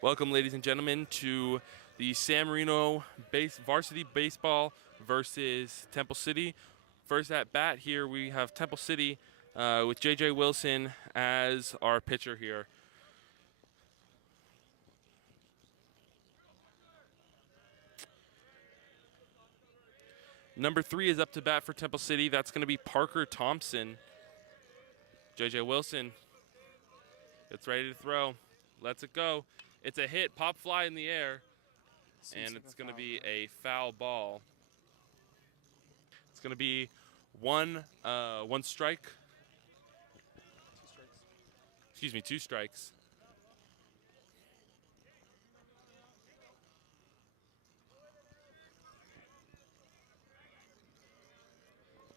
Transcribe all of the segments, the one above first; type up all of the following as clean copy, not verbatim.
Welcome, ladies and gentlemen, to the San Marino Varsity Baseball versus Temple City. First at bat here, we have Temple City with J.J. Wilson as our pitcher here. Number 3 is up to bat for Temple City. That's going to be Parker Thompson. J.J. Wilson gets ready to throw. Lets it go. It's a hit, pop fly in the air, and it's going to be a foul ball. It's going to be one strike. 2 strikes. Excuse me, 2 strikes.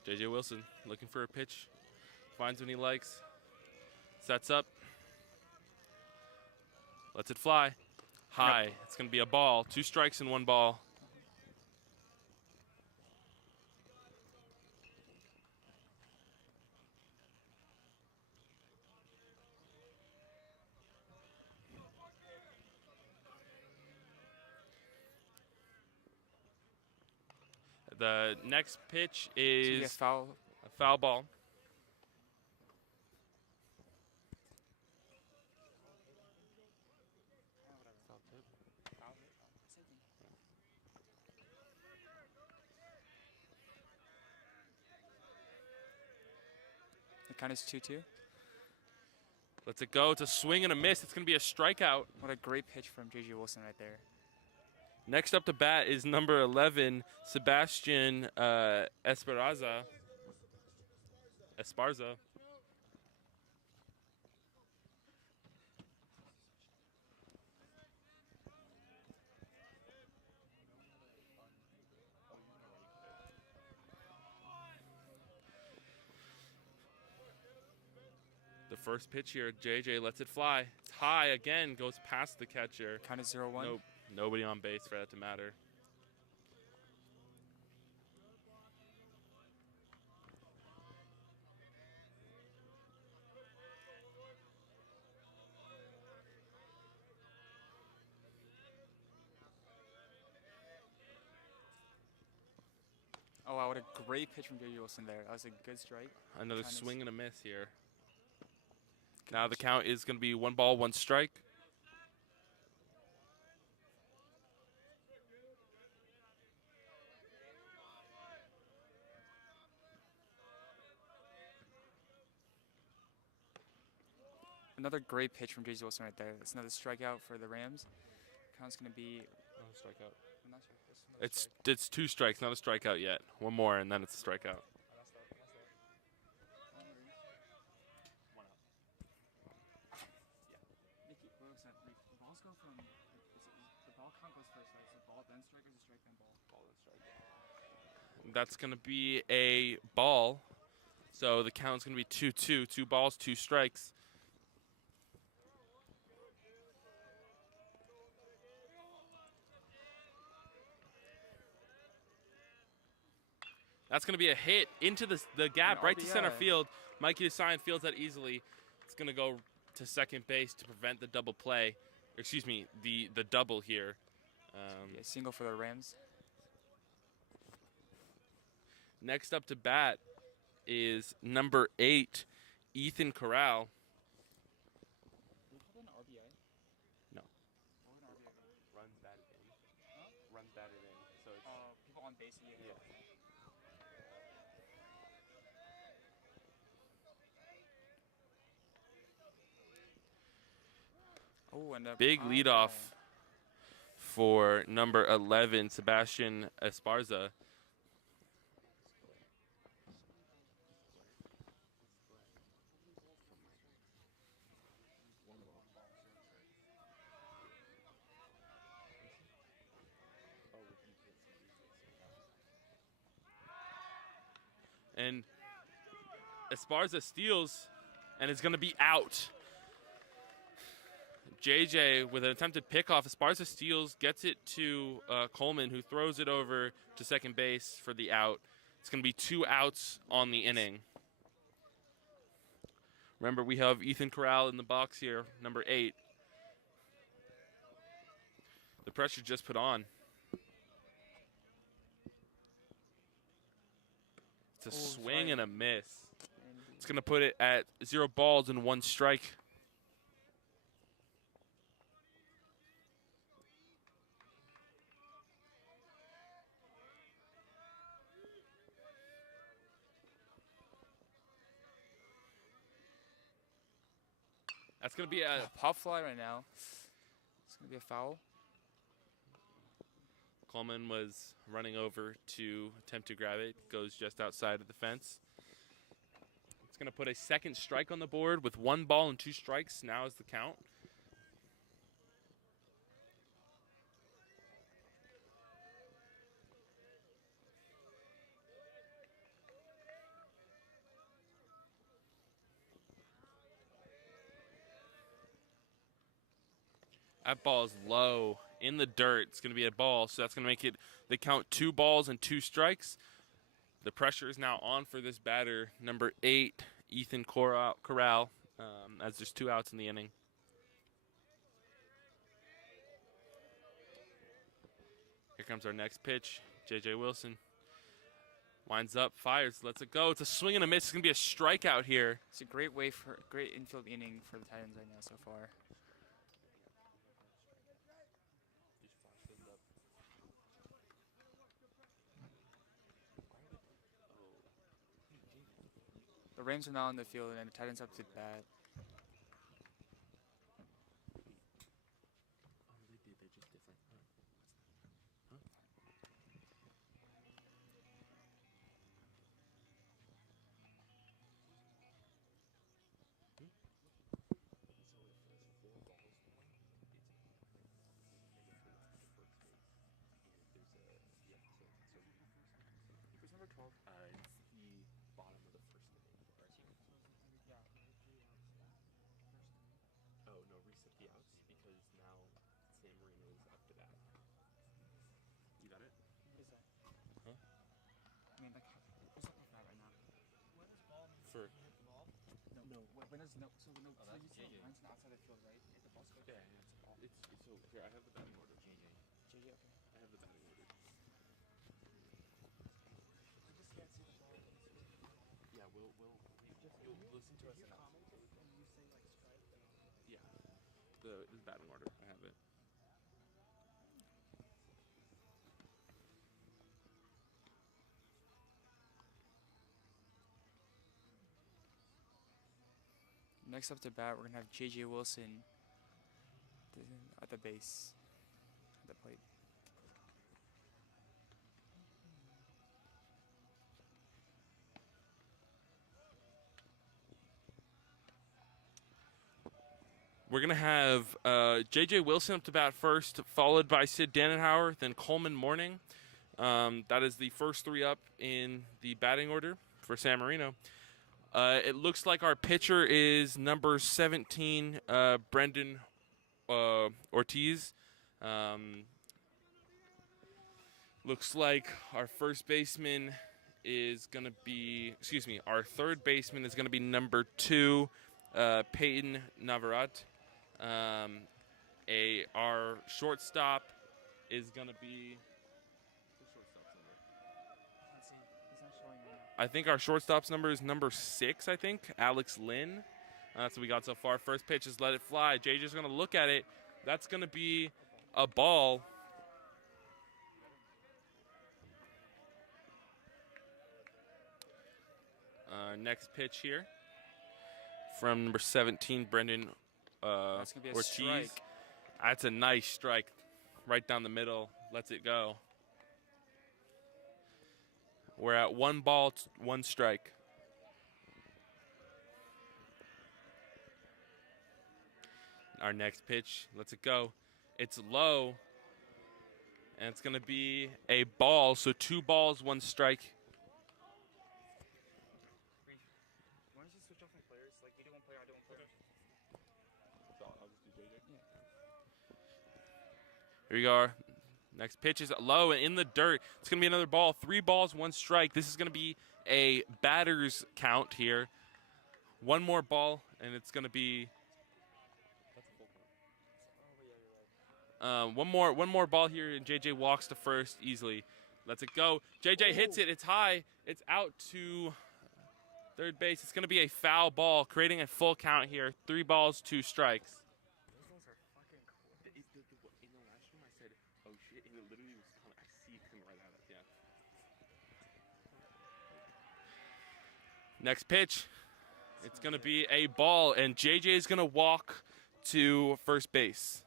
J.J. Wilson looking for a pitch. Finds what he likes. Sets up. Lets it fly. High. Yep. It's going to be a ball. 2 strikes and 1 ball. The next pitch is foul. a foul ball. The count is 2-2. Lets it go. It's a swing and a miss. It's going to be a strikeout. What a great pitch from J.J. Wilson right there. Next up to bat is number 11, Sebastian Esparza. The first pitch here, JJ lets it fly. It's high again, goes past the catcher. Count is 0-1. Nope, nobody on base for that to matter. Oh, wow, what a great pitch from J.J. Wilson there. That was a good strike. Another Count is- swing and a miss here. Now the count is going to be 1 ball, 1 strike. Another great pitch from J.J. Wilson right there. That's another strikeout for the Rams. Count's going to be... Oh, strikeout. I'm not sure. That's another It's strike. it's 2 strikes, not a strikeout yet. 1 more, and then it's a strikeout. Nikki, what was that? Like, the balls go from... the ball count goes first, right? It's a ball, then strike, or is it strike, then ball? Ball, then strike. That's going to be a ball. So the count's going to be 2-2. 2 balls, 2 strikes. That's going to be a hit into the gap, An right to center RBI. field. Mikey DeSign fields that easily. It's going to go to second base to prevent the double play. Excuse me, the double here. Yeah, single for the Rams. Next up to bat is number 8, Ethan Corral. Did you call that an RBI? No. What would an RBI be? Runs batted in. Runs batted in. So it's People on base. Yeah. Oh, and a big pop leadoff fly. for number 11, Sebastian Esparza. And Esparza steals, and it's going to be out. JJ with an attempted pickoff. Esparza steals, gets it to Coleman, who throws it over to second base for the out. It's going to be 2 outs on the inning. Remember, we have Ethan Corral in the box here, number 8. The pressure just put on. It's a swing and a miss. It's going to put it at 0 balls and 1 strike. That's going to be a pop fly right now. It's going to be a foul. Coleman was running over to attempt to grab it. Goes just outside of the fence. It's going to put a 2nd strike on the board with 1 ball and 2 strikes. Now is the count. That ball is low in the dirt. It's going to be a ball, so that's going to make it the count 2 balls and 2 strikes. The pressure is now on for this batter, number 8, Ethan Corral, as there's 2 outs in the inning. Here comes our next pitch. J.J. Wilson winds up, fires, lets it go. It's a swing and a miss. It's going to be a strikeout here. It's a great great infield inning for the Titans right now so far. The Rams are now on the field, and the Titans up to bat. Outside the field, right? If the ball's go Yeah, it's so here. I have the batting order. JJ, okay. I have the batting order. I just can't see the ball. Yeah, you'll listen to us enough. And you say like strike. Yeah, the batting order. I have it. Next up to bat, we're gonna have J.J. Wilson at the base, at the plate. We're going to have J.J. Wilson up to bat first, followed by Sid Dannenhauer, then Coleman Morning. That is the first 3 up in the batting order for San Marino. It looks like our pitcher is number 17, Brendan Ortiz. Looks like our first baseman is going to be, our third baseman is going to be number 2, Peyton Navarrete. Our shortstop is going to be, I think our shortstop's number is number 6, I think, Alex Lynn. That's what we got so far. First pitch is let it fly. JJ's going to look at it. That's going to be a ball. Next pitch here from number 17, Brendan That's gonna be a Ortiz. strike. That's a nice strike right down the middle. Lets it go. We're at 1 ball, 1 strike. Our next pitch, lets it go. It's low, and it's going to be a ball, so 2 balls, 1 strike. Why don't you switch off my players? Like, you do one player, I do one player. So I'll just do JJ. Yeah. Here we go. Next pitch is low and in the dirt. It's going to be another ball. 3 balls, 1 strike. This is going to be a batter's count here. 1 more ball, and it's going to be... One more ball here, and JJ walks to first easily. Lets it go. JJ hits it. It's high. It's out to third base. It's going to be a foul ball, creating a full count here. 3 balls, 2 strikes. Those balls are fucking cool. In the last room, I said, "Oh shit!" And it literally was coming. I see it coming right at us. Yeah. Next pitch. It's going to be a ball, and JJ is going to walk to first base.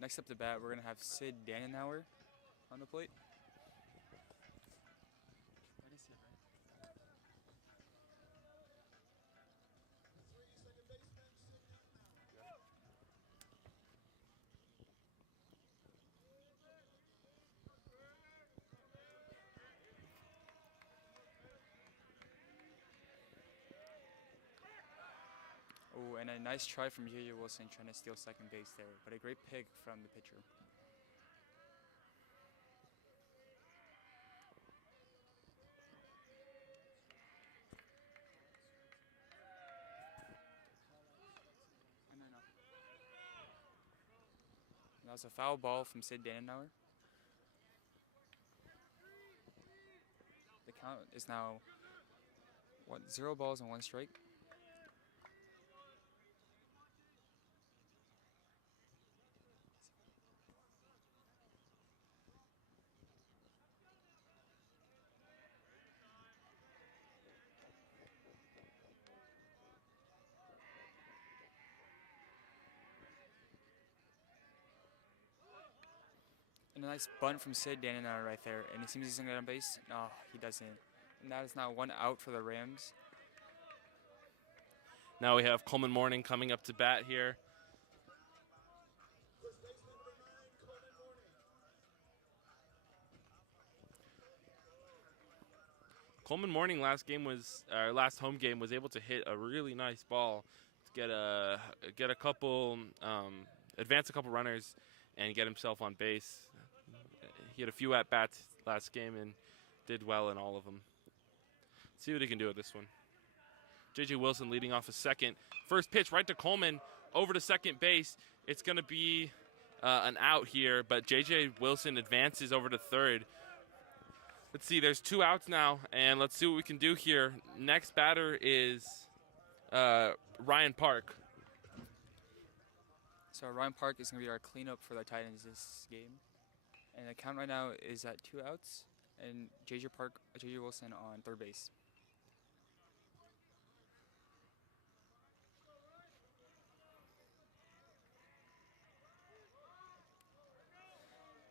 Next up to bat, we're going to have Sid Dannenauer on the plate. Oh, and a nice try from J.J. Wilson trying to steal second base there, but a great pick from the pitcher. That was a foul ball from Sid Dannenauer. The count is now 0 balls and 1 strike. And a nice bunt from Sid Dannenauer right there. And it seems he's going to get on base. No, he doesn't. And that is now 1 out for the Rams. Now we have Coleman Morning coming up to bat here. Coleman Morning last home game was able to hit a really nice ball to get a couple advance a couple runners and get himself on base. He had a few at bats last game and did well in all of them. Let's see what he can do with this one. JJ Wilson leading off a second. First pitch right to Coleman over to second base. It's going to be an out here, but JJ Wilson advances over to third. Let's see, there's 2 outs now, and let's see what we can do here. Next batter is Ryan Park. So Ryan Park is going to be our cleanup for the Titans this game. And the count right now is at 2 outs, and JJ Wilson on third base.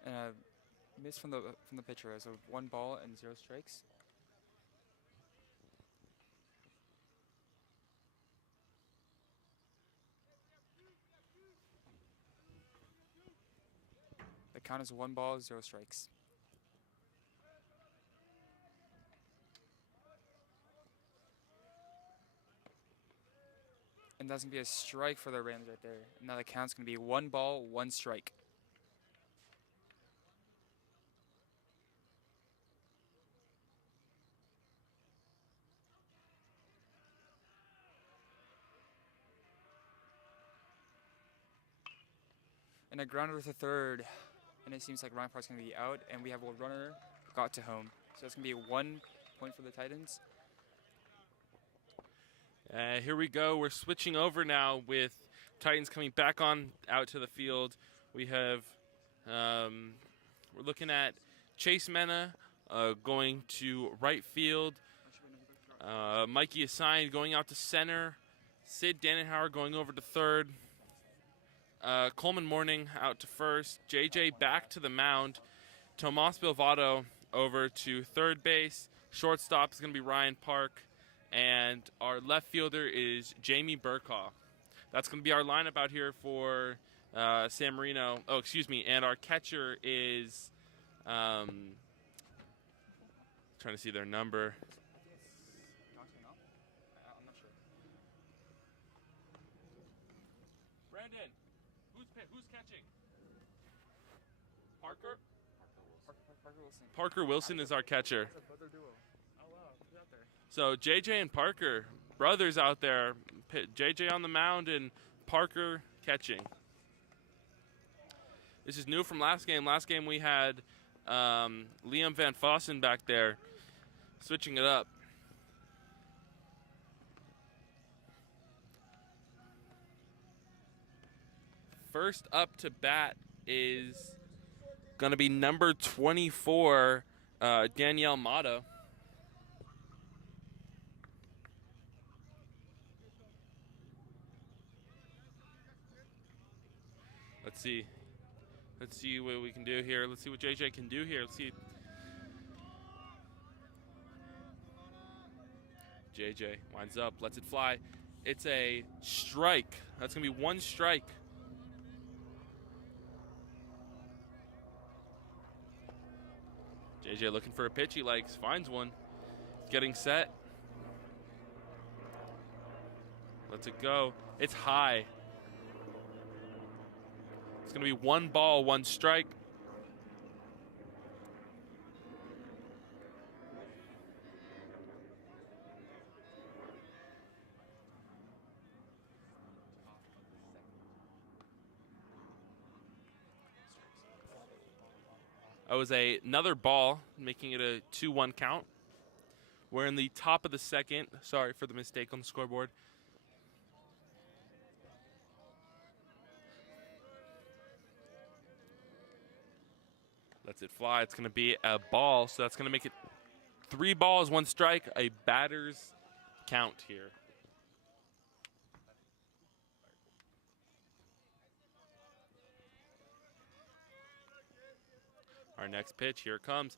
And a miss from the pitcher as a 1 ball and 0 strikes. The count is 1 ball, 0 strikes. And that's going to be a strike for the Rams right there. And now the count's going to be 1 ball, 1 strike. And a grounder to third. And it seems like Ryan Park's going to be out. And we have a runner got to home. So it's going to be 1 point for the Titans. Here we go. We're switching over now with Titans coming back on out to the field. We have, we're looking at Chase Mena going to right field. Mikey Assigned going out to center. Sid Dannenauer going over to third. Coleman Morning out to first. JJ back to the mound. Tomas Bilvato over to third base. Shortstop is going to be Ryan Park. And our left fielder is Jamie Burkaw. That's going to be our lineup out here for San Marino. Oh, excuse me. And our catcher is trying to see their number. I'm not sure. Brandon, who's catching? Parker? Parker Wilson. Parker Wilson is our catcher. That's a brother duo. Oh, wow. Who's out there? So JJ and Parker, brothers out there. JJ on the mound and Parker catching. This is new from last game. Last game we had Liam Van Fossen back there, switching it up. First up to bat is going to be number 24, Danielle Mata. Let's see. Let's see what we can do here. Let's see what JJ can do here. Let's see. JJ winds up, lets it fly. It's a strike. That's going to be one strike. JJ looking for a pitch he likes, finds one. Getting set. Lets it go. It's high. It's going to be 1 ball, 1 strike. That was another ball, making it a 2-1 count. We're in the top of the second. Sorry for the mistake on the scoreboard. Lets it fly. It's going to be a ball, so that's going to make it 3 balls, 1 strike, a batter's count here. Our next pitch, here it comes.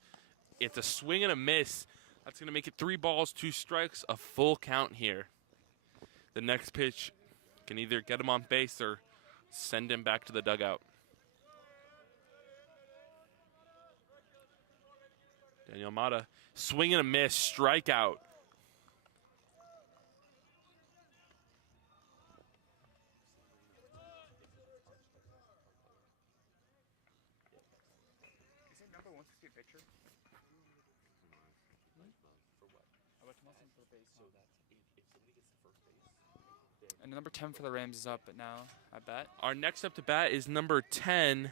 It's a swing and a miss. That's going to make it 3 balls, 2 strikes, a full count here. The next pitch can either get him on base or send him back to the dugout. Danielle Mata, swing and a miss, strikeout. And number 10 for the Rams is up now at bat. Our next up to bat is number 10,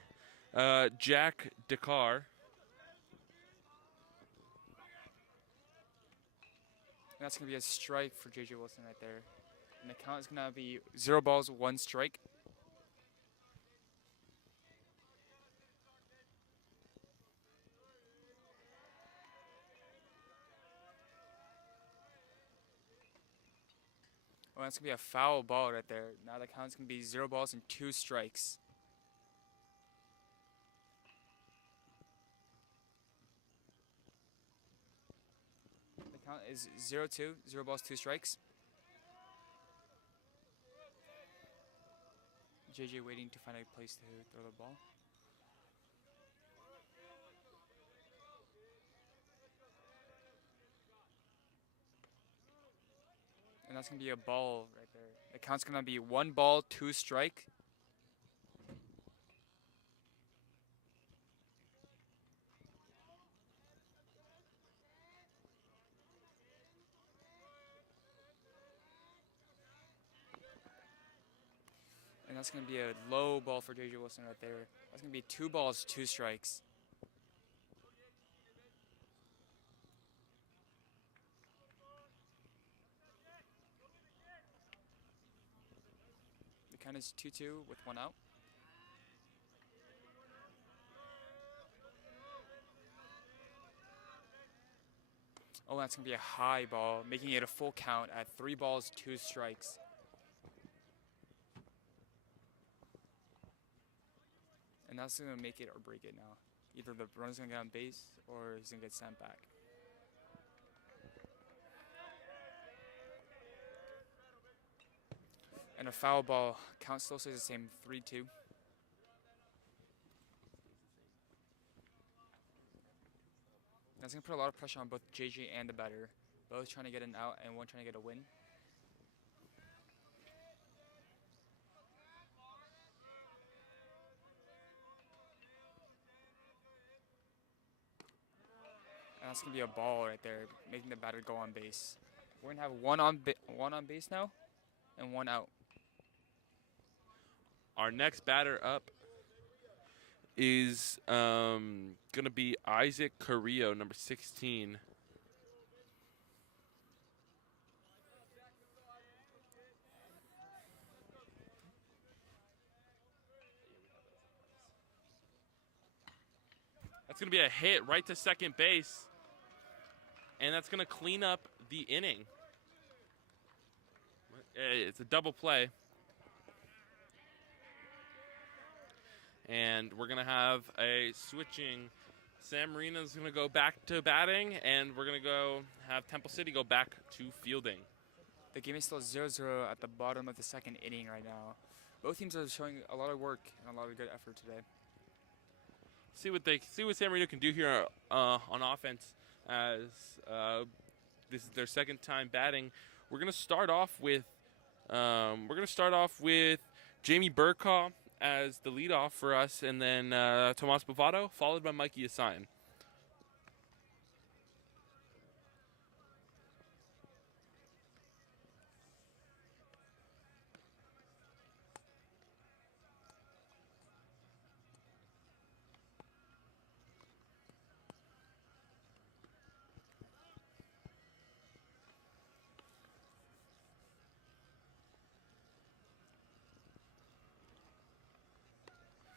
Jack Dakar. And that's going to be a strike for J.J. Wilson right there. And the count is going to be 0 balls, 1 strike. Oh, that's going to be a foul ball right there. Now the count's going to be 0 balls and 2 strikes. The count is 0-2, 0 balls, 2 strikes. JJ waiting to find a place to throw the ball. And that's going to be a ball right there. The count's going to be 1 ball, 2 strike. And that's going to be a low ball for J.J. Wilson right there. That's going to be 2 balls, 2 strikes. The count is 2-2 with 1 out. Oh, that's going to be a high ball, making it a full count at 3 balls, 2 strikes. And that's going to make it or break it now. Either the runner's going to get on base or he's going to get sent back. And a foul ball. Count still stays the same, 3-2. That's going to put a lot of pressure on both JJ and the batter. Both trying to get an out and one trying to get a win. And that's going to be a ball right there, making the batter go on base. We're going to have one on base now and 1 out. Our next batter up is going to be Isaac Carrillo, number 16. That's going to be a hit right to second base. And that's going to clean up the inning. It's a double play. And we're going to have a switching. Sam Marino is going to go back to batting, and we're going to go have Temple City go back to fielding. The game is still 0-0 at the bottom of the second inning right now. Both teams are showing a lot of work and a lot of good effort today. See what San Marino can do here on offense, as this is their second time batting. We're gonna start off with Jamie Burkaw as the leadoff for us, and then Tomas Bovado, followed by Mikey Assign.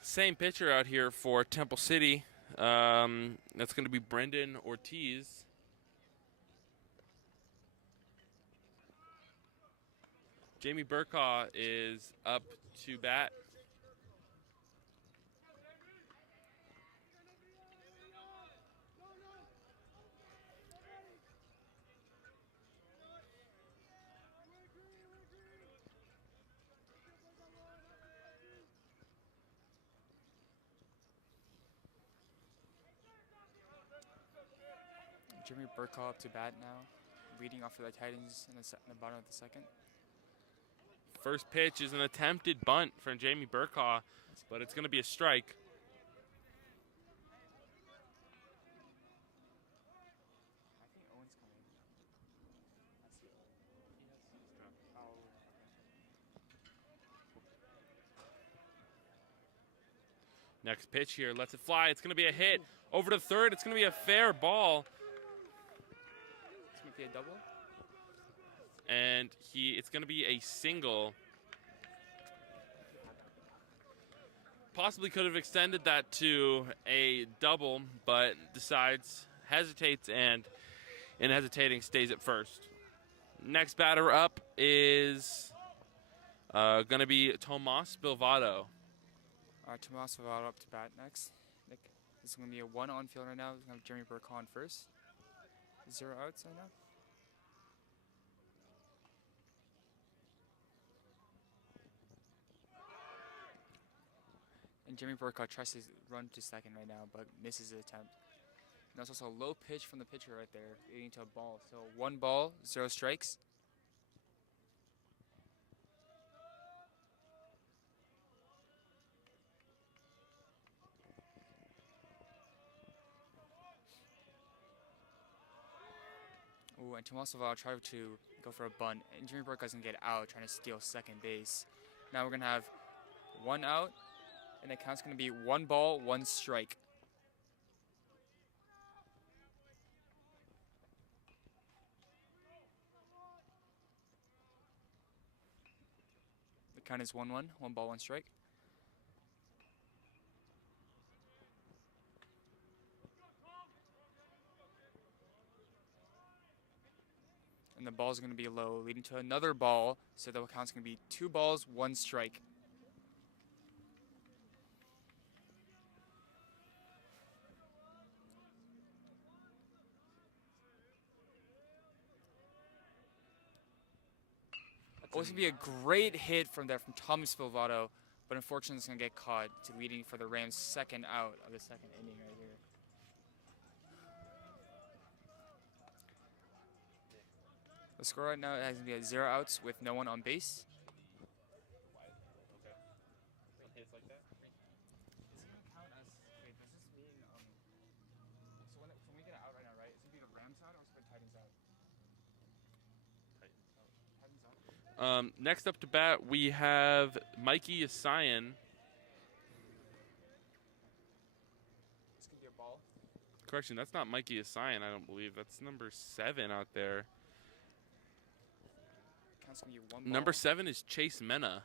Same pitcher out here for Temple City. That's going to be Brendan Ortiz. Jamie Burkaw is up to bat. Jimmy Burkaw up to bat now, leading off for the Titans in the bottom of the second. First pitch is an attempted bunt from Jamie Burkaw, but it's going to be a strike. Next pitch here, lets it fly. It's going to be a hit. Over to third, it's going to be a fair ball. It's going to be a double. And it's going to be a single. Possibly could have extended that to a double, but hesitates, and in hesitating stays at first. Next batter up is going to be Tomas Bilvado. Tomas Bovado up to bat next. This is going to be a one on field right now. We're going to have Jeremy Burkaw on first. 0 outs right now. And Jeremy Burkaw tries to run to second right now, but misses the attempt. And that's also a low pitch from the pitcher right there, leading to a ball. So 1 ball, 0 strikes. Ooh, and Tomas Bovado tried to go for a bunt, and Jeremy Burkaw doesn't get out, trying to steal second base. Now we're going to have 1 out, and the count's going to be 1 ball, 1 strike. The count is 1-1, 1 ball, 1 strike. And the ball's going to be low, leading to another ball, so the count's going to be 2 balls, 1 strike. It's going to be a great hit from Thomas Bilvado, but unfortunately it's going to get caught, leading for the Rams' second out of the second inning right here. The score right now has to be at 0 outs with no one on base. Hits like that? Is it going to count as... Wait, does this mean... So when we get an out right now, right? Is it going to be the Rams out or is it the Titans out? Titans out. Next up to bat, we have Mikey Assign. Correction, that's not Mikey Asayan, I don't believe. That's number 7 out there. Count's gonna be one ball. Number 7 is Chase Mena.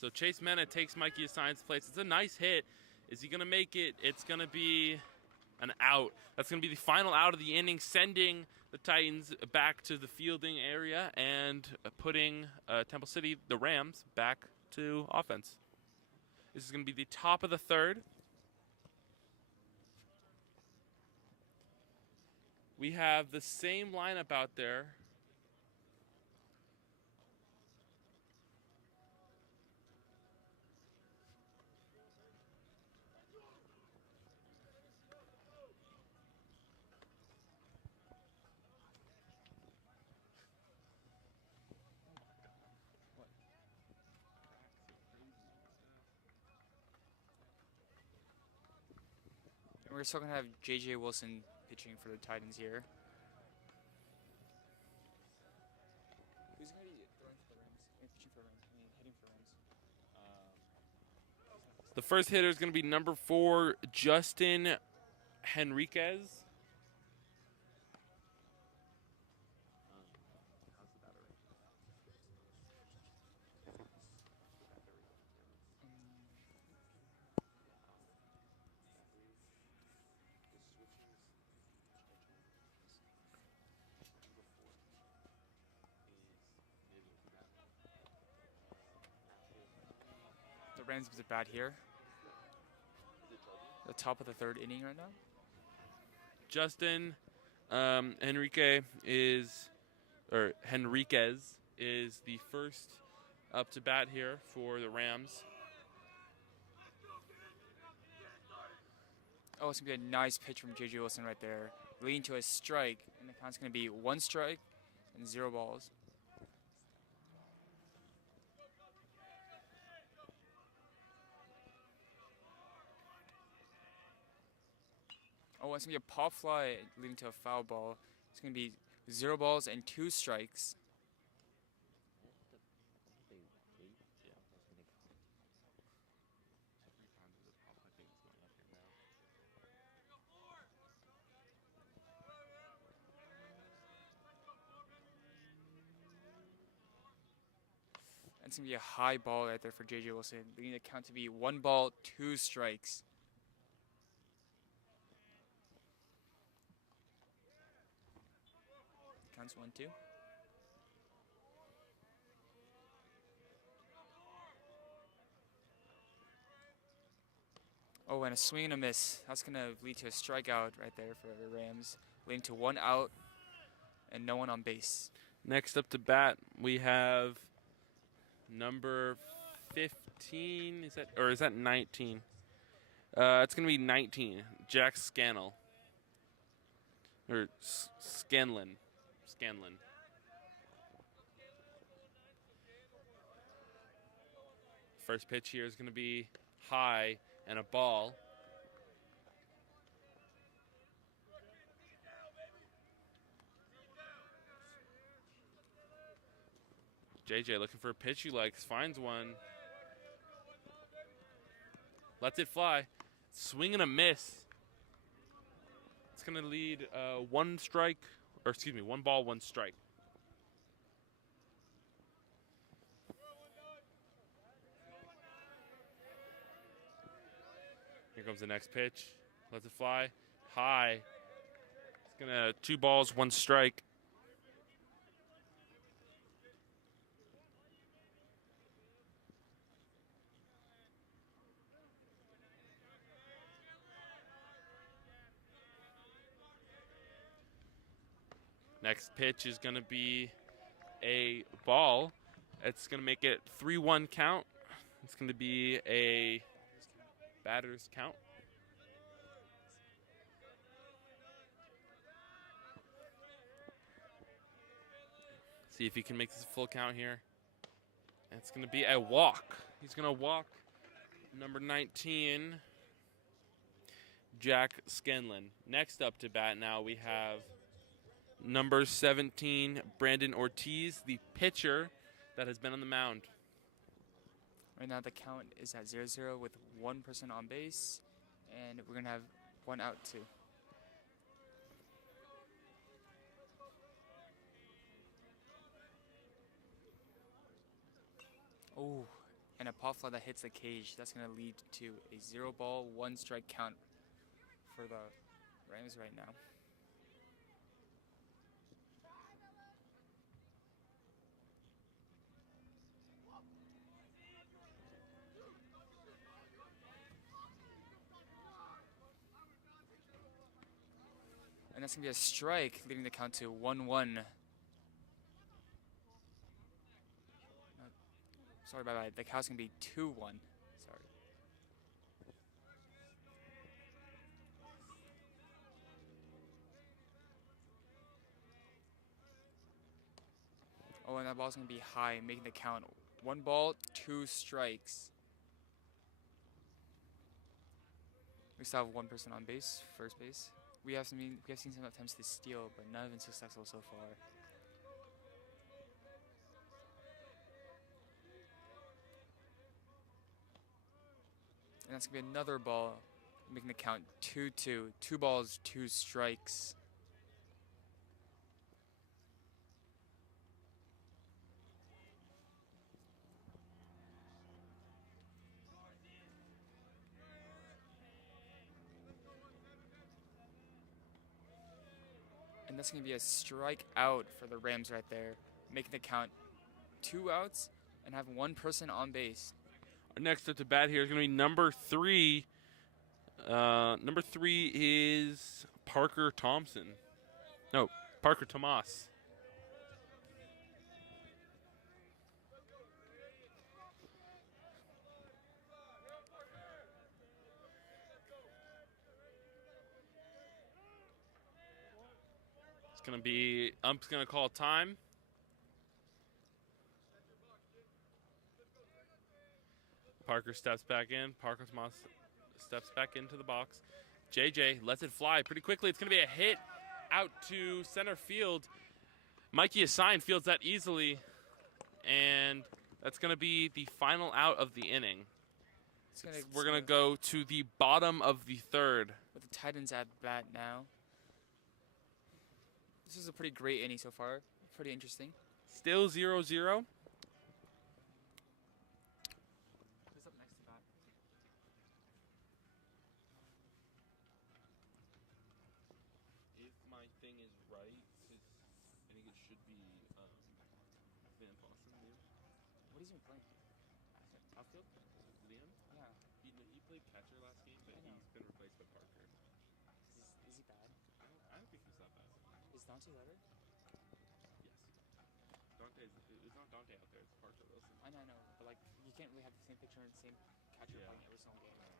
So Chase Mena takes Mikey Asayan's place. It's a nice hit. Is he going to make it? It's going to be an out. That's going to be the final out of the inning, sending the Titans back to the fielding area and putting Temple City, the Rams, back to offense. This is going to be the top of the third. We have the same lineup out there. We're still gonna have J.J. Wilson pitching for the Titans here. Who's gonna be throwing for the Rams? Pitching for the Rams. I mean, hitting for the Rams. The first hitter is going to be number 4, Justin Henriquez. The Rams gives it bat here. The top of the third inning right now. Justin Henriquez is the first up to bat here for the Rams. Oh, it's going to be a nice pitch from J.J. Wilson right there, leading to a strike, and the count's going to be 1 strike and 0 balls. Oh, it's going to be a pop fly leading to a foul ball. It's going to be 0 balls and 2 strikes. It's going to be a high ball right there for J.J. Wilson, leading the count to be 1 ball, 2 strikes. Counts 1-2. Oh, and a swing and a miss. That's going to lead to a strikeout right there for the Rams, leading to 1 out and no one on base. Next up to bat, we have number 15. Is that 19? It's going to be 19. Jack Scannell. Or Scanlon. First pitch here is going to be high and a ball. JJ looking for a pitch he likes, finds one. Lets it fly. Swing and a miss. It's going to lead 1 ball, 1 strike. Here comes the next pitch. Lets it fly. High. It's going to 2 balls, 1 strike. Next pitch is going to be a ball. It's going to make it 3-1 count. It's going to be a batter's count. See if he can make this a full count here. It's going to be a walk. He's going to walk number 19, Jack Scanlon. Next up to bat now we have number 17, Brandon Ortiz, the pitcher that has been on the mound. Right now the count is at 0-0 with 1 person on base And we're going to have 1 out, too. Oh, and a pop fly that hits the cage. That's going to lead to a 0 ball, 1 strike count for the Rams right now. And that's going to be a strike, leading the count to 1-1. Sorry, bye-bye. The count's going to be 2-1. Sorry. Oh, and that ball's going to be high, making the count 1 ball, 2 strikes. We still have 1 person on base, first base. We have seen some attempts to steal, but none of them successful so far. And that's going to be another ball, making the count 2-2. 2 balls, 2 strikes. And that's going to be a strike out for the Rams right there, making the count 2 outs and have 1 person on base. Our next up to bat here is going to be number 3. Number 3 is Parker Thompson. No, Parker Tomas. It's going to be, ump's going to call time. Parker steps back in. Parker Tomas steps back into the box. JJ lets it fly pretty quickly. It's going to be a hit out to center field. Mikey Assign fields that easily, and that's going to be the final out of the inning. We're going to go to the bottom of the 3rd. With the Titans at bat now. This is a pretty great inning so far. Pretty interesting. Still 0-0. Who's up next to bat? If my thing is right, I think it should be Van Fossen. What is he playing? Outfield? Liam? Yeah. He played catcher last game, but he's been replaced by Parker. Is he bad? I don't think he's that bad. Is Dante Letter? Yes. It's not Dante out there. It's Parker Wilson. I know, but like you can't really have the same picture and the same catcher playing every single game.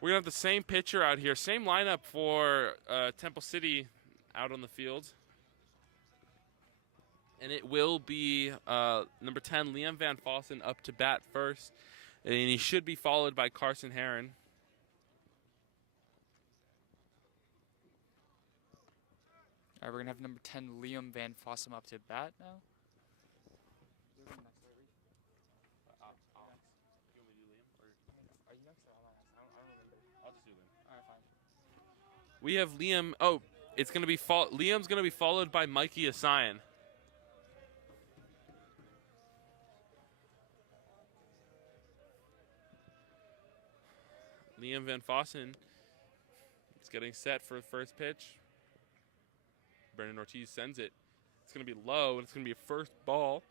We're going to have the same pitcher out here. Same lineup for Temple City out on the field. And it will be number 10, Liam Van Fossen, up to bat first. And he should be followed by Carson Heron. All right, we're going to have number 10, Liam Van Fossum, up to bat now. Are you next or am I next? I don't remember. I'll just do Liam. All right, fine. We have Liam. Oh, it's going to be Liam's going to be followed by Mikey Assign. Liam Van Fossen is getting set for the first pitch. Brendan Ortiz sends it. It's going to be low, and it's going to be a first ball.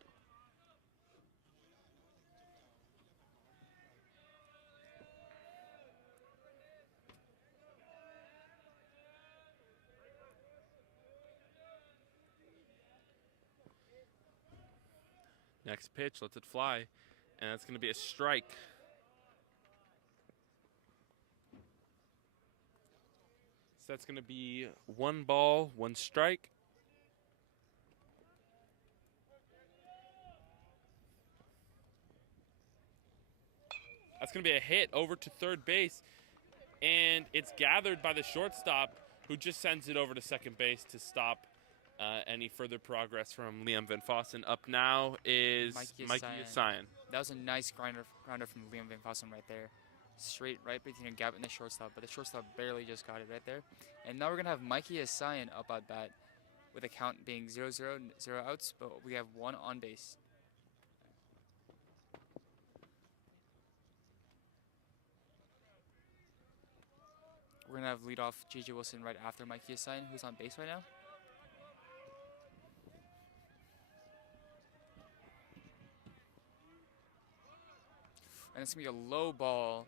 Next pitch, lets it fly, and that's going to be a strike. So that's going to be 1 ball, 1 strike. That's going to be a hit over to third base, and it's gathered by the shortstop, who just sends it over to second base to stop any further progress from Liam Van Fossen. Up now is Mikey Assign. That was a nice grounder from Liam Van Fossen right there. straight right between a gap in the shortstop, but the shortstop barely just got it right there. And now we're going to have Mikey Asayan up at bat with a count being 0-0, 0 outs, but we have 1 on base. We're going to have leadoff J.J. Wilson right after Mikey Asayan, who's on base right now. And it's going to be a low ball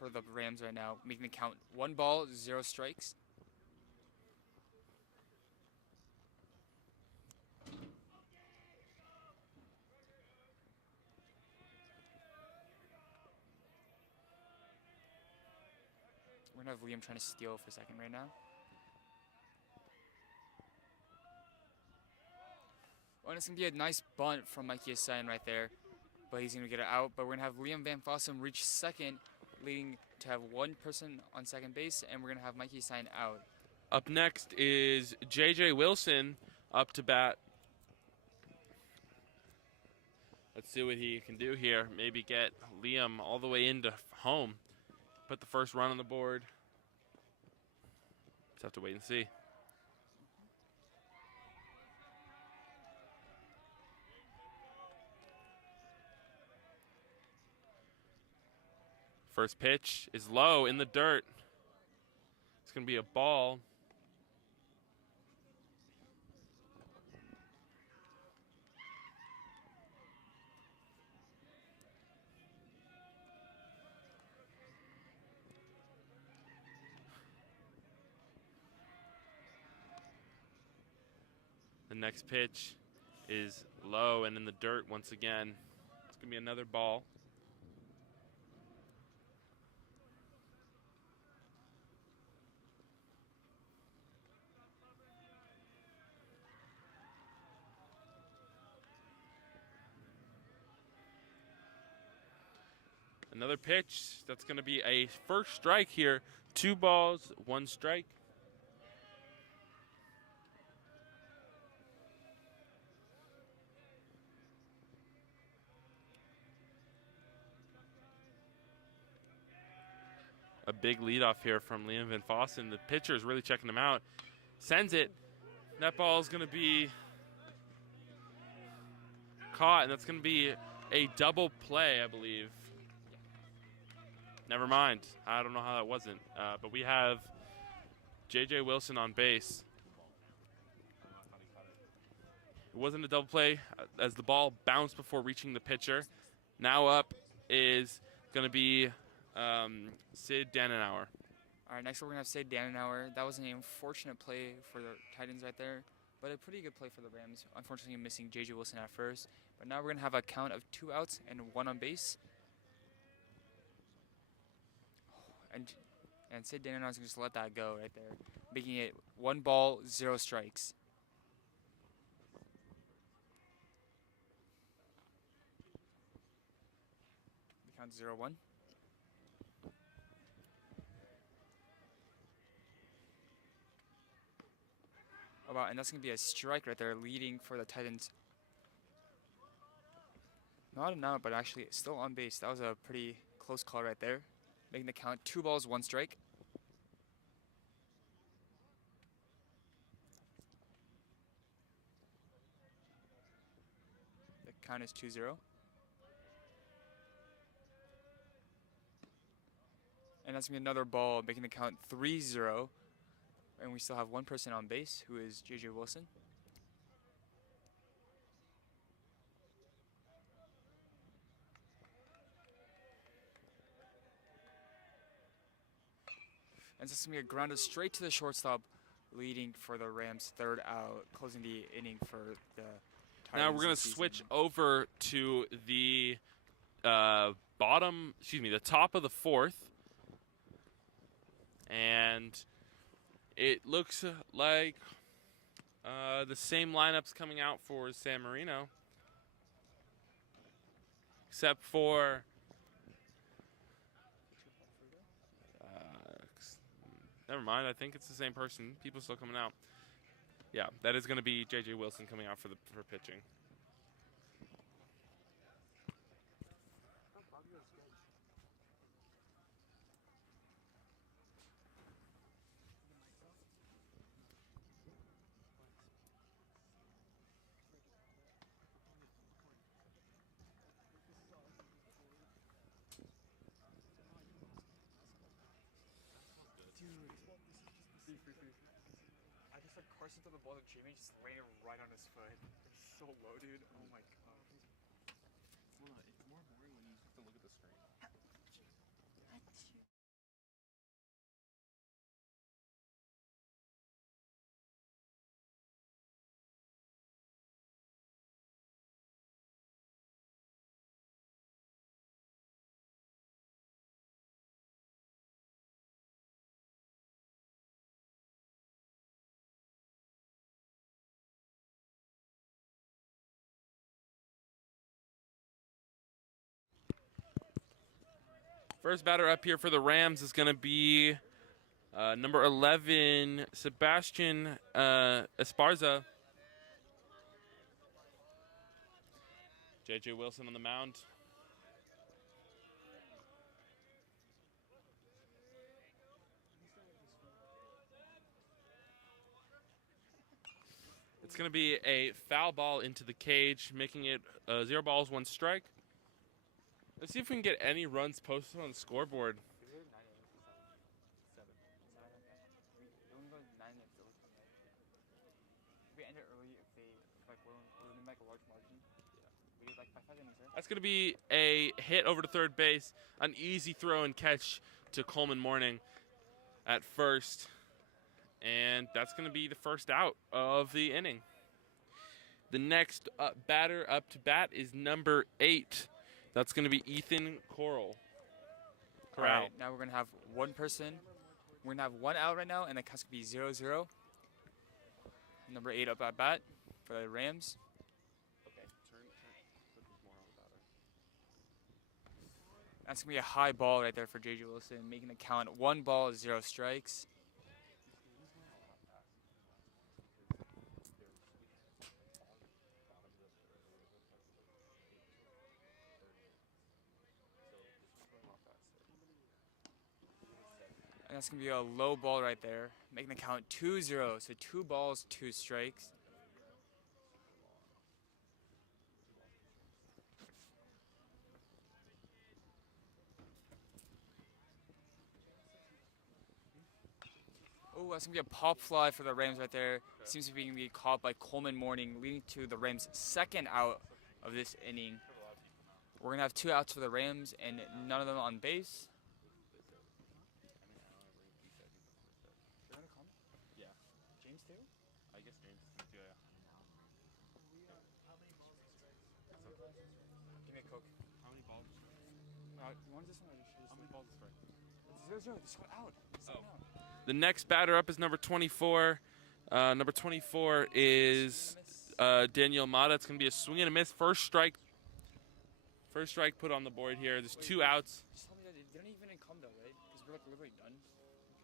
for the Rams right now, making the count 1 ball, 0 strikes. We're going to have Liam trying to steal for a second right now. Oh, and it's going to be a nice bunt from Mikey Asayan right there. But he's going to get it out. But we're going to have Liam Van Fossum reach second, leading to have 1 person on second base. And we're going to have Mikey Asayan out. Up next is J.J. Wilson up to bat. Let's see what he can do here. Maybe get Liam all the way into home. Put the first run on the board. Just have to wait and see. First pitch is low in the dirt. It's going to be a ball. The next pitch is low and in the dirt once again. It's going to be another ball. Another pitch. That's going to be a first strike here. 2 balls, 1 strike. A big leadoff here from Liam Van Fossen. The pitcher is really checking him out. Sends it. That ball is going to be caught, and that's going to be a double play, I believe. Never mind. I don't know how that wasn't. But we have J.J. Wilson on base. It wasn't a double play as the ball bounced before reaching the pitcher. Now up is going to be Sid Dannenauer. All right, next we're going to have Sid Dannenauer. That was an unfortunate play for the Titans right there, but a pretty good play for the Rams. Unfortunately, missing J.J. Wilson at first. But now we're going to have a count of 2 outs and 1 on base. And Sid Dannenauer is going to just let that go right there, making it 1 ball, 0 strikes. The count 0-1. Oh, wow, and that's going to be a strike right there, leading for the Titans. Not an out, but actually still on base. That was a pretty close call right there, making the count 2 balls, 1 strike. The count is 2-0. And that's going to be another ball, making the count 3-0. And we still have 1 person on base, who is J.J. Wilson. And this is going to be a grounded straight to the shortstop, leading for the Rams' 3rd out, closing the inning for the Titans. Now we're going to switch over to the the top of the 4th. And it looks like the same lineups coming out for San Marino, except for never mind. I think it's the same person. People still coming out. Yeah, that is going to be J.J. Wilson coming out for pitching. Carson threw the ball to Jimmy, just laying it right on his foot. It's so low, dude. Oh my god. Well, it's more boring when you have to look at the screen. First batter up here for the Rams is going to be number 11, Sebastian Esparza. J.J. Wilson on the mound. It's going to be a foul ball into the cage, making it 0 balls, 1 strike. Let's see if we can get any runs posted on the scoreboard. Is it 9 innings or 7? 7. 7, okay. We only go 9 innings to look at that. If we end it early, if they, like, we're in like a large margin. Yeah. We did like 5 innings, right? That's going to be a hit over to third base, an easy throw and catch to Coleman Morning at first. And that's going to be the first out of the inning. The next batter up to bat is number 8. That's going to be Ethan Corral. All right, now we're going to have one person. We're going to have 1 out right now, and the count's going to be 0-0. Number 8 up at bat for the Rams. Okay, put more on the batter. That's going to be a high ball right there for J.J. Wilson, making the count 1 ball, 0 strikes. And that's going to be a low ball right there, making the count 2-0. So 2 balls, 2 strikes. Oh, that's going to be a pop fly for the Rams right there. Seems to be going to be caught by Coleman Morning, leading to the Rams' second out of this inning. We're going to have 2 outs for the Rams and none of them on base. Yeah. James too? I guess James is too, yeah. Give me a Coke. How many balls? You want this one or just How many balls is right? It's 0-0. This one out. The next batter up is number 24. Number 24 is Daniel Mata. It's going to be a swing and a miss. First strike put on the board here. There's 2 outs. Just tell me that they don't even come though, right? Because we're like literally done.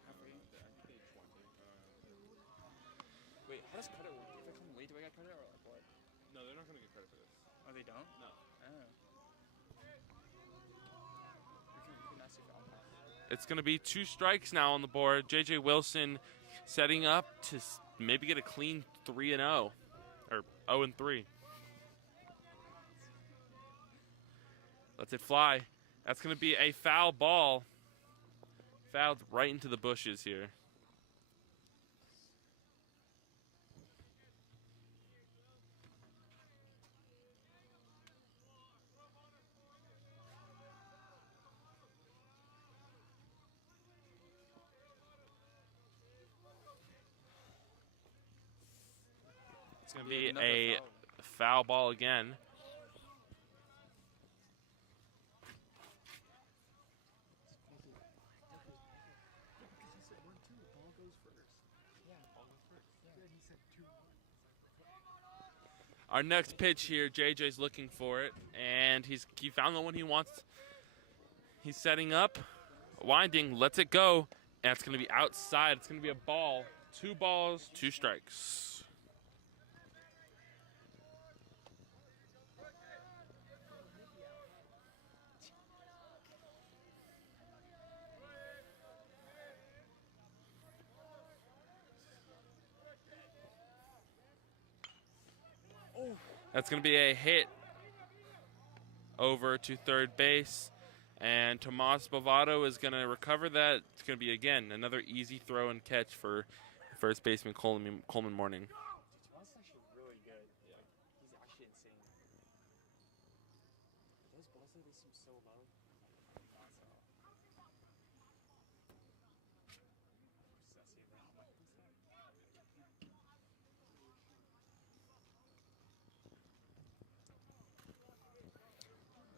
Halfway. Wait, how does credit work? If they come late, do I get credit or like what? No, they're not going to get credit for this. Oh, they don't? No. Oh. We can ask if I'll pass. It's going to be 2 strikes now on the board. J.J. Wilson setting up to maybe get a clean 3-0 or 0-3. Lets it fly. That's going to be a foul ball. Fouled right into the bushes here. It's going to be a foul ball again. Our next pitch here, JJ's looking for it, and he found the one he wants. He's setting up, winding, lets it go, and it's going to be outside. It's going to be a ball. 2 balls, 2 strikes. That's going to be a hit over to third base. And Tomas Bovado is going to recover that. It's going to be, again, another easy throw and catch for First baseman Coleman Morning. Tomas is actually really good. Yeah. He's actually insane. Those balls though, they seem so low. That's all.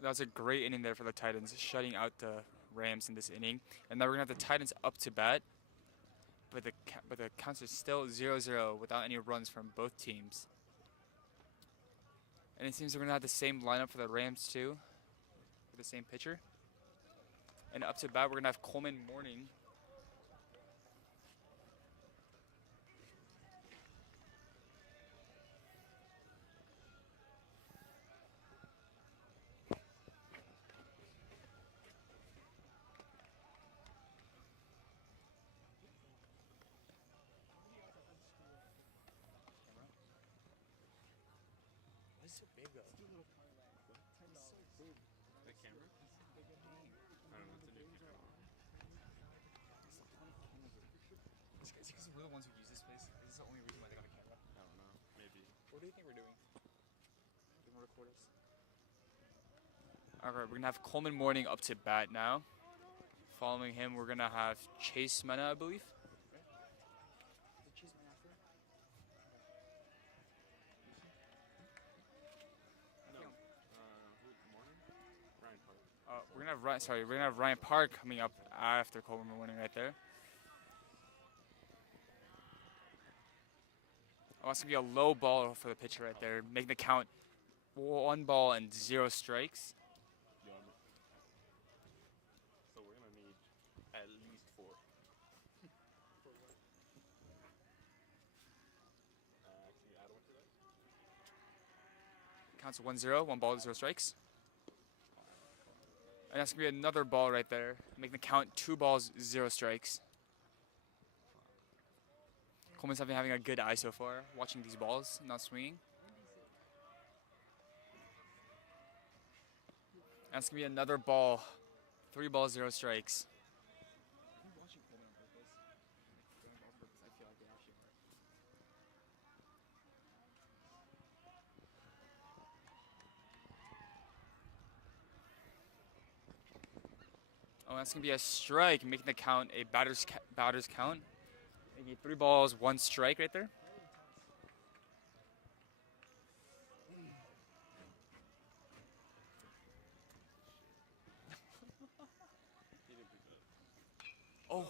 That was a great inning there for the Titans, shutting out the Rams in this inning. And now we're going to have the Titans up to bat. But the counts are still 0-0 without any runs from both teams. And it seems we're going to have the same lineup for the Rams too, with the same pitcher. And up to bat, we're going to have Coleman Morning. Why is it so big though? It's so big. The camera? I don't know. It's a new camera. Is it because we're the ones who use this place? Is this the only reason why they got a camera? I don't know. Maybe. What do you think we're doing? You want to record us? Alright, we're going to have Coleman Morning up to bat now. Following him, we're going to have Chase Mena, I believe. We're gonna have Ryan Park coming up after Coleman Morning right there. Oh, that's gonna be a low ball for the pitcher right there, making the count 1 ball and 0 strikes. So we're gonna need at least 4. Actually, add 1 to that. Counts 1-0, 1 ball, 0 strikes. And that's gonna be another ball right there, making the count 2 balls, 0 strikes. Coleman's having a good eye so far, watching these balls, not swinging. And that's gonna be another ball, 3 balls, 0 strikes. Oh, that's gonna be a strike, making the count a batter's count. Making 3 balls, 1 strike right there. Oh,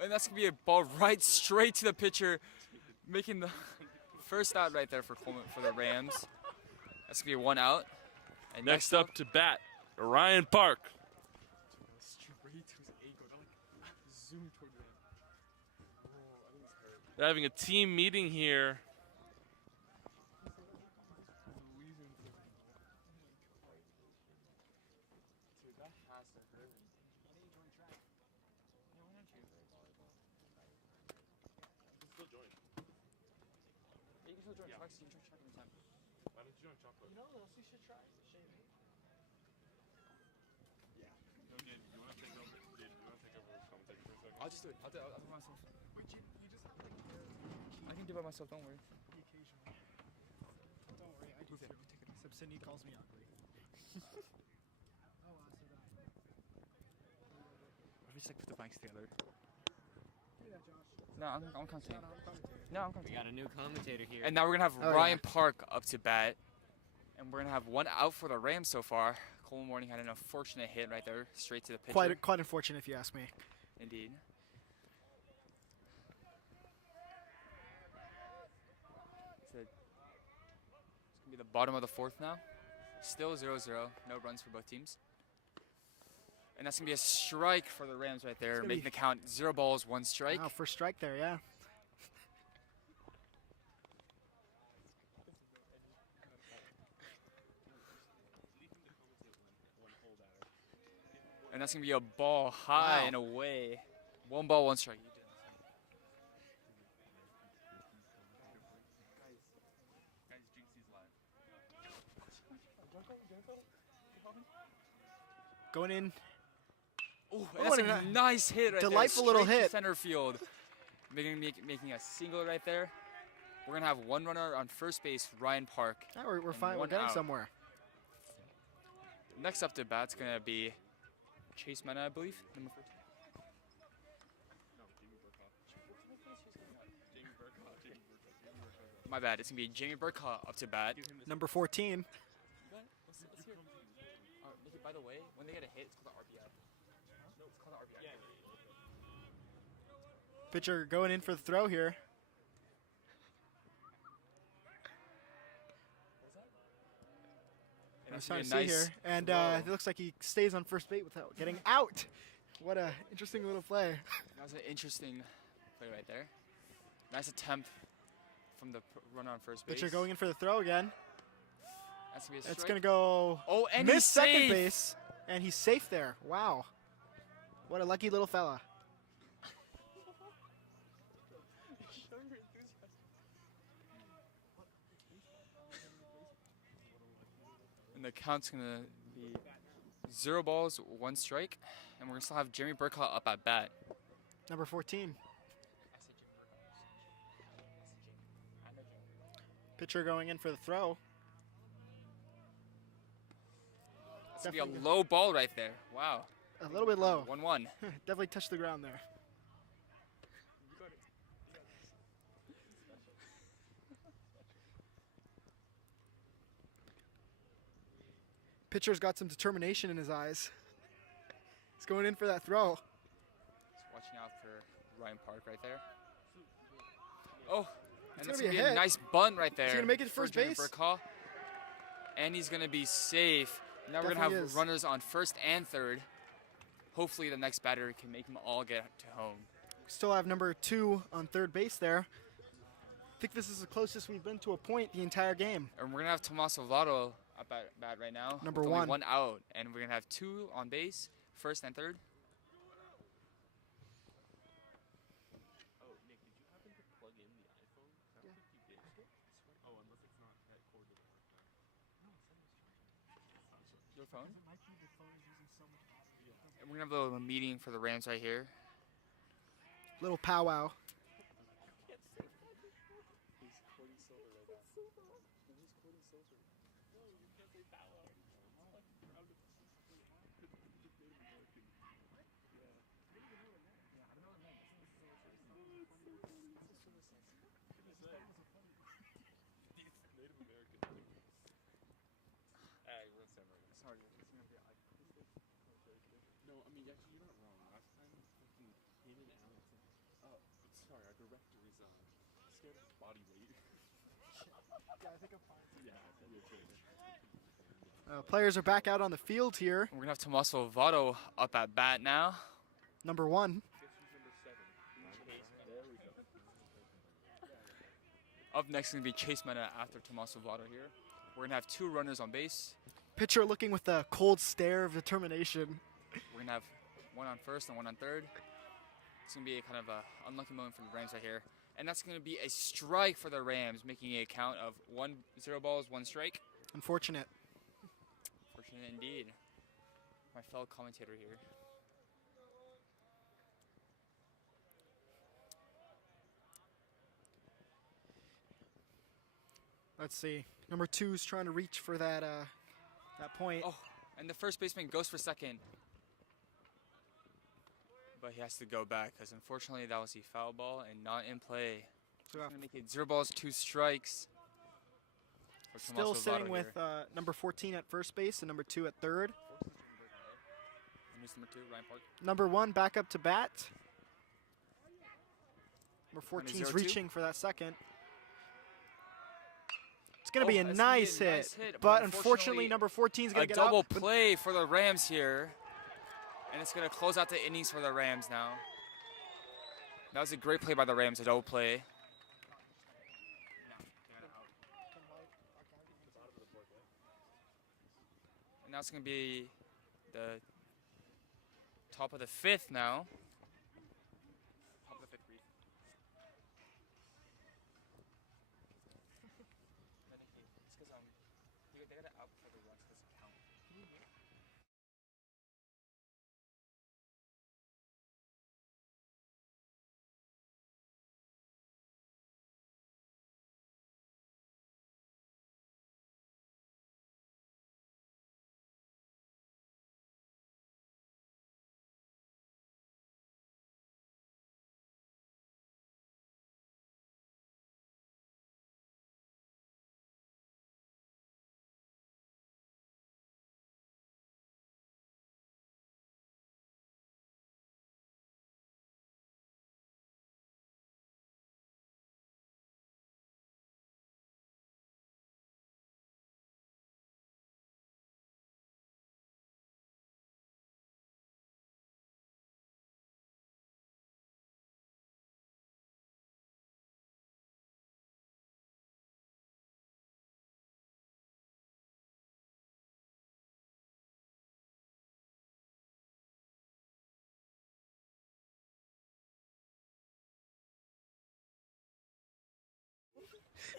and that's gonna be a ball right straight to the pitcher, making the first out right there for the Rams. That's gonna be 1 out. And Next up to bat, Ryan Park. They're having a team meeting here. Why don't you join chocolate? You know what else you should try? Shaving. Yeah. You want to take over the commentator for a second? I'll just do it. I'll do it myself. Wait, you just have like I can do it by myself, don't worry. the occasional. Don't worry, I do too. Except Sydney calls me ugly. Oh, so that. We just like put the mics together. Do that, Josh. No, I'm commentating. No, I'm commentating. No, I'm We commentating. got a new commentator here. And now we're gonna have Oh, Ryan yeah. Park up to bat. And we're gonna have 1 out for the Rams so far. Coleman Morning had an unfortunate hit right there, straight to the pitcher. Quite unfortunate if you ask me. Indeed. It's gonna be the bottom of the 4th now. Still 0-0, no runs for both teams. And that's gonna be a strike for the Rams right there, gonna making be- the count 0 balls, 1 strike. Wow, first strike there, yeah. And that's gonna be a ball high Wow. and away. 1 ball, 1 strike. Going in. Ooh, Oh, that's and a a nice hit right there. delightful little straight to hit. Center field, making a single right there. We're gonna have one runner on first base, Ryan Park. We're and fine. We're one getting out. somewhere. Next up to bat's gonna be Chase Mena, I believe, number 14. My bad. It's gonna be Jamie Burkhaw up to bat. Number 14. Let's hear it. By the way, when they get a hit, it's called the RBI. No, it's called the RBI. Pitcher going in for the throw here. And I'm that's starting to gonna be see a here. nice And throw. it looks like he stays on first base without getting out. What a interesting little play. That was an interesting play right there. Nice attempt from the runner on first base. Pitcher going in for the throw again. That's gonna be a It's strike. going to go Oh, and miss he's second safe. base. And he's safe there. Wow. What a lucky little fella. And the count's gonna be 0 balls, 1 strike, and we're gonna still have Jeremy Burkhaw up at bat. Number 14. Pitcher going in for the throw. That's gonna be a Definitely low ball right there. Wow. A little bit low. 1-1. Definitely touched the ground there. Pitcher's got some determination in his eyes. He's going in for that throw. Just watching out for Ryan Park right there. Oh, and gonna that's be gonna a be a hit. nice bunt right there. Is he gonna make it to for first Jeremy base? Burkhaw. And he's gonna be safe. Now we're gonna Definitely have is. runners on first and third. Hopefully the next batter can make them all get to home. Still have number 2 on third base there. I think this is the closest we've been to a point the entire game. And we're gonna have Tommaso Votto up at bat right now. Number with 1. only 1 out, and we're gonna have 2 on base, first and third. Oh, Nick, did you happen to plug in the iPhone? I don't think you did. Oh, unless it's not, that cord didn't work now. Your phone? And we're gonna have a little meeting for the Rams right here. Little powwow. No, I mean, actually, you're not wrong. Last time, fucking him and Alex. Oh, sorry, our director is scared of his body weight. Yeah, I think I'm fine. Yeah, Players are back out on the field here. We're gonna have Tommaso Votto up at bat now. Number 1. Up next is gonna be Chase Mena after Tommaso Votto here. We're gonna have 2 runners on base. Pitcher looking with a cold stare of determination. We're gonna have 1 on first and 1 on third. It's gonna be a kind of a unlucky moment for the Rams right here. And that's gonna be a strike for the Rams, making a count of 0 balls, 1 strike. Unfortunate. Fortunate indeed. My fellow commentator here. Let's see. Number 2's trying to reach for that point. Oh, and the first baseman goes for second. But he has to go back because unfortunately that was a foul ball and not in play. So, Gonna make it 0 balls, 2 strikes. for still Tommaso sitting Votto with here. number 14 at first base and number 2 at third. And who's number 2, Ryan Park. Number 1 back up to bat. Number 14 is 0-2. reaching for that second. It's going to be a that's gonna be a nice nice hit, hit, but but unfortunately unfortunately, number 14 is going A to get double up. but play for the Rams here. And it's going to close out the innings for the Rams now. That was a great play by the Rams, a double play. And now it's going to be the top of the 5th now.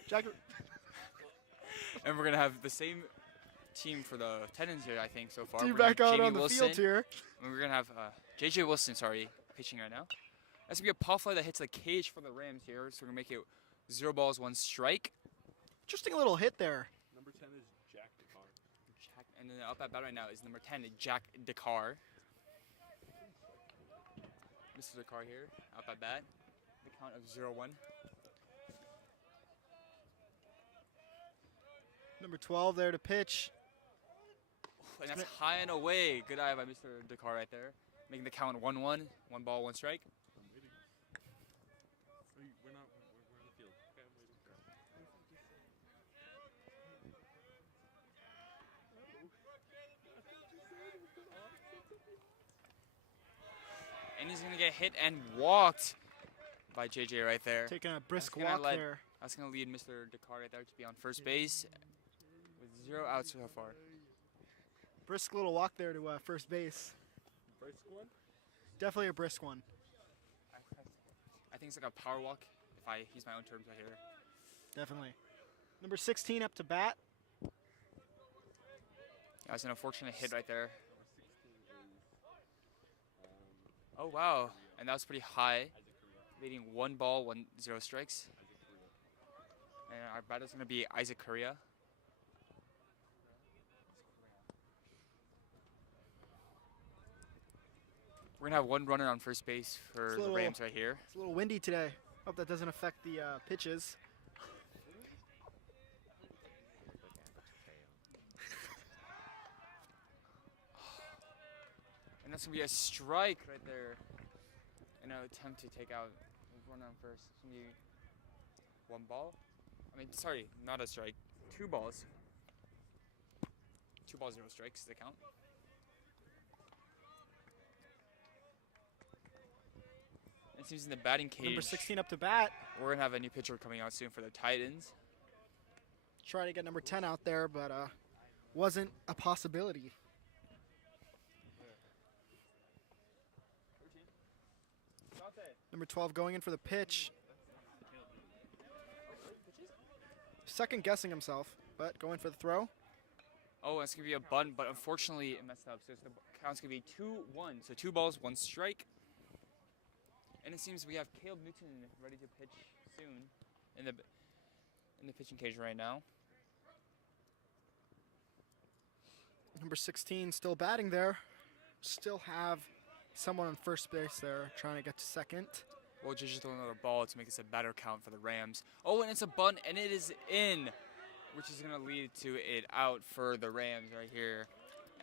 Jack, And we're gonna have the same team for the tenants here, I think, so far. team We're gonna back have out Jamie on the Wilson, field here. and we're gonna have JJ Wilson, pitching right now. That's gonna be a pop fly that hits the cage for the Rams here, so we're gonna make it 0 balls, 1 strike. Interesting little hit there. Number 10 is Jack Dakar. And then up at bat right now is number 10, Jack Dakar. Mr. Dakar here, up at bat. The count of 0-1. Number 12 there to pitch. And that's high and away. Good eye by Mr. Dakar right there. Making the count 1-1. 1 ball, 1 strike. I'm waiting. We're in the field. Okay, I'm waiting. And he's going to get hit and walked by JJ right there. Taking a brisk That's gonna walk let- there. That's going to lead Mr. Dakar right there to be on first base with 0 outs so far. Brisk little walk there to first base. First one? Definitely a brisk one. I think it's like a power walk, if I use my own terms right here. Definitely. Number 16 up to bat. That's an unfortunate hit right there. Oh, wow. And that was pretty high, leading 1 ball, 0 strikes. And our batter's going to be Isaac Correa. We're going to have 1 runner on first base for It's a the little- Rams right here. It's a little windy today. Hope that doesn't affect the pitches. And that's going to be a strike right there. And an attempt to take out the runner on first. It's going to be 1 ball. I mean, sorry, not a strike. 2 balls. 2 balls, 0 strikes is the count. It seems in the batting cage, Number 16 up to bat. we're going to have a new pitcher coming out soon for the Titans. Try to get number 10 out there, but wasn't a possibility. Number 12 going in for the pitch. Second guessing himself, but going for the throw. Oh, it's going to be a bunt, but unfortunately it messed up. So the count's going to be 2-1. So 2 balls, 1 strike. And it seems we have Caleb Newton ready to pitch soon in the pitching cage right now. Number 16 still batting there. Still have someone on first base there trying to get to second. Well, just throwing another ball to make this a better count for the Rams. Oh, and it's a bunt, and it is in, which is going to lead to it out for the Rams right here.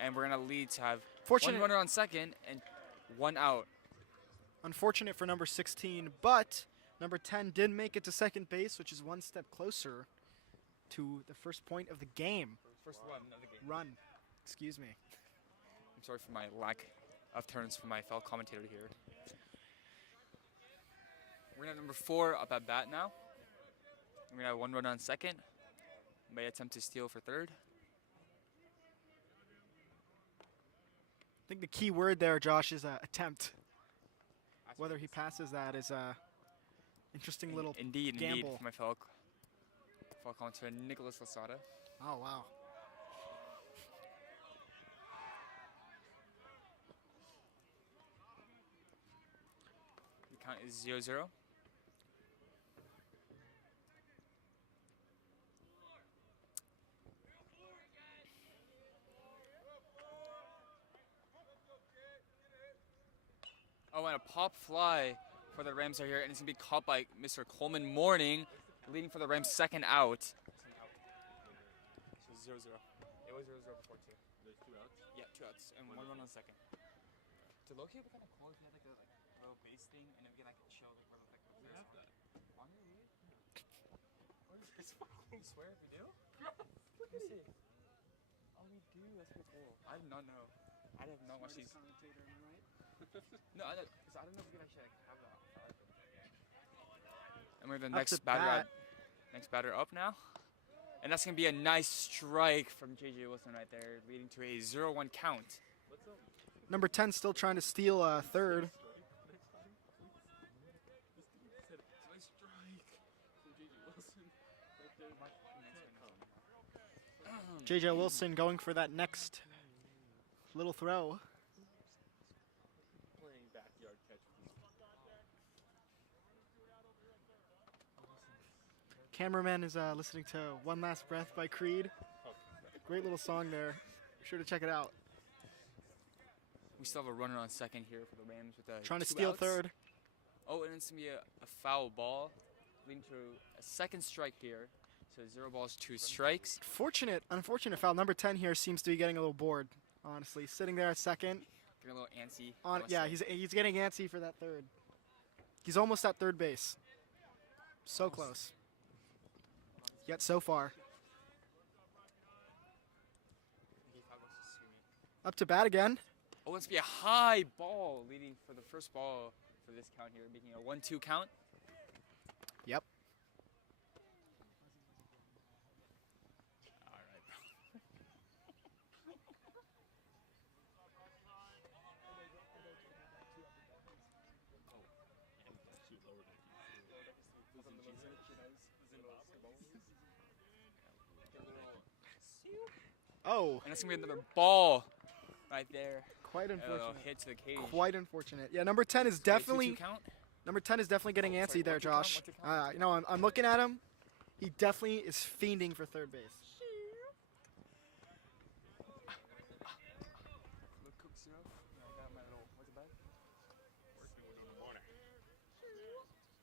And we're going to lead to have 1 runner on second and 1 out. Unfortunate for number 16, but number 10 did make it to second base, which is 1 step closer to the first point of the game. First run of the game. Run. Excuse me. I'm sorry for my lack of turns from my fellow commentator here. We're going to have number 4 up at bat now. We're going to have 1 runner on second. May attempt to steal for third. I think the key word there, Josh, is attempt. Whether he passes that is a interesting little Indeed, gamble. for my fellow commentator, Nicholas Lasada. Oh, wow. The count is 0-0. Oh, and a pop fly for the Rams are here, and it's going to be caught by Mr. Coleman Morning, leading for the Rams' second out. So 0-0. It was 0-0 before, too. There's 2 outs. Yeah, 2 outs, and 1 run on second. To locate what kind of cool if you had like a little base thing, and then we can like show like where the We have that. on your lead? I swear if we do? Let me see. Oh, we do. That's pretty cool. I did not know. I did not watch these. No, I don't know if we can actually like have that. And we're the Up next to batter. bat. Next batter up now. And that's gonna be a nice strike from JJ Wilson right there, leading to a 0-1 count. Number 10 still trying to steal third. Nice strike from J.J. Wilson. J.J. Wilson going for that next little throw. Playing backyard catch. Cameraman is listening to One Last Breath by Creed. Great little song there. Be sure to check it out. We still have a runner on second here for the Rams with Trying to 2 steal outs. third. Oh, and it's going to be a foul ball, leading to a second strike here. So 0 balls, 2 strikes. Unfortunate foul. Number 10 here seems to be getting a little bored, honestly. Sitting there at second. Getting a little antsy. I must Yeah, say. he's getting antsy for that third. He's almost at third base. So close. Yet so far. Up to bat again. Oh, it's going to be a high ball leading for the first ball for this count here, making a 1-2 count. Yep. All right. Oh, And it's going to be another ball right there. quite A little unfortunate. hit to the cage. Quite unfortunate. Yeah, number 10 is It's gonna be a 2-2 definitely count. getting Oh, sorry, antsy there, 1-2 count, Josh. 1-2 count. You know, I'm looking at him. He definitely is fiending for third base. Little Coke syrup. I got my little, what's it about? Working with the morning.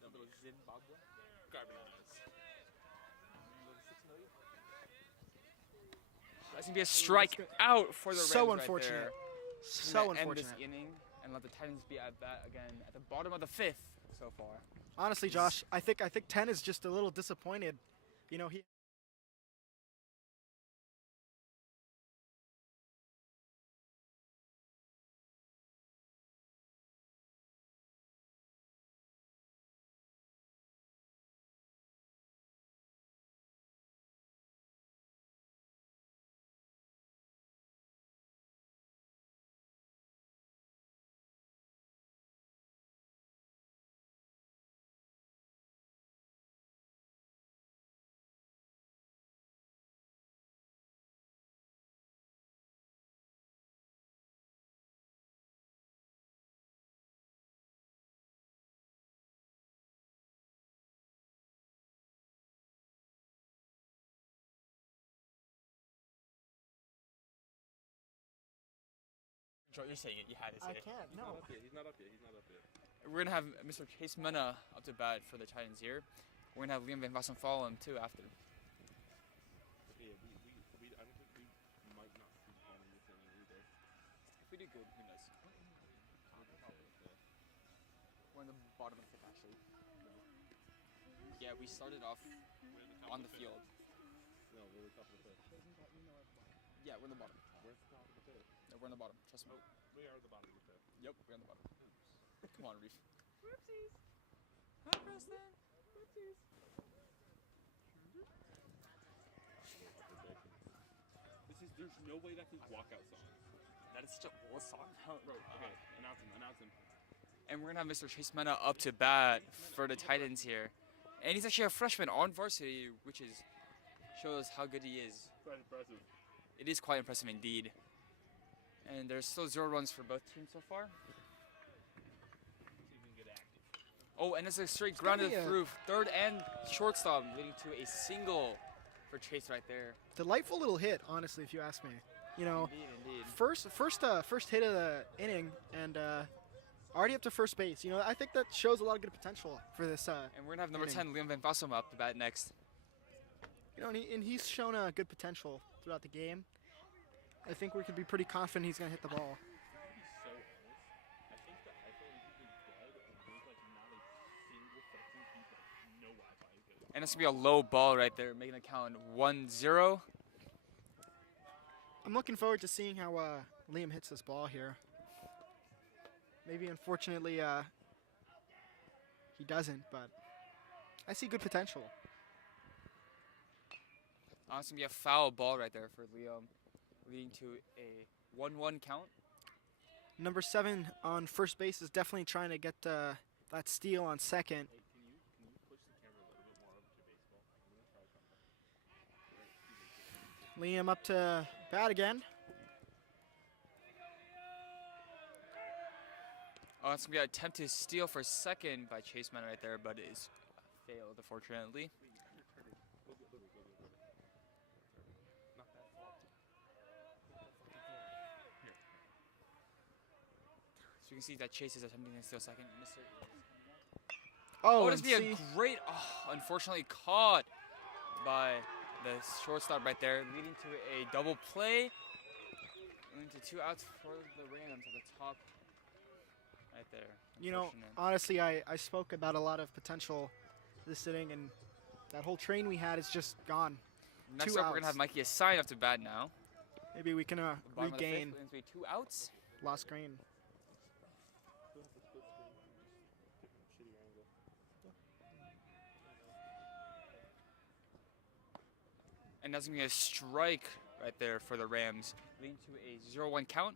A little Zimbabwe. That's going to be a strike out for the Rams So right unfortunate. there. So Gonna end this unfortunate. inning and let the Titans be at bat again at the bottom of the 5th so far. Honestly, Josh, I think 10 is just a little disappointed. You know, he You're saying it. You had to I say it. can't. No. He's not up yet. We're going to have Mr. Chase Mena up to bat for the Titans here. We're going to have Liam Van Vassen follow him too after. Yeah, I don't think we might not see calling this inning either. If we do good, who knows? We're in the bottom of the 5th actually. Yeah, we started off on the field. No, we're the top of the fifth. Yeah, we're in the bottom. We're at the top of the fifth. No, we're in the bottom. Trust me. We are at the bottom of the fifth. Yep, we're in the bottom. Come on, Reef. Whoopsies. Hi, Preston. Whoopsies. There's no way that's his walkout song. That is such an old song. Bro, okay, announce him. And we're going to have Mr. Chase Mena up to bat for the Titans here. And he's actually a freshman on varsity, which shows how good he is. Quite impressive. It is quite impressive indeed. And there's still 0 runs for both teams so far. Oh, and it's a straight grounded through third and shortstop, leading to a single for Chase right there. Delightful little hit, honestly, if you ask me. You know, Indeed. first hit of the inning and already up to first base. You know, I think that shows a lot of good potential for this. And we're gonna have number 10, Liam Van Vassen, up to bat next. You know, and he's shown good potential throughout the game. I think we can be pretty confident he's gonna hit the ball. So honest, I think the iPhone is dead, and there's like not a single fucking piece of no Wi-Fi. And it's gonna be a low ball right there, making the count 1-0. I'm looking forward to seeing how Liam hits this ball here. Maybe unfortunately he doesn't, but I see good potential. It's gonna be a foul ball right there for Liam, leading to a 1-1 count. Number 7 on first base is definitely trying to get that steal on second. Hey, can you push the camera a little bit more over to baseball? I'm gonna try something. Liam up to bat again. Oh, it's going to be an attempt to steal for second by Chaseman right there, but it is failed, unfortunately. So you can see that Chase is attempting to steal second. Oh, this and would be see, a great, unfortunately caught by the shortstop right there, leading to a double play. Leading to 2 outs for the Rams at the top right there. you know, honestly, I spoke about a lot of potential this inning, and that whole train we had is just gone. Next 2 up, we're going to outs. have Mikey Assign up to bat now. Maybe we can The bottom of the regain fifth, going to be 2 outs. lost green. And that's going to be a strike right there for the Rams, leading to a 0-1 count.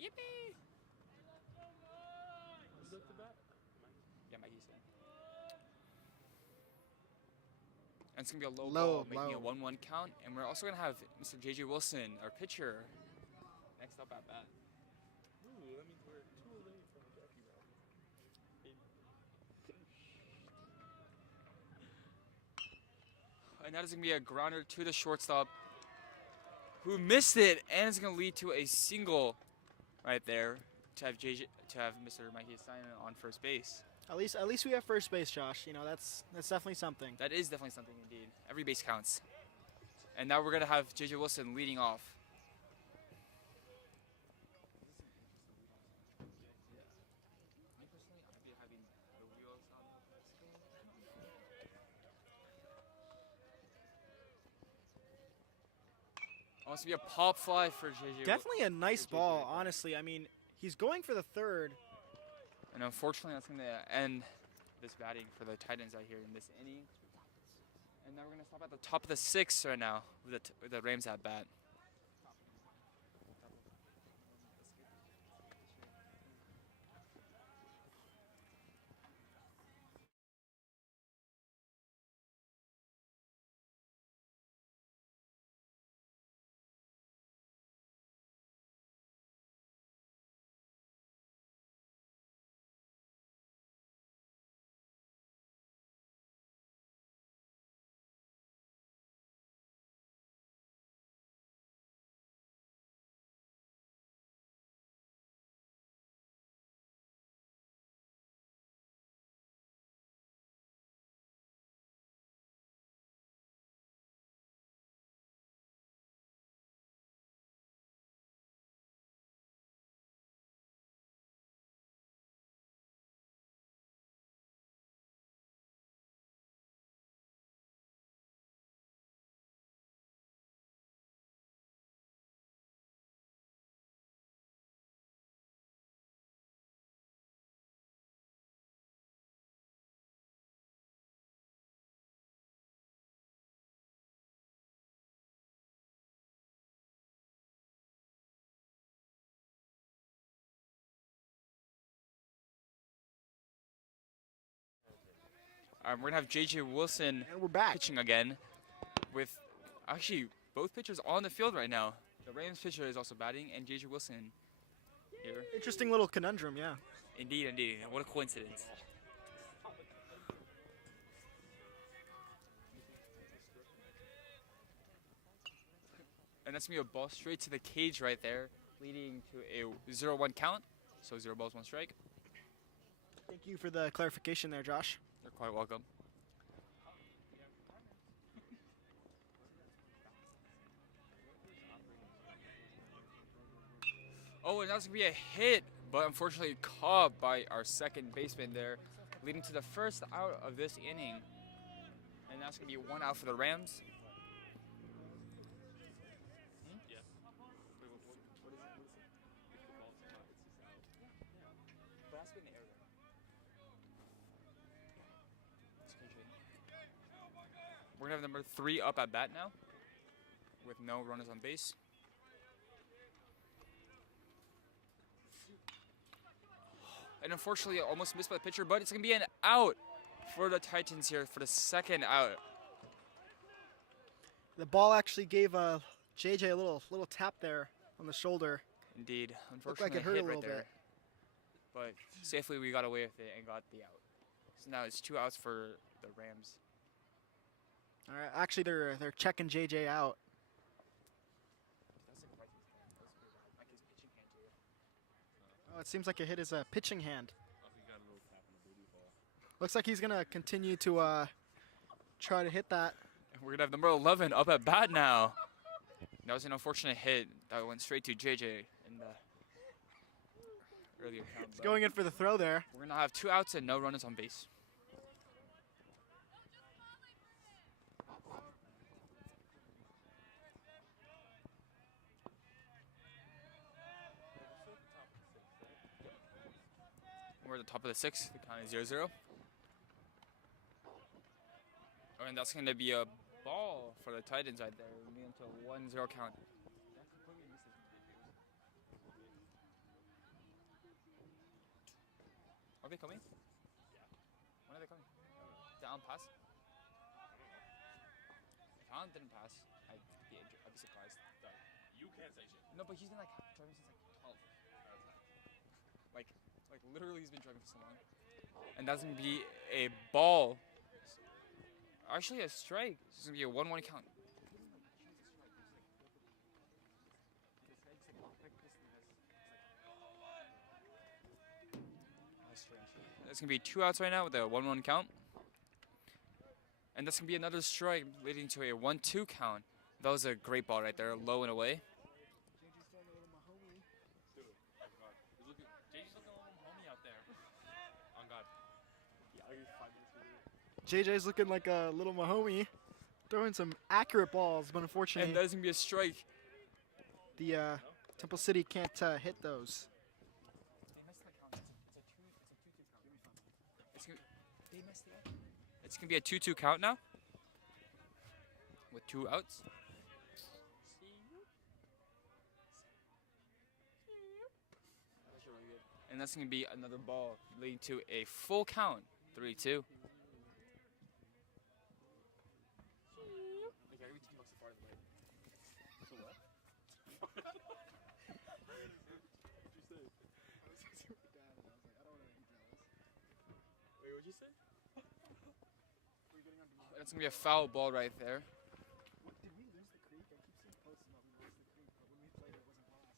Yippee! Yeah, Mikey's in. And it's going to be a low ball, making a 1-1 count. And we're also going to have Mr. J.J. Wilson, our pitcher, next up at bat. Ooh, that means we're 2 away from Jackie Robinson. And that is going to be a grounder to the shortstop, who missed it, and it's going to lead to a single right there to have Mr. Mikey Stein on first base. At least we have first base, Josh. You know, that's definitely something. That is definitely something indeed. Every base counts. And now we're going to have J.J. Wilson leading off. Wants to be a pop fly for J.J. Definitely a nice ball, honestly. I mean, he's going for the third. And unfortunately, that's going to end this batting for the Titans out here in this inning. And now we're going to stop at the top of the 6th right now with the Rams at bat. We're going to have J.J. Wilson And we're back. pitching again with actually both pitchers on the field right now. The Rams pitcher is also batting, and J.J. Wilson here. Interesting little conundrum, yeah. Indeed, indeed. What a coincidence. And that's going to be a ball straight to the cage right there, leading to a 0-1 count. So 0 balls, 1 strike. Thank you for the clarification there, Josh. You're quite welcome. Oh, and that's going to be a hit, but unfortunately caught by our second baseman there, leading to the first out of this inning. And that's going to be 1 out for the Rams. We're going to have number 3 up at bat now, with no runners on base. And unfortunately, almost missed by the pitcher, but it's going to be an out for the Titans here for the second out. The ball actually gave JJ a little tap there on the shoulder. Indeed. Looked like Unfortunately, it hurt a hit little right there. bit. But safely we got away with it and got the out. So now it's 2 outs for the Rams. All right, actually they're checking JJ out. Oh, it seems like it hit his pitching hand. Looks like he's gonna continue to try to hit that. And we're gonna have number 11 up at bat now. That was an unfortunate hit that went straight to JJ in the earlier count. He's going in for the throw there. We're gonna have 2 outs and no runners on base. We're at the top of the 6th. The count is 0-0. Oh, and that's going to be a ball for the Titans right there. We're moving into a 1-0 count. Are they coming? Yeah. When are they coming? Down pass? If Alan didn't pass, I'd be surprised. You can't say shit. No, but he's been like driving since like 12. Like literally he's been driving for so long. And that's gonna be a ball. Actually a strike. It's gonna be a 1-1 count. That's gonna be 2 outs right now with a 1-1 count. And that's gonna be another strike leading to a 1-2 count. That was a great ball right there, low and away. JJ's looking like a little Mahomey, throwing some accurate balls, but unfortunately, And that's gonna be a strike. the Temple City can't hit those. It's gonna be a 2-2 count now, with 2 outs. And that's gonna be another ball leading to a full count, 3-2. That's gonna be a foul ball right there. Did we lose the creek? I keep seeing posts about we lost the creek, but when we played it wasn't lost.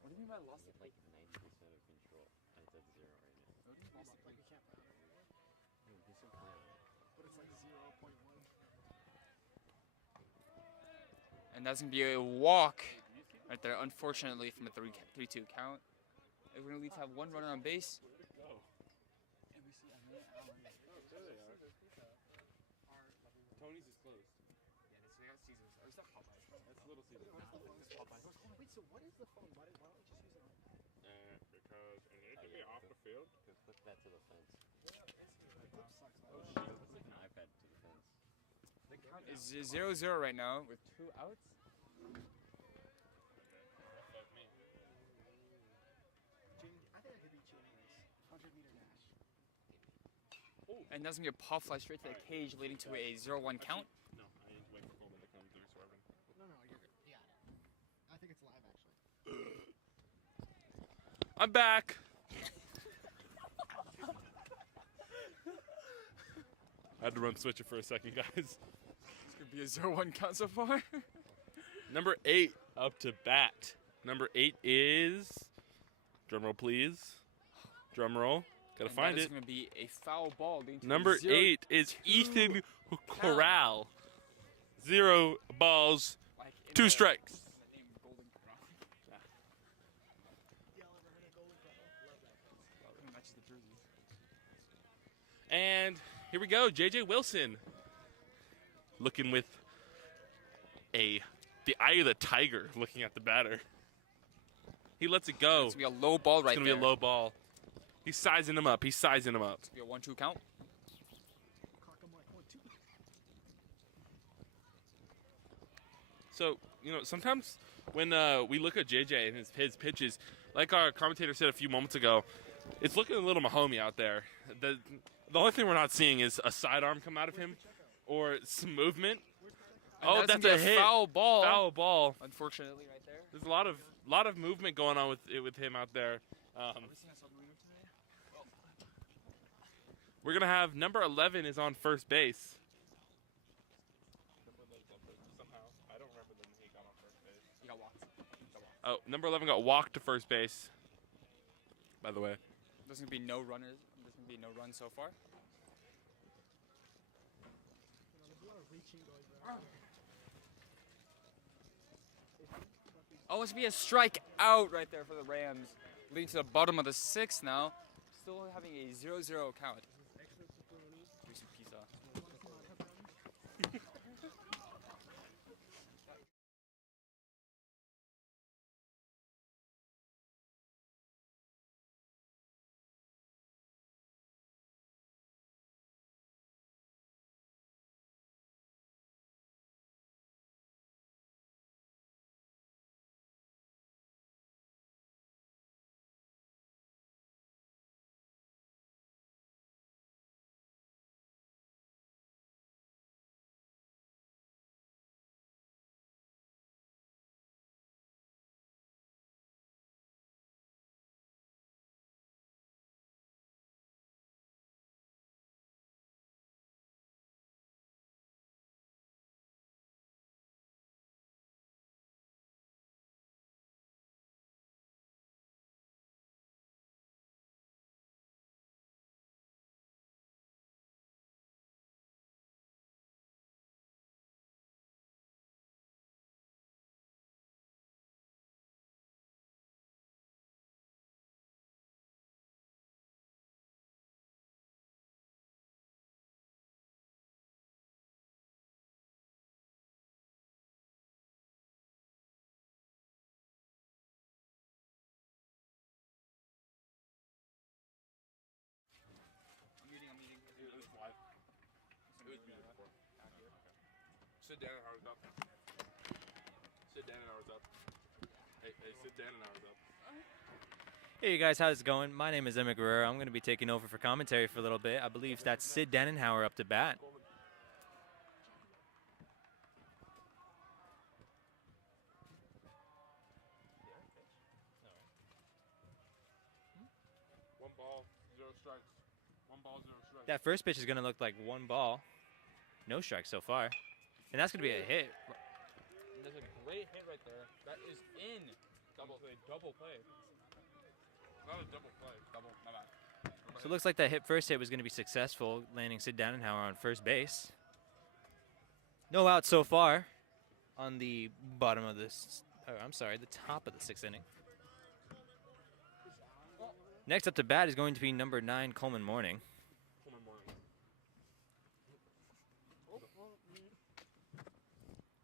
What do you mean by lost? Like 90% of control, and it's at 0 right now. Like we can't play out of it. No, he's still playing. But it's like 0.1. And that's gonna be a walk right there, unfortunately, from a 3-2 count. And we're gonna at least have 1 runner on base. Tony's is closed. That's Little Caesars. Wait, so what is the phone? Why don't we just use it on? Because it needs to be off the field. Because flip that to the fence. Flip an iPad to the fence. The count is 0-0 right now with 2 outs. I think I could beat you anyways. 100-meter dash. And that's gonna be a pop fly straight to the cage, leading to a 0-1 count. No, I need to wait for Coleman to come through swerving. No, you're good. You got it. I think it's live actually. I'm back. I had to run switch it for a second, guys. It's gonna be a 0-1 count so far. Number 8 up to bat. Number 8 is, drum roll please. Drum roll. Gotta And find that is it. gonna be a foul ball. leading to a Number 0-2 8 is Ethan Corral. 0 balls, like in 2 the- strikes. the name Golden Corral. It matches the jersey. And here we go, JJ Wilson. Looking with the eye of the tiger, looking at the batter. He lets it go. It's gonna be a low ball right It's gonna there. be a low ball. He's sizing him up. He's sizing him up. It's gonna be a 1-2 count. Cock 'em like 1-2. So, sometimes when we look at JJ and his pitches, like our commentator said a few moments ago, it's looking a little Mahomey out there. The only thing we're not seeing is a sidearm come out of him. or some movement. And Oh, that's that's gonna a be hit. Foul ball. Foul ball. Unfortunately, right there. There's a lot of movement going on with him out there. We're gonna have number 11 is on first base. Somehow. I don't remember when he got on first base. He got walked. Oh, number 11 got walked to first base. By the way, There's gonna be no runners. There's gonna be no run so far. Oh, it's gonna be a strikeout right there for the Rams, leading to the bottom of the sixth now. Still having a 0-0 count. Give me some pizza. I'm eating. It was live. It was muted before. Sit down and hours up. Sit down and hours up. Hey, sit down and hours up. Hey you guys, how's it going? My name is Emmett Guerrero. I'm going to be taking over for commentary for a little bit. I believe that's Sid Dannenhauer up to bat. One ball, 0 strikes. One ball, 0 strikes. That first pitch is going to look like one ball. No strikes so far. And that's going to be a hit. There's a great hit right there. That is in. Double play. Not a double play. Double. My bad. So it looks like that first hit was going to be successful, landing Sid Dannenhauer on first base. No outs so far on the bottom of this. The top of the sixth inning. Next up to bat is going to be number 9, Coleman Morning. Coleman Morning.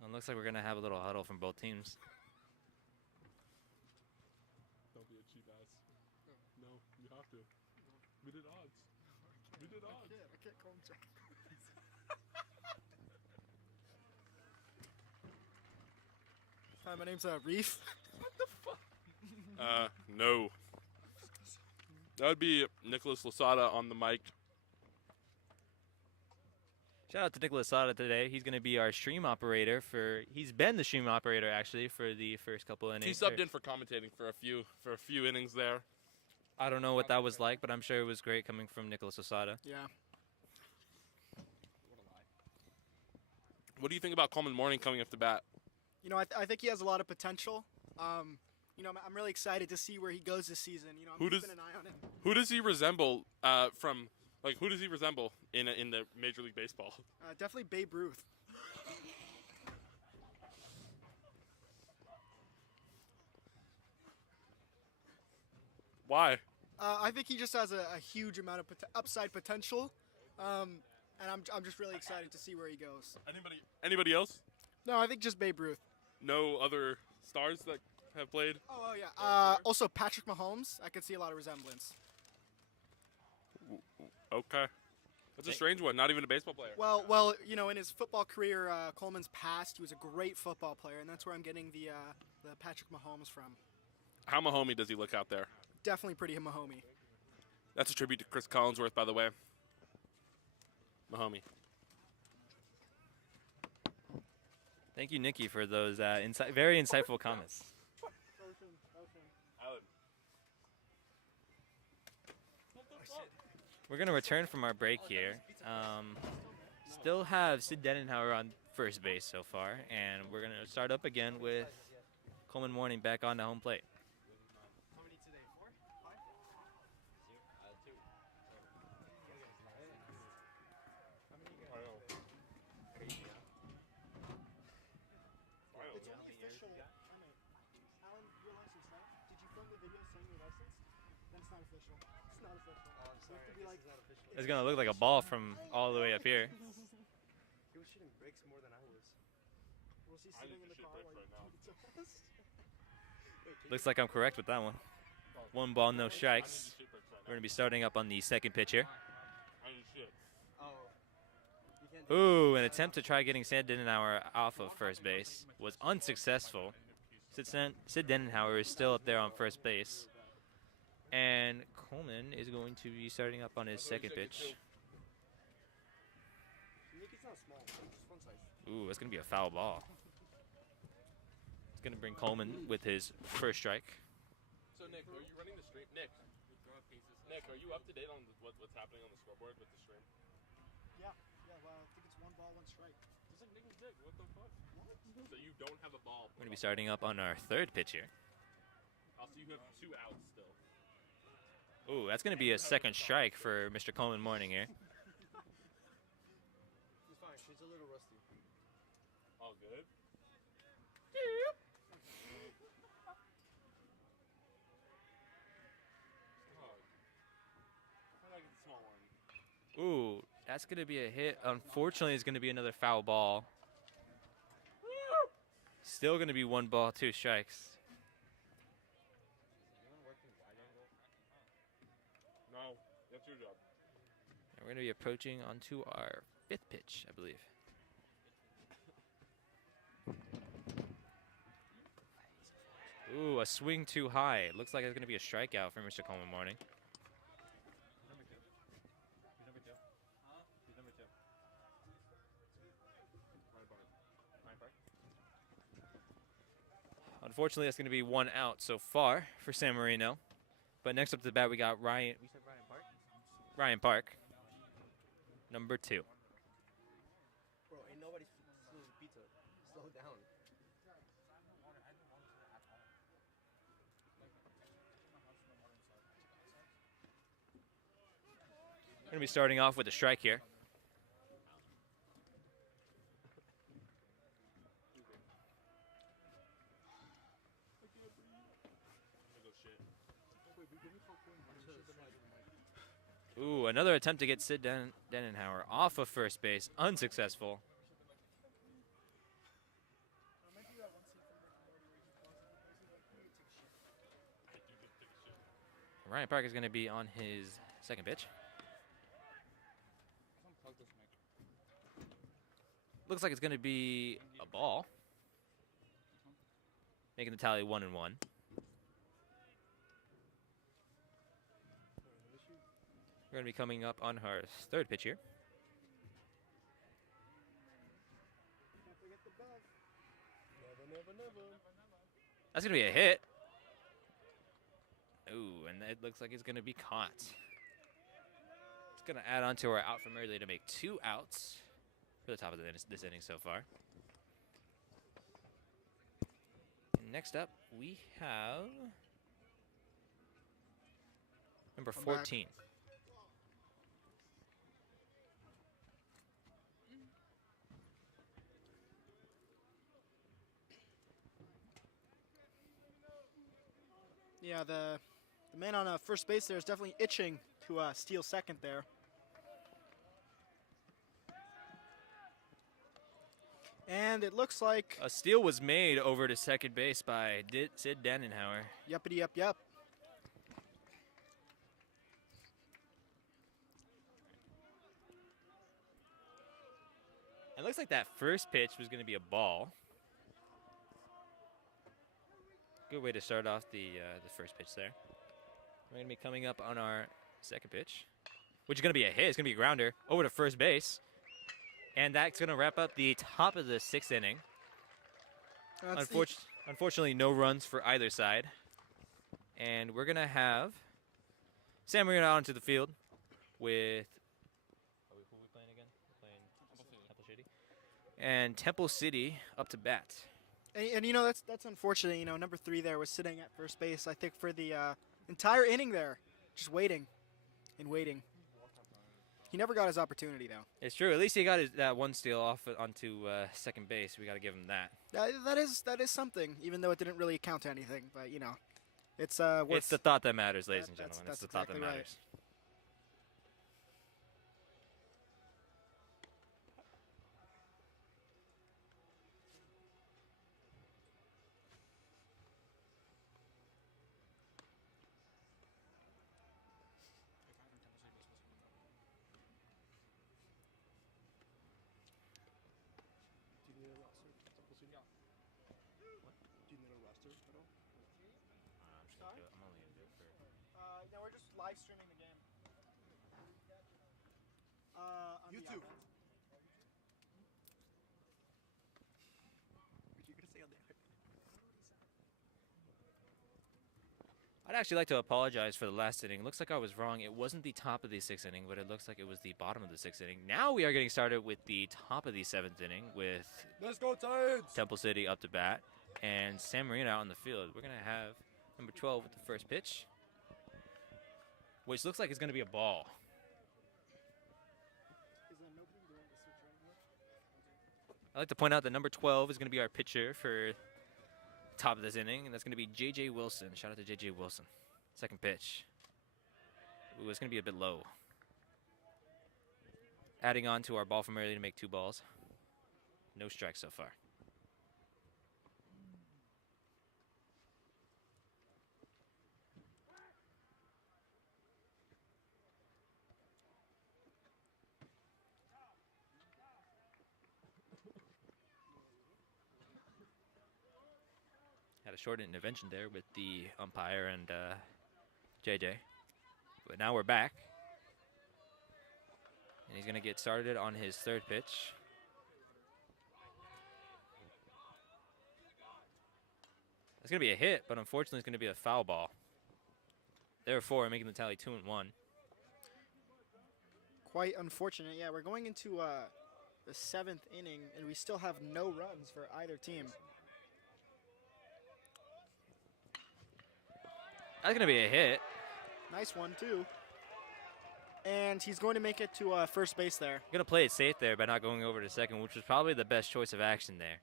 Well, it looks like we're going to have a little huddle from both teams. Don't be a cheap ass. No, you have to. We did odds. We did odds. I can't call him Jack. Hi, my name's Reef. no. That would be Nicholas Losada on the mic. Shout out to Nicholas Sada today. He's going to be our stream operator he's been the stream operator actually for the first couple innings. He subbed in for commentating for a few innings there. I don't know what that was like, but I'm sure it was great coming from Nicholas Osada. Yeah. What do you think about Coleman Morning coming up to bat? You know, I think he has a lot of potential. You know, I'm really excited to see where he goes this season. You know, I'm keeping an eye on him. Who does he resemble who does he resemble in the Major League Baseball? Definitely Babe Ruth. Why? I think he just has a huge amount of upside potential, and I'm just really excited to see where he goes. Anybody else? No, I think just Babe Ruth. No other stars that have played? Oh yeah. Also Patrick Mahomes. I could see a lot of resemblance. Okay. That's a strange one. Not even a baseball player. Well, you know, in his football career, Coleman's past, he was a great football player, and that's where I'm getting the Patrick Mahomes from. How Mahomey does he look out there? Definitely pretty Mahomey. That's a tribute to Chris Collinsworth, by the way. Mahomey. Thank you, Nikki, for those very insightful comments. Alan. We're going to return from our break here. Still have Sid Denenhauer on first base so far, and we're going to start up again with Coleman Morning back on the home plate. How many today? 4? 5? It's only official. Alan, your license, right? Did you film the video saying your license? Then it's not official. It's not official. Oh, I'm sorry. To be like, not official. It's going to look like a ball from all the way up here. He was shooting bricks more than I was. Was he sitting in the car while you tweeted to us? Looks like I'm correct with that one. 1 ball, no strikes. We're going to be starting up on the second pitch here. Ooh, an attempt to try getting Sid Denenhauer off of first base was unsuccessful. Sid Denenhauer is still up there on first base. And Coleman is going to be starting up on his second pitch. Ooh, that's going to be a foul ball. It's going to bring Coleman with his first strike. So Nick, are you running the stream? Nick, are you up to date on what's happening on the scoreboard with the stream? Yeah, well, I think it's 1 ball, 1 strike. Just like Nick was dick. What the fuck? So you don't have a ball. We're going to be starting up on our third pitch here. Also, you have 2 outs still. Ooh, that's going to be a second strike for Mr. Coleman Morning here. She's fine. She's a little rusty. All good. I like the small one. Ooh, that's going to be a hit. Unfortunately, it's going to be another foul ball. Still going to be 1 ball, 2 strikes. No, that's your job. And we're going to be approaching onto our 5th pitch, I believe. Ooh, a swing too high. It looks like it's going to be a strikeout for Mr. Coleman Morning. Unfortunately, that's going to be 1 out so far for San Marino. But next up to the bat, we got Ryan. We said Ryan Park? Ryan Park, number 2. Bro, ain't nobody stealing pizza. Slow down. We're going to be starting off with a strike here. Ooh, another attempt to get Sid Denenhauer off of first base. Unsuccessful. Ryan Park is going to be on his second pitch. Looks like it's going to be a ball. Making the tally 1-1. We're going to be coming up on our third pitch here. That's going to be a hit. Ooh, and it looks like it's going to be caught. It's going to add on to our out from early to make 2 outs for the top of this inning so far. And next up, we have number 14. Yeah, the man on first base there is definitely itching to steal second there. And it looks like A steal was made over to second base by Sid Denenhauer. yuppity yup. It looks like that first pitch was going to be a ball. Good way to start off the first pitch there. We're going to be coming up on our second pitch, which is going to be a hit. It's going to be a grounder over to first base. And that's going to wrap up the top of the 6th inning. That's the- Unfortunately, no runs for either side. And we're going to have San Marino out onto the field with. Who are we playing again? We're playing Temple City. And Temple City up to bat. And you know that's unfortunate. You know, number 3 there was sitting at first base. I think for the entire inning there, just waiting and waiting. He never got his opportunity though. It's true. At least he got that one steal off onto second base. We got to give him that. That is something, even though it didn't really count to anything. But you know, it's worth. It's the thought that matters, ladies and That's- gentlemen. that's It's the thought that exactly right. matters. Do you need a roster? Temple City? What? Do you need a roster at all? I'm only going to do it for. No, we're just live streaming the game. On YouTube. The What you gonna say on there? I'd actually like to apologize for the last inning. Looks like I was wrong. It wasn't the top of the 6th inning, but it looks like it was the bottom of the 6th inning. Now we are getting started with the top of the 7th inning with Let's go, Tides! Temple City up to bat and San Marino out on the field. We're going to have number 12 with the first pitch, which looks like it's going to be a ball. Is there nobody doing the switch right anymore? I'd like to point out that number 12 is going to be our pitcher for top of this inning, and that's going to be J.J. Wilson. Shout out to J.J. Wilson. Second pitch. Ooh, it's going to be a bit low. Adding on to our ball from earlier to make 2 balls. No strikes so far. Had a short intervention there with the umpire and JJ. But now we're back. And he's going to get started on his 3rd pitch. It's going to be a hit, but unfortunately it's going to be a foul ball. Therefore, making the tally 2-1. Quite unfortunate. Yeah, we're going into the 7th inning, and we still have no runs for either team. That's going to be a hit. Nice one too. And he's going to make it to first base there. Going to play it safe there by not going over to second, which was probably the best choice of action there.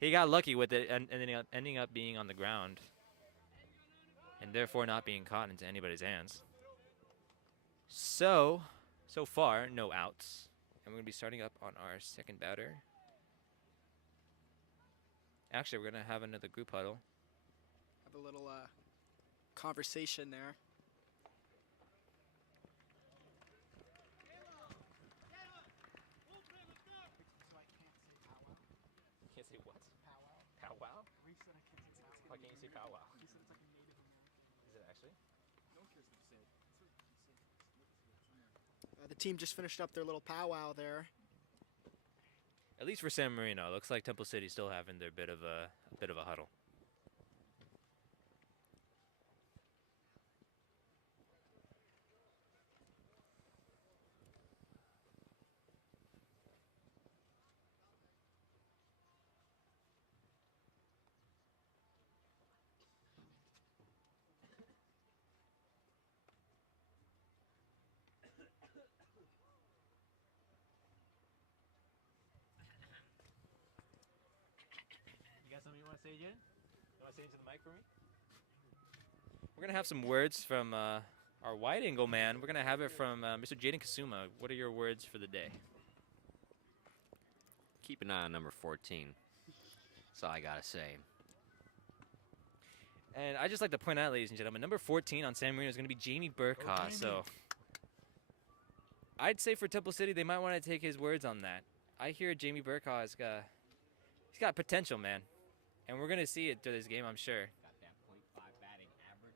He got lucky with it and ending up being on the ground and therefore not being caught into anybody's hands. So far, no outs. And we're going to be starting up on our second batter. Actually, we're going to have another group huddle. Have a little conversation there. Can't say what? Powwow? Why can't you say powwow? Is it actually? The team just finished up their little powwow there. At least for San Marino, it looks like Temple City still having their bit of a huddle. You got something you want to say, Jen? You want to say into the mic for me? We're going to have some words from our wide angle man. We're going to have it from Mr. Jaden Kasuma. What are your words for the day? Keep an eye on number 14. That's all I gotta say. And I'd just like to point out, ladies and gentlemen, number 14 on San Marino is going to be Jamie Burkhaw. So I'd say for Temple City, they might want to take his words on that. I hear Jamie Burkhaw he's got potential, man. And we're going to see it through this game, I'm sure. Got that .5 batting average.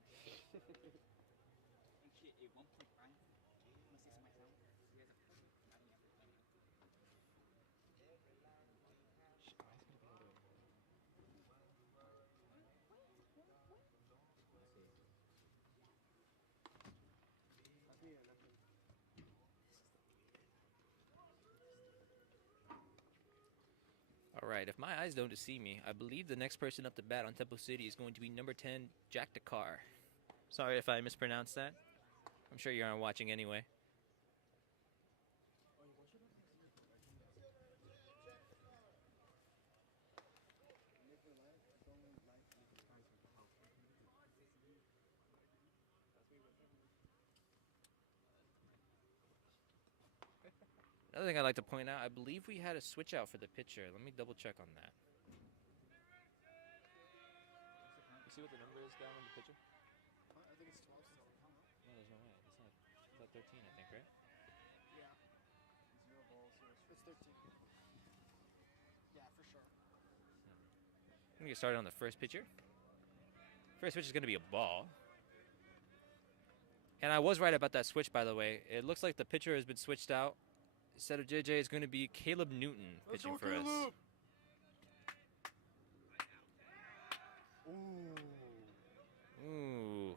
right, if my eyes don't deceive me, I believe the next person up to bat on Temple City is going to be number 10, Jack Dakar. Sorry if I mispronounced that. I'm sure you aren't watching anyway. Another thing I'd like to point out, I believe we had a switch out for the pitcher. Let me double check on that. You see what the number is down on the pitcher? I think it's 12 still. I don't know. No, there's no way. It's not 13, I think, right? Yeah. 0 balls, 0 It's 13. Yeah, for sure. I'm going to get started on the first pitcher. First pitch is going to be a ball. And I was right about that switch, by the way. It looks like the pitcher has been switched out. Instead of JJ, it's going to be Caleb Newton pitching for us. Ooh.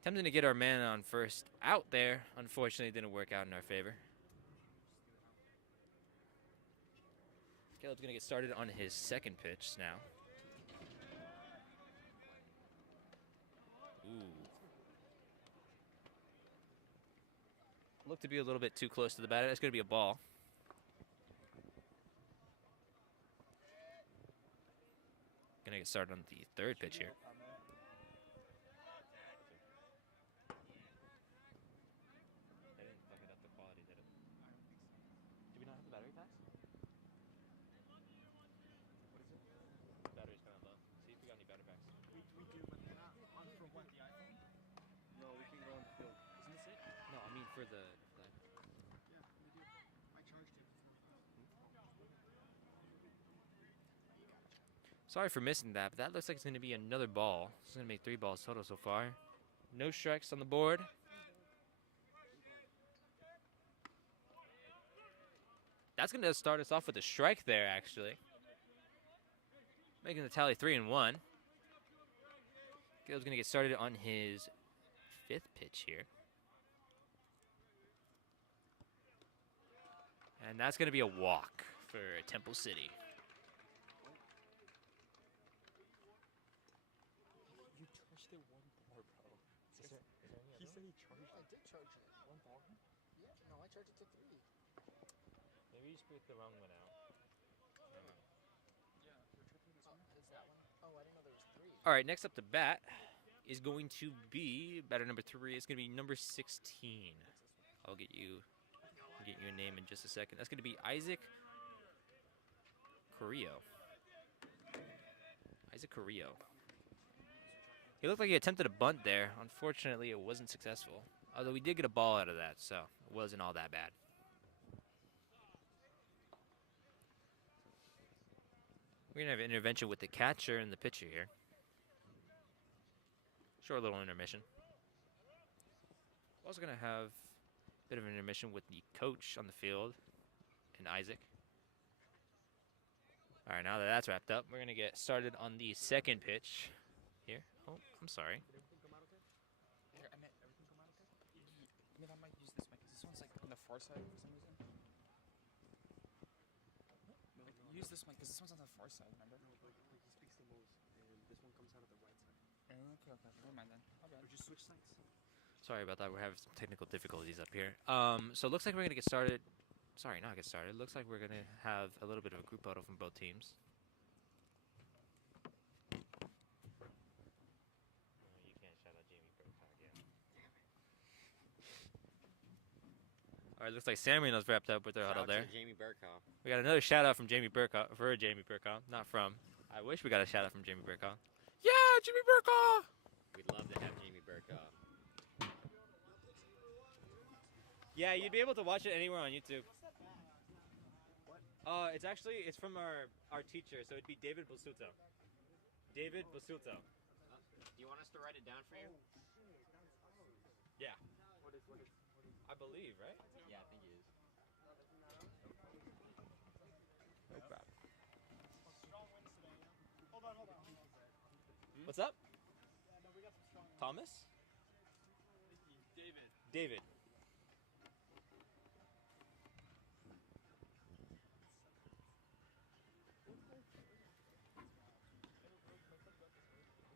Attempting to get our man on first out there. Unfortunately, it didn't work out in our favor. Caleb's going to get started on his second pitch now. Ooh. Looked to be a little bit too close to the batter. That's going to be a ball. Going to get started on the third pitch here. They didn't fuck it up the quality, did it? Do we not have the battery packs? What is it? Battery's kind of low. See if we got any battery packs. We do, but they're not on for what, the iPhone? No, we can go on the field. Isn't this it? No, I mean for the Yeah, we do. I charged it for 45. Sorry for missing that, but that looks like it's going to be another ball. This is going to make 3 balls total so far. No strikes on the board. That's going to start us off with a strike there, actually. Making the tally 3-1. Caleb's going to get started on his 5th pitch here. And that's going to be a walk for Temple City. You charged it 1 ball, bro. He said he charged I did charge it. 1 ball. Yeah, no, I charged it to 3. Maybe you split the wrong one out. Yeah, we're tripping this one. Is that one? Oh, I didn't know there was 3. All right, next up to bat is going to be batter number 3. It's going to be number 16. I'll get you a name in just a second. That's going to be Isaac Carrillo. Isaac Carrillo. He looked like he attempted a bunt there. Unfortunately, it wasn't successful. Although we did get a ball out of that, so it wasn't all that bad. We're going to have an intervention with the catcher and the pitcher here. Short little intermission. We're also going to have a bit of an intermission with the coach on the field and Isaac. All right, now that that's wrapped up, we're going to get started on the second pitch here. Oh, I'm sorry. Here, I meant everything come out okay? I mean, I might use this mic because this one's like on the far side for some reason. Like, use this mic because this one's on the far side, remember? No, like he speaks the most, and this one comes out of the right side. Okay, never mind then. My bad. Or just switch sides. Sorry about that. We're having some technical difficulties up here. So it looks like we're going to get started. Sorry, not get started. Looks like we're going to have a little bit of a group photo from both teams. You can't shout out Jamie Burkhart yet. All right, looks like San Marino's wrapped up with their huddle there. Jamie Burkhoff. We got another shout out from Jamie Burkhart, for Jamie Burkhart, not from. I wish we got a shout out from Jamie Burkhart. Yeah, Jimmy Burkhaw! We'd love to have Jamie Burkhoff. Yeah, you'd be able to watch it anywhere on YouTube. It's actually from our teacher, so it'd be David Basuto. David Basuto. Do you want us to write it down for you? Yeah. I believe, right? Yeah, I think he is. No problem. Strong wins today, Hold on. What's up? Yeah, no, we got some strong wins. Thomas? David. David.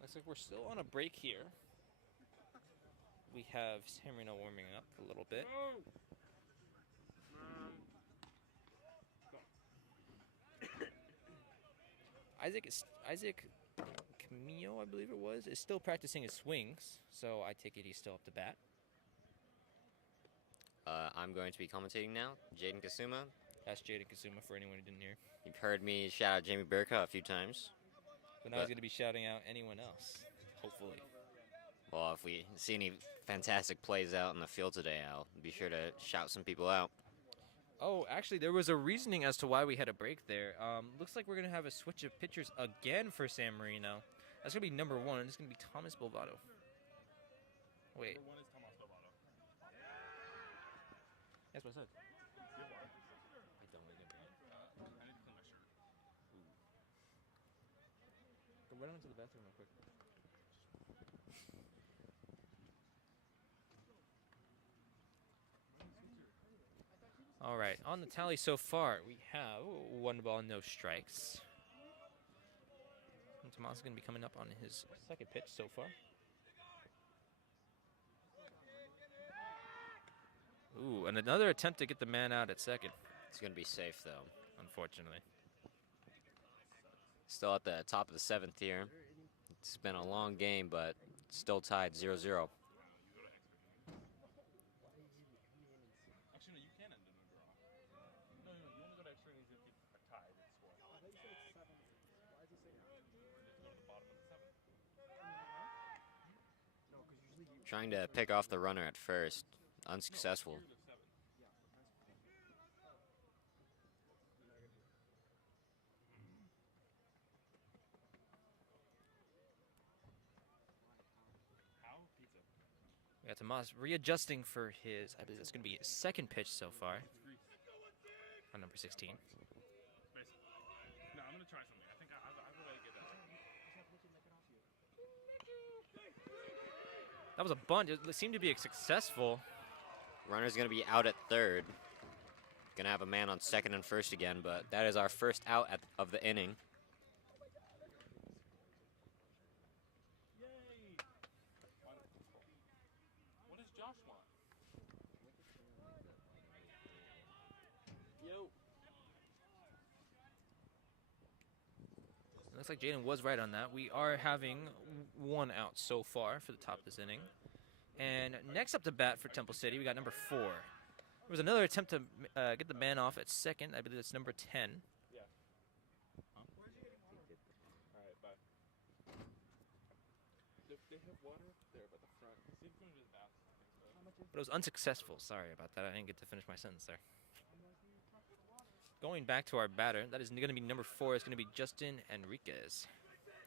Looks like we're still on a break here. We have San Marino warming up a little bit. Isaac Camillo, I believe it was, is still practicing his swings, so I take it he's still up to bat. I'm going to be commentating now. Jaden Kasuma. That's Jaden Kasuma for anyone who didn't hear. You've heard me shout out Jamie Burka a few times. But now he's going to be shouting out anyone else, hopefully. Well, if we see any fantastic plays out in the field today, I'll be sure to shout some people out. Oh, actually, there was a reasoning as to why we had a break there. Looks like we're going to have a switch of pitchers again for San Marino. That's going to be number 1. It's going to be Thomas Bovado. Wait. Number 1 is Tomas Bovado. That's what I said. I don't make it bad. I need to clean my shirt. Go right on to the bathroom real quick. All right, on the tally so far, we have 1 ball, no strikes. And Tomas is going to be coming up on his second pitch so far. Ooh, and another attempt to get the man out at second, It's going to be safe, though. unfortunately. Still at the top of the 7th here. It's been a long game, but still tied 0-0. Actually, no, you can end in a draw. No, you only go to extra innings if you are tied and score. I thought you said it's 7. Why does it say that? You have to go to the bottom of the 7th. No, because usually you. Trying to pick off the runner at first. Unsuccessful. Here's the 7th. How? Pizza. We got Tomas readjusting for his, I believe that's going to be his second pitch so far It's grease. on number 16. Basically. No, I'm going to try something. I think I'll go ahead and get that. That was a bunt. It seemed to be successful. Runner's going to be out at third. Going to have a man on second and first again, but that is our first out of the inning. Yay! What does Josh want? Yo. Looks like Jaden was right on that. We are having 1 out so far for the top of this inning. And next up to bat for Temple City, we got number 4. There was another attempt to get the man off at second. I believe it's number 10. Yeah. Huh? Alright, bye. They have water up there by the front. See if you can do the bath. But it was unsuccessful. Sorry about that. I didn't get to finish my sentence there. Going back to our batter, that is going to be number 4. It's going to be Justin Enriquez.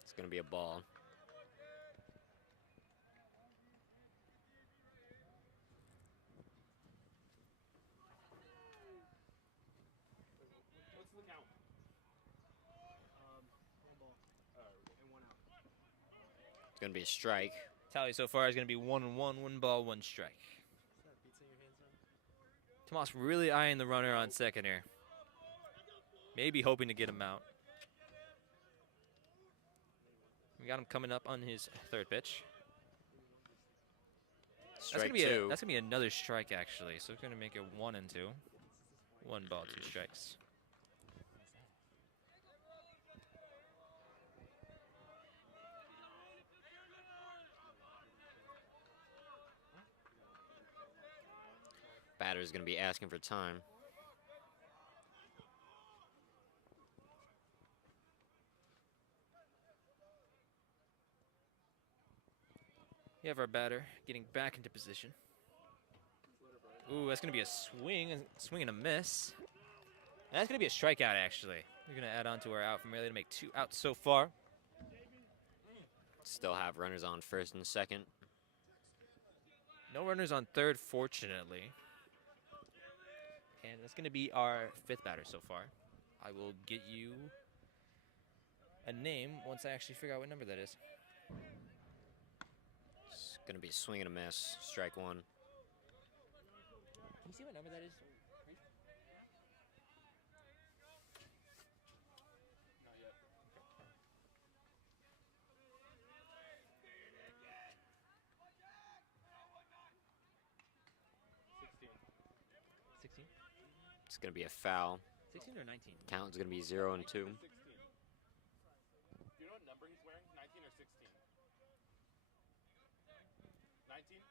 It's going to be a ball. What's the count? 1 ball and 1 out. It's going to be a strike. Tally so far is going to be 1-1, 1 ball, 1 strike. Is that pizza in your hands, son? Tomas really eyeing the runner on second here. Maybe hoping to get him out. We got him coming up on his third pitch. Strike That's 2. gonna be another strike actually. So it's gonna make it 1 and 2. 1 ball, 2 strikes. Batter's going to be asking for time. We have our batter getting back into position. Ooh, that's gonna be a swing and a miss. And that's gonna be a strikeout actually. We're gonna add on to our out from earlier to make 2 outs so far. Still have runners on first and second. No runners on third, fortunately. And that's gonna be our 5th batter so far. I will get you a name once I actually figure out what number that is. It's going to be a swing and a miss. Strike 1. Can you see what number that is? Not yet. It's going to be a foul. 16 or 19? Count is going to be 0 and 2. 16. Do you know what number he's wearing? 19 or 16? 19? Thank you.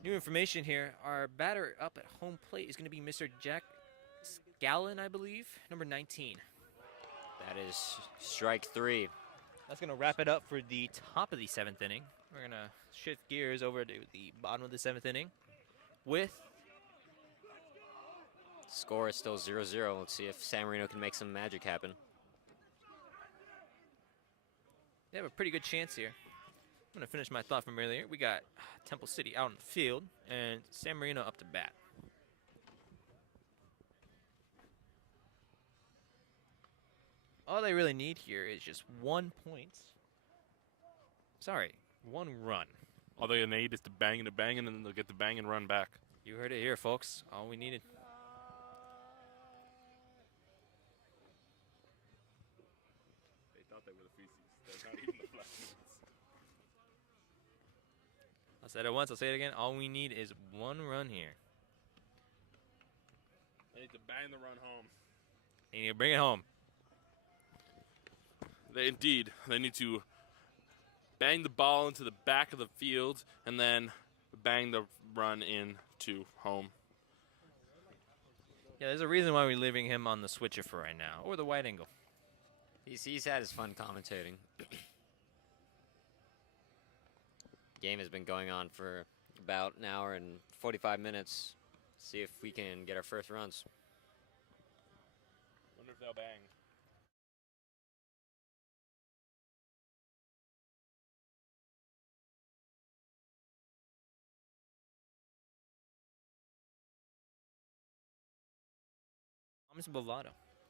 19. New information here. Our batter up at home plate is going to be Mr. Jack Scallon, I believe, number 19. That is strike 3. That's going to wrap it up for the top of the 7th inning. We're going to shift gears over to the bottom of the 7th inning with Score is still 0-0. Let's see if San Marino can make some magic happen. they have a pretty good chance here. I'm going to finish my thought from earlier. We got Temple City out in the field and San Marino up to bat. All they really need here is just 1 point. Sorry, 1 run. All they're gonna need is to bang and then they'll get the bang and run back. You heard it here, folks. All we needed. They thought they were the feces. They're not even the flashes. I said it once, I'll say it again. All we need is 1 run here. They need to bang the run home. They need to bring it home. They need to bang the ball into the back of the field and then bang the run into home. Yeah, there's a reason why we're leaving him on the switcher for right now, or the wide angle. He's had his fun commentating. Game has been going on for about an hour and 45 minutes. See if we can get our first runs. Wonder if they'll bang.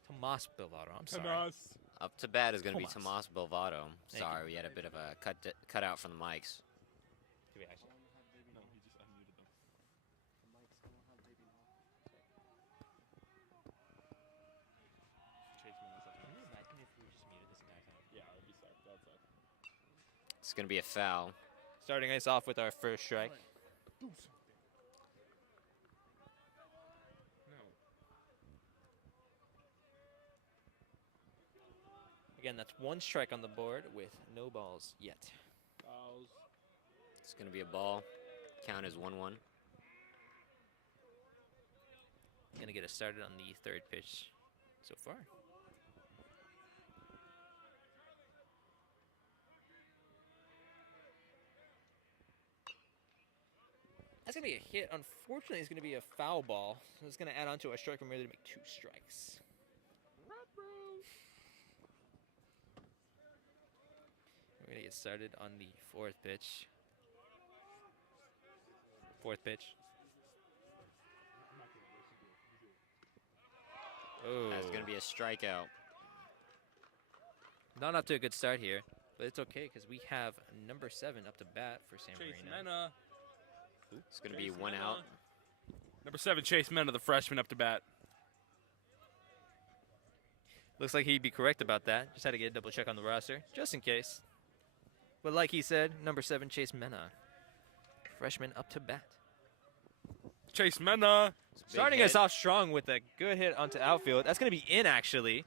Tomas Bellotto, I'm sorry. Up to bat is going to be Tomas. Tomas Bilvato. Thank Sorry, you. we had a bit of a cut out from the mics. No, he just unmuted them. The mics don't have baby now. Chase Man's up next. Yeah, I'd be sorry. That suck. It's going to be a foul. Starting us off with our first strike. Do something. No. Again, that's 1 strike on the board with no balls yet. Fouls. It's going to be a ball. Count is 1-1. Gonna get us started on the 3rd pitch so far. That's gonna be a hit. Unfortunately, it's gonna be a foul ball. So it's gonna add on to our strike from to make 2 strikes. We're gonna get started on the 4th pitch. 4th pitch. Oh, That's going to be a strikeout. not up to a good start here, but it's okay because we have number 7 up to bat for San Chase Marino. Mena. It's going to be Chase 1 Mena. out. Number 7, Chase Mena, the freshman, up to bat. Looks like he'd be correct about that. Just had to get a double check on the roster, just in case. But like he said, number 7, Chase Mena, freshman up to bat. Chase Mena. Starting hit. us off strong with a good hit onto outfield. That's going to be in, actually.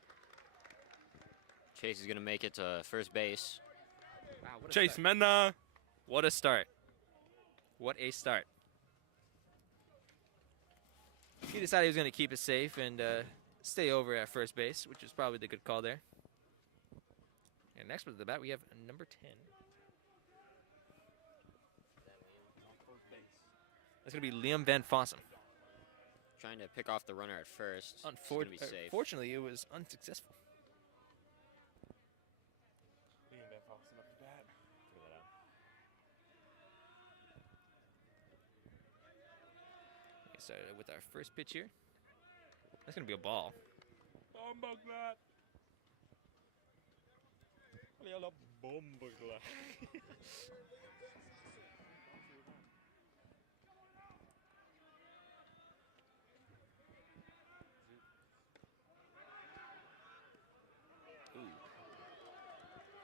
Chase is going to make it to first base. Wow, what a Chase start. Mena. What a start. What a start. He decided he was going to keep it safe and stay over at first base, which is probably the good call there. And next with the bat, we have number 10. That's going to be Liam Van Fossum. Trying to pick off the runner at first. It's going to be safe. Unfortunately, it was unsuccessful. Get started with our first pitch here. That's going to be a ball.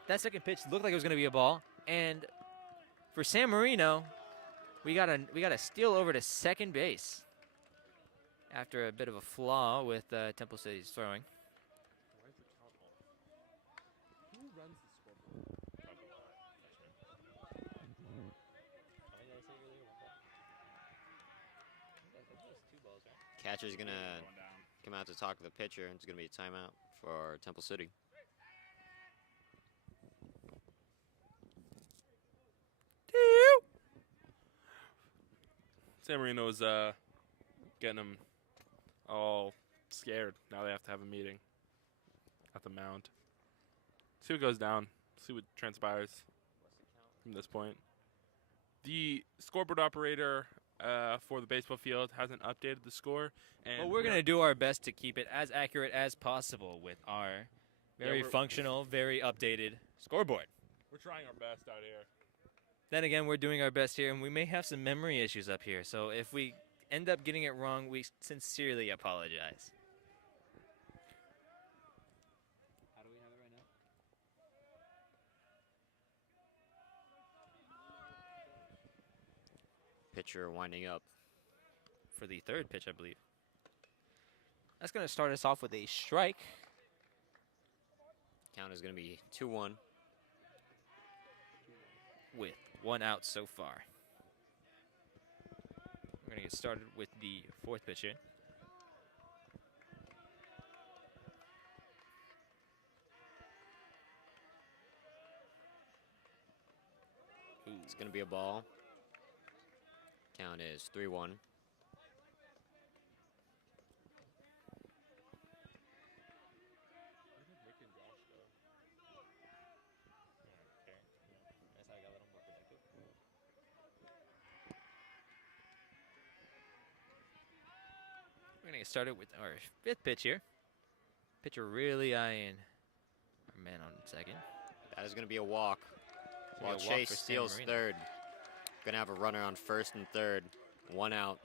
That second pitch looked like it was going to be a ball, and for San Marino, we got a steal over to second base. after a bit of a flaw with Temple City's throwing. Why is the count off? Who runs the scoreboard? Probably freshman. Catcher's gonna come out to talk to the pitcher. It's gonna be a timeout for Temple City. San Marino's getting them all scared. Now they have to have a meeting at the mound. See what goes down. See what transpires from this point. The scoreboard operator for the baseball field hasn't updated the score. And But we're going to do our best to keep it as accurate as possible with our very we're- functional, very updated scoreboard. We're trying our best out here. Then again, we're doing our best here, and we may have some memory issues up here. So if we end up getting it wrong, we sincerely apologize. How do we have it right now? Pitcher winding up. For the third pitch, I believe. That's going to start us off with a strike. Count is gonna be 2-1. With 1 out so far. We're going to get started with the fourth pitch here. It's gonna be a ball. Count is 3-1. We're going to get started with our fifth pitch here. Pitcher really eyeing our man on second. That is gonna be a walk. It's While gonna be a walk Chase for San steals Marino. third. Gonna have a runner on first and third. 1 out.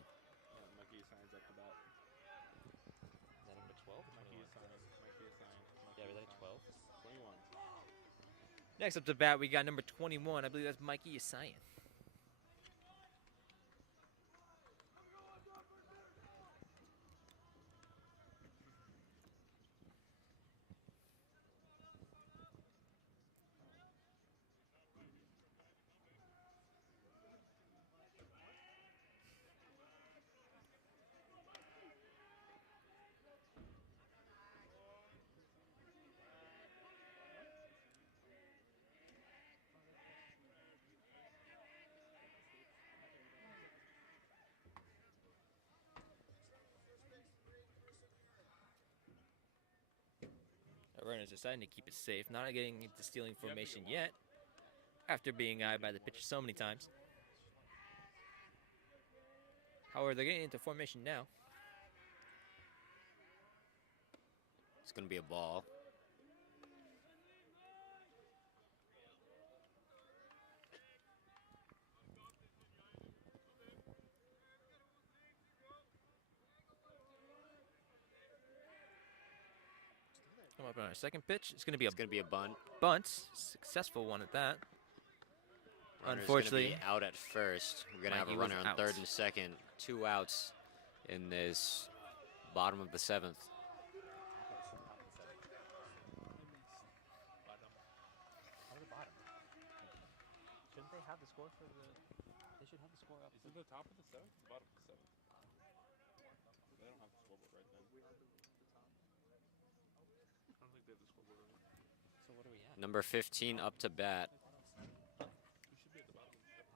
Mikey signs up the bat. Is that number 12 or Mikey is signed. Yeah, was that 12? 21. Next up to bat, we got number 21. I believe that's Mikey Isayan. Our runner's deciding to keep it safe, not getting into stealing formation yet, after being eyed by the pitcher so many times. However, they're getting into formation now. It's gonna be a ball. Come up on our second pitch. It's going to be a It's gonna be a bunt. bunt. Successful one at that. Runner's Unfortunately, gonna be out at first. We're gonna have Mikey a was runner on out. third and second. 2 outs in this bottom of the 7th. Shouldn't they have the score for the? They should have the score up. Is it the top of the 7th or the bottom of the 7th? They don't have the scoreboard right then. I don't think they have the scoreboard right now. So what are we at? Number 15 up to bat. We should be at the bottom of the 7th.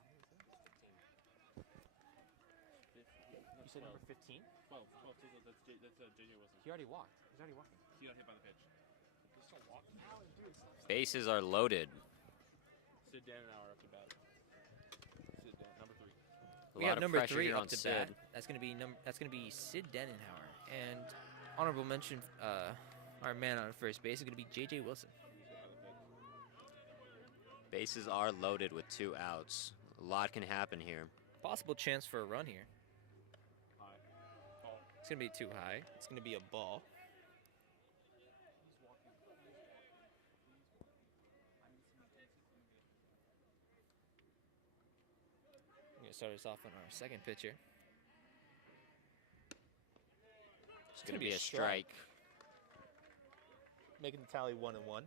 You said number 15? 12. 12. That's J.J. Wilson. He already walked. He's already walking. He got hit by the pitch. Just don't walk. Bases are loaded. Sid Danenauer up to bat. Sid Dan, number 3. A We lot have of number pressure 3 here up on to Sid. bat. That's gonna be Sid Danenauer, and honorable mention. Our man on first base is gonna be J.J. Wilson. Bases are loaded with 2 outs. A lot can happen here. Possible chance for a run here. High. Ball. It's gonna be too high. It's gonna be a ball. We're gonna start us off on our second pitch here. It's going to be a strike. Making the tally 1-1.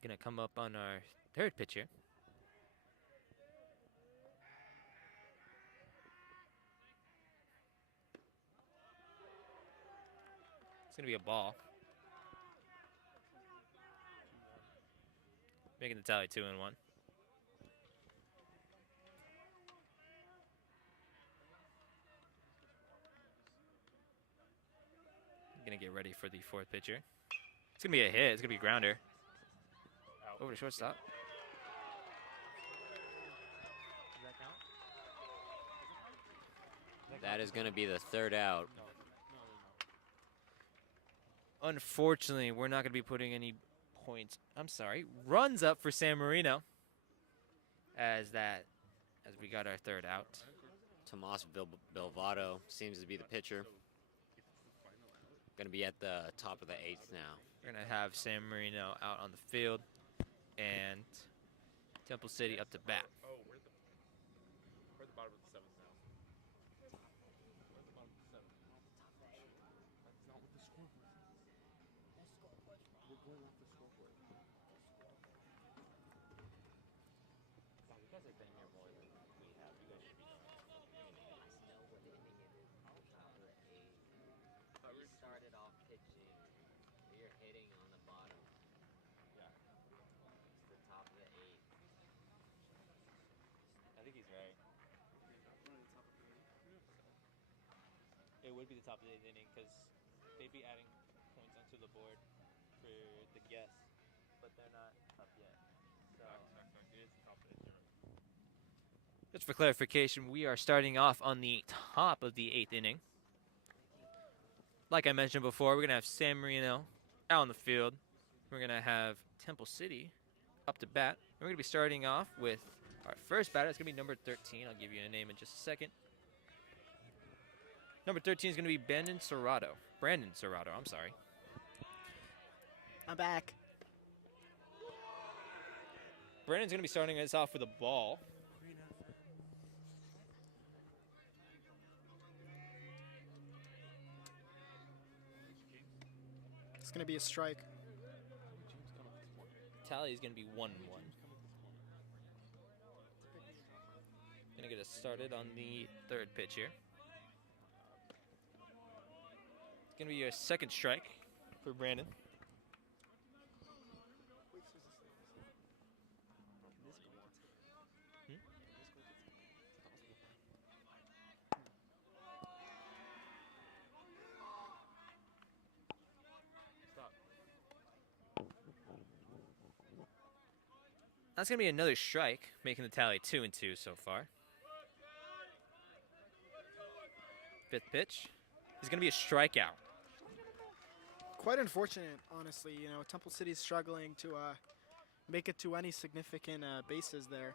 Gonna come up on our third pitch here. It's gonna be a ball. Making the tally 2-1. Gonna get ready for the fourth pitcher. It's gonna be a hit. It's gonna be a grounder. Over to shortstop. Does that count? That is going to be the third out. Unfortunately, we're not gonna be putting any points. I'm sorry, runs up for San Marino. As we got our third out. Tomas Bilvato seems to be the pitcher. Going to be at the top of the 8th now. We're gonna have San Marino out on the field, and Temple City up to bat. Oh, we're at the bottom of the 7th now. We're at the bottom of the 7th. That's not what the scoreboard says. We're going off the scoreboard. You guys have been here more than we have. You guys should be knowing what the inning is. We started off pitching. We are hitting on the bottom. Yeah. It's the top of the 8th. I think he's right. It would be the top of the 8th inning because they'd be adding points onto the board for the guests, but they're not up yet. So It is the top of the 8th. just for clarification, we are starting off on the top of the 8th inning. Like I mentioned before, we're gonna have San Marino out on the field. We're gonna have Temple City up to bat. We're gonna be starting off with our first batter. It's gonna be number 13. I'll give you a name in just a second. Number 13 is gonna be Brandon Serrato. I'm sorry. I'm back. Brandon's gonna be starting us off with a ball. It's gonna be a strike. Tally is gonna be 1-1. Gonna get us started on the third pitch here. It's gonna be your second strike for Brandon. That's gonna be another strike, making the tally 2-2 so far. Fifth pitch is gonna be a strikeout. Quite unfortunate, honestly. You know, Temple City's struggling to make it to any significant bases there.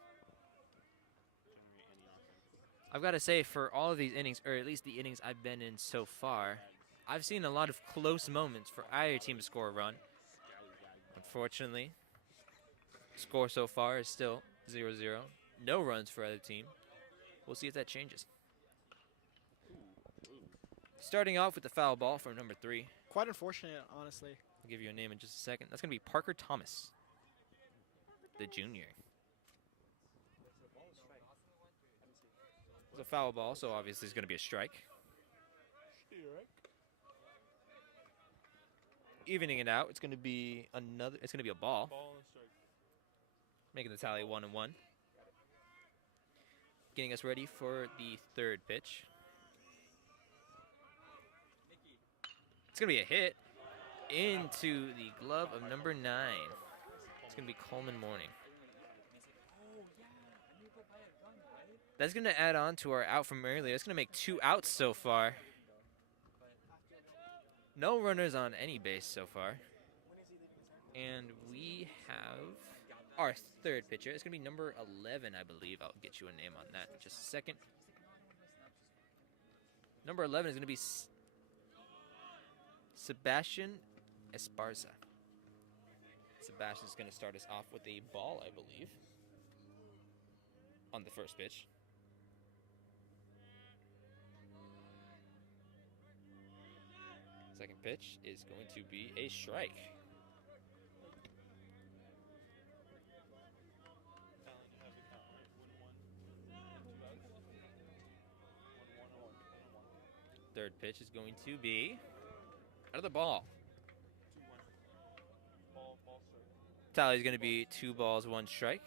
I've got to say, for all of these innings, or at least the innings I've been in so far, I've seen a lot of close moments for either team to score a run. Unfortunately, score so far is still 0-0. No runs for either team. We'll see if that changes. Starting off with the foul ball from number 3. Quite unfortunate, honestly. I'll give you a name in just a second. That's going to be Parker Thomas, the junior. It's a foul ball, so obviously it's going to be a strike. Evening it out, it's going to be another. It's going to be a ball. Ball and strike. Making the tally 1-1. Getting us ready for the third pitch. It's going to be a hit into the glove of number 9. It's going to be Coleman Morning. That's going to add on to our out from earlier. It's going to make 2 outs so far. No runners on any base so far. And we have our third pitcher. It's going to be number 11, I believe. I'll get you a name on that in just a second. Number 11 is going to be Sebastian Esparza. Sebastian's going to start us off with a ball, I believe. on the first pitch. Second pitch is going to be a strike. Third pitch is going to be out of the ball. Tally is going to be 2 balls, 1 strike.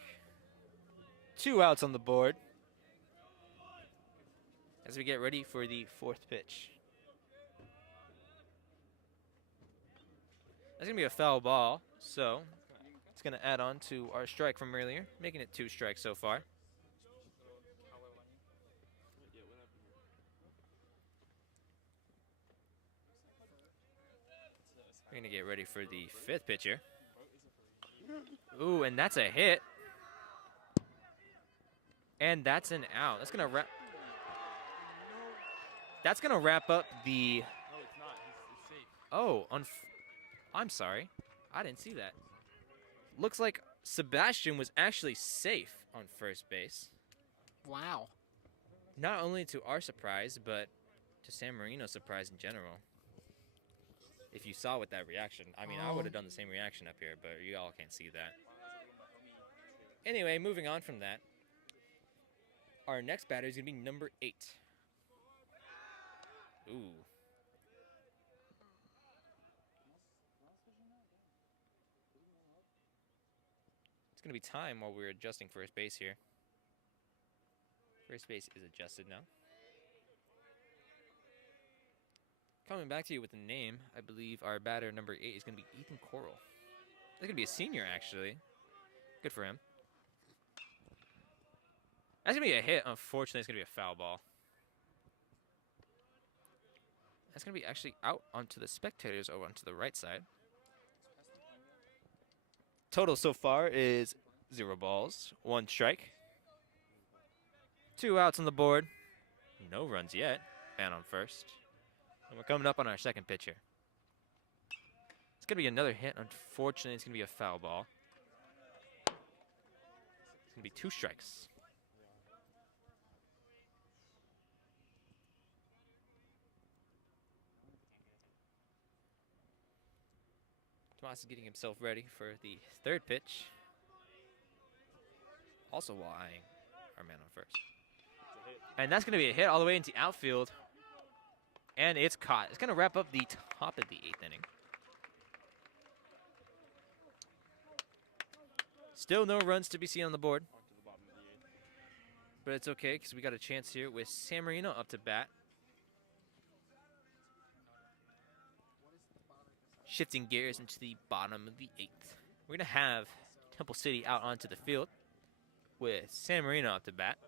2 outs on the board as we get ready for the 4th pitch. That's going to be a foul ball, so it's going to add on to our strike from earlier, making it 2 strikes so far. We're going to get ready for the 5th pitch here. Ooh, and that's a hit. And that's an out. That's going to wrap up the... No, it's not. It's safe. Oh, I'm sorry. I didn't see that. Looks like Sebastian was actually safe on first base. Wow. Not only to our surprise, but to San Marino's surprise in general. If you saw with that reaction. I mean, I would have done the same reaction up here, but you all can't see that. Anyway, moving on from that. Our next batter is going to be number 8. Ooh. It's going to be time while we're adjusting first base here. First base is adjusted now. Coming back to you with the name, I believe our batter number 8 is going to be Ethan Coral. He's going to be a senior, actually. Good for him. That's going to be a hit. Unfortunately, it's going to be a foul ball. That's going to be actually out onto the spectators over onto the right side. Total so far is 0 balls, 1 strike. 2 outs on the board. No runs yet. Man on first. And we're coming up on our 2nd pitcher. It's going to be another hit. Unfortunately, it's going to be a foul ball. It's going to be 2 strikes. Tomas is getting himself ready for the 3rd pitch. Also while eyeing our man on first. And that's going to be a hit all the way into the outfield. And it's caught. It's going to wrap up the top of the 8th inning. Still no runs to be seen on the board. But it's okay because we got a chance here with San Marino up to bat. Shifting gears into the bottom of the 8th. We're going to have Temple City out onto the field with San Marino up to bat.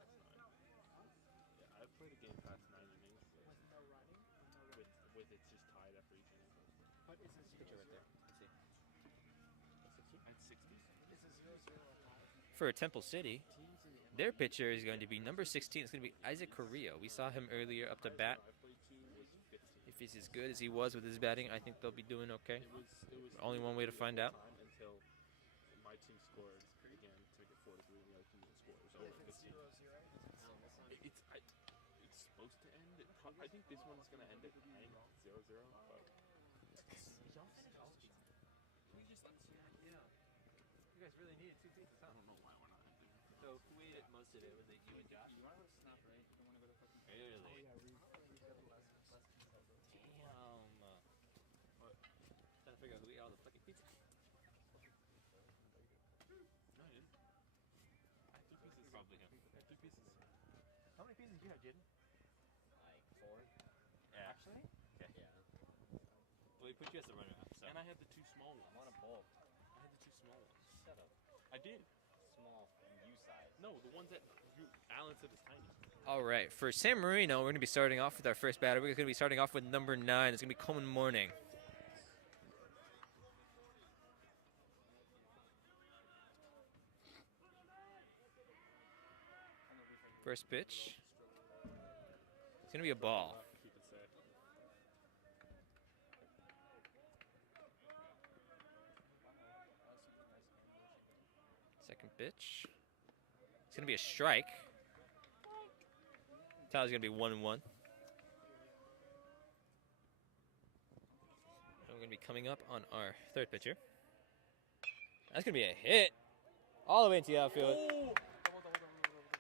I've played a game past 9 innings. With it's just tied after each inning. But it's a 0-0. Right there. Let's see. At 60? It's a 0-0 tie. For Temple City, their pitcher is going to be number 16. It's going to be Isaac Carrillo. We saw him earlier up to bat. I played 2 was 15. If he's as good as he was with his batting, I think they'll be doing okay. It was Only one way to find out. until my team scored again to make it 4-3 and the other team didn't score. It was over 15. It's supposed to end. I think this one's going to end at 0-0, but You guys really needed 2 pieces, huh? I don't know why we're not ending. So who ate it most of it? Was it you and Josh? You want to go to Snap, right? You don't want to go to fucking... Really? Oh, Damn. Trying to figure out who ate all the fucking pizza. No, I didn't. I had 2 pieces. Probably him. I had 2 pieces. How many pieces do you have, Jaden? Like 4? Yeah. Actually? Okay. Yeah. Well, he put you as the runner-up, so. And I had the 2 small ones. I want a bulk. I had the 2 small ones. Shut up. I did. Small U size. No, the ones that Alan said is tiny. All right, for San Marino, we're going to be starting off with our first batter. We're going to be starting off with number 9. It's going to be Coleman Morning. First pitch. It's going to be a ball. Keep it safe. Second pitch. It's going to be a strike. Tally's going to be 1-1. And we're going to be coming up on our third pitcher. That's going to be a hit all the way into the outfield.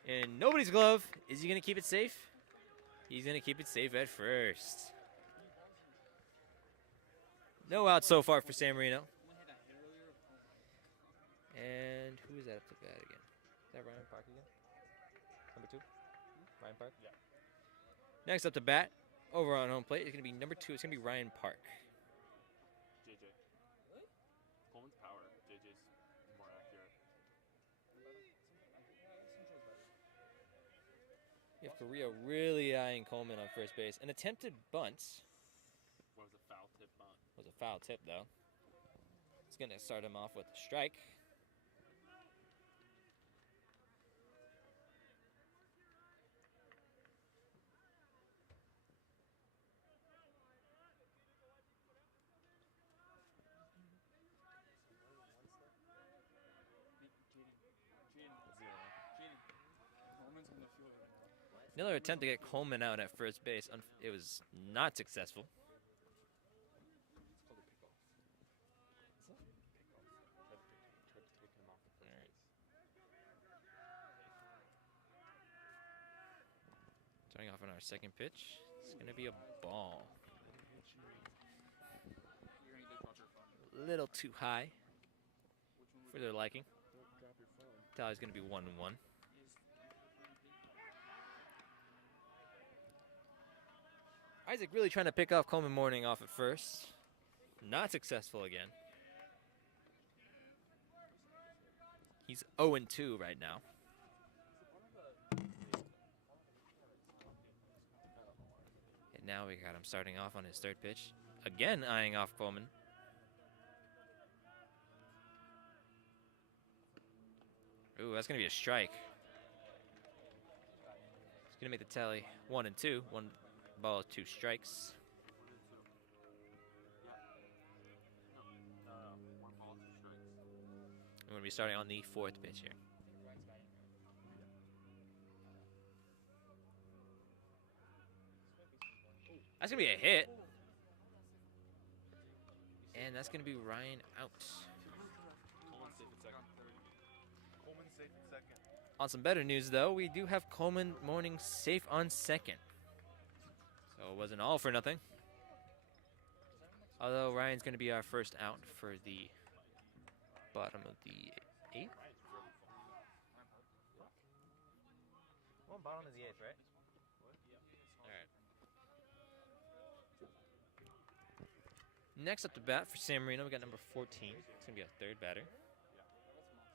And nobody's glove. Is he going to keep it safe? He's going to keep it safe at first. No out so far for San Marino. And who is that up to bat again? Is that Ryan Park again? Number 2? Ryan Park? Yeah. Next up to bat, over on home plate, is going to be number 2. It's going to be Ryan Park. JJ. Coleman's power. JJ's more accurate. You have Correa really eyeing Coleman on first base. An attempted bunt. What was a foul tip bunt? Was a foul tip, though. It's going to start him off with a strike. Another attempt to get Coleman out at first base. It was not successful. Starting off on our second pitch, it's going to be a ball. A little too high for their liking. Tally's going to be 1-1. Isaac really trying to pick off Coleman Morning off at first. Not successful again. He's 0-2 right now. And now we got him starting off on his third pitch. Again eyeing off Coleman. Ooh, that's going to be a strike. It's going to make the tally 1-2. 1 ball, 2 strikes. We're going to be starting on the fourth pitch here. That's going to be a hit. And that's going to be Ryan out. Coleman safe in second. On some better news, though, we do have Coleman Morning safe on second. So it wasn't all for nothing. Although Ryan's going to be our first out for the bottom of the 8th. Well, bottom of the 8th, right? All right. Next up to bat for San Marino, we got number 14. It's going to be our third batter.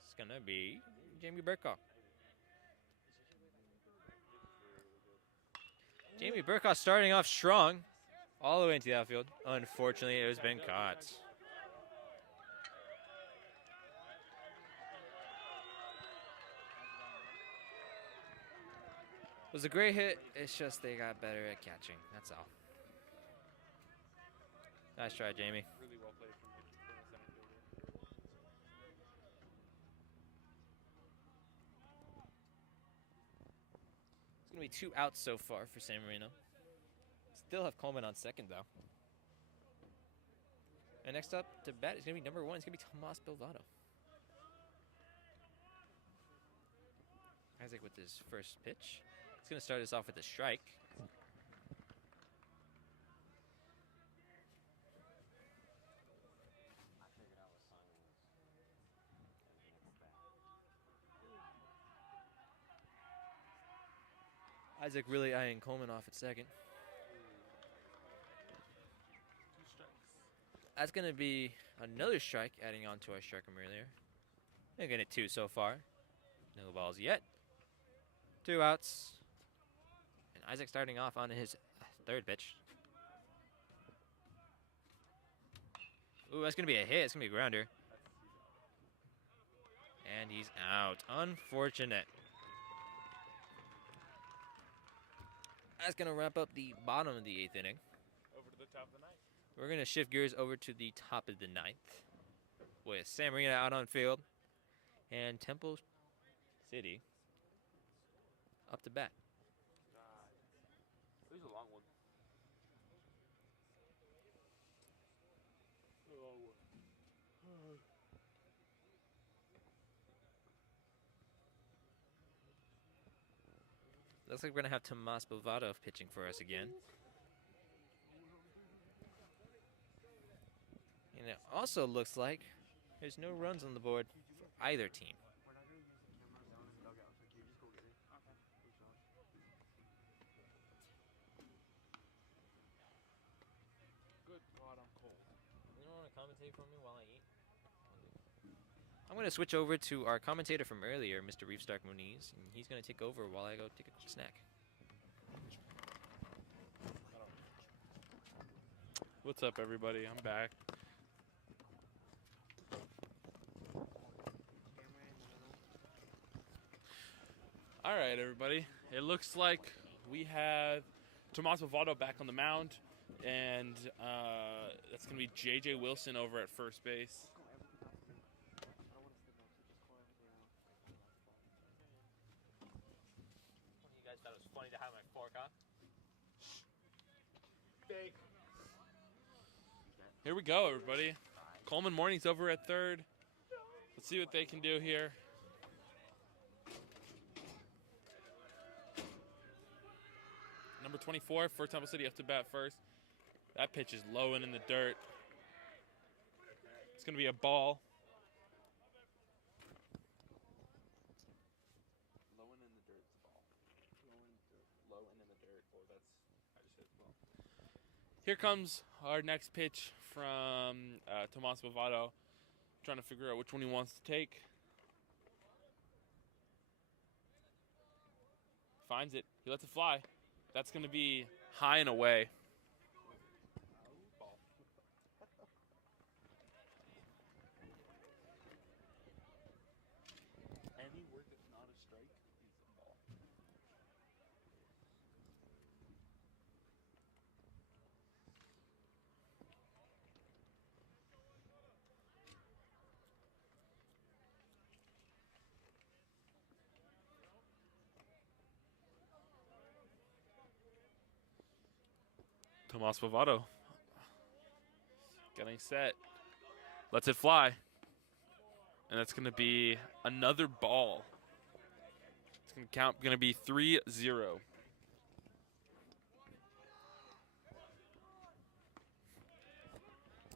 It's going to be Jamie Burkoff. Jamie Burkoff starting off strong, all the way into the outfield. Unfortunately, it has been caught. It was a great hit. It's just they got better at catching. That's all. Nice try, Jamie. Really well played from the center fielder. It's going to be 2 outs so far for San Marino. Still have Coleman on second, though. And next up to bat is going to be number 1. It's going to be Tomas Bilvato. Isaac with his first pitch. It's going to start us off with a strike. Isaac really eyeing Coleman off at second. 2 strikes. That's going to be another strike, adding on to our strike from earlier. They're getting 2 so far. No balls yet. 2 outs. And Isaac starting off on his third pitch. Ooh, that's going to be a hit. It's going to be a grounder. And he's out. Unfortunate. That's going to wrap up the bottom of the 8th inning. Over to the top of the 9th. We're going to shift gears over to the top of the 9th with San Marino out on field and Temple City up to bat. Looks like we're going to have Tomas Bovado pitching for us again. And it also looks like there's no runs on the board for either team. We're not gonna use the camera down in the dugout, so can you just go get it? Okay. Thanks, Josh. Good God, I'm cold. Anyone want to commentate for me while I eat? I'm going to switch over to our commentator from earlier, Mr. Reef Stark Muniz, and he's going to take over while I go take a quick snack. What's up, everybody? I'm back. All right, everybody. It looks like we have Tomas Bovado back on the mound, and that's going to be J.J. Wilson over at first base. You guys thought it was funny to have my fork on? Here we go, everybody. Coleman Morning's over at third. Let's see what they can do here. Number 24 for Temple City up to bat first. That pitch is low and in the dirt. It's going to be a ball. Low and in the dirt is a ball. Low and in the dirt. Oh, that's, I just said ball. Here comes our next pitch from Tomas Bovado. Trying to figure out which one he wants to take. Finds it. He lets it fly. That's going to be high and away. Any word that's not a strike is a ball. Tomas Bovado getting set. Lets it fly. And that's going to be another ball. It's going to be 3-0.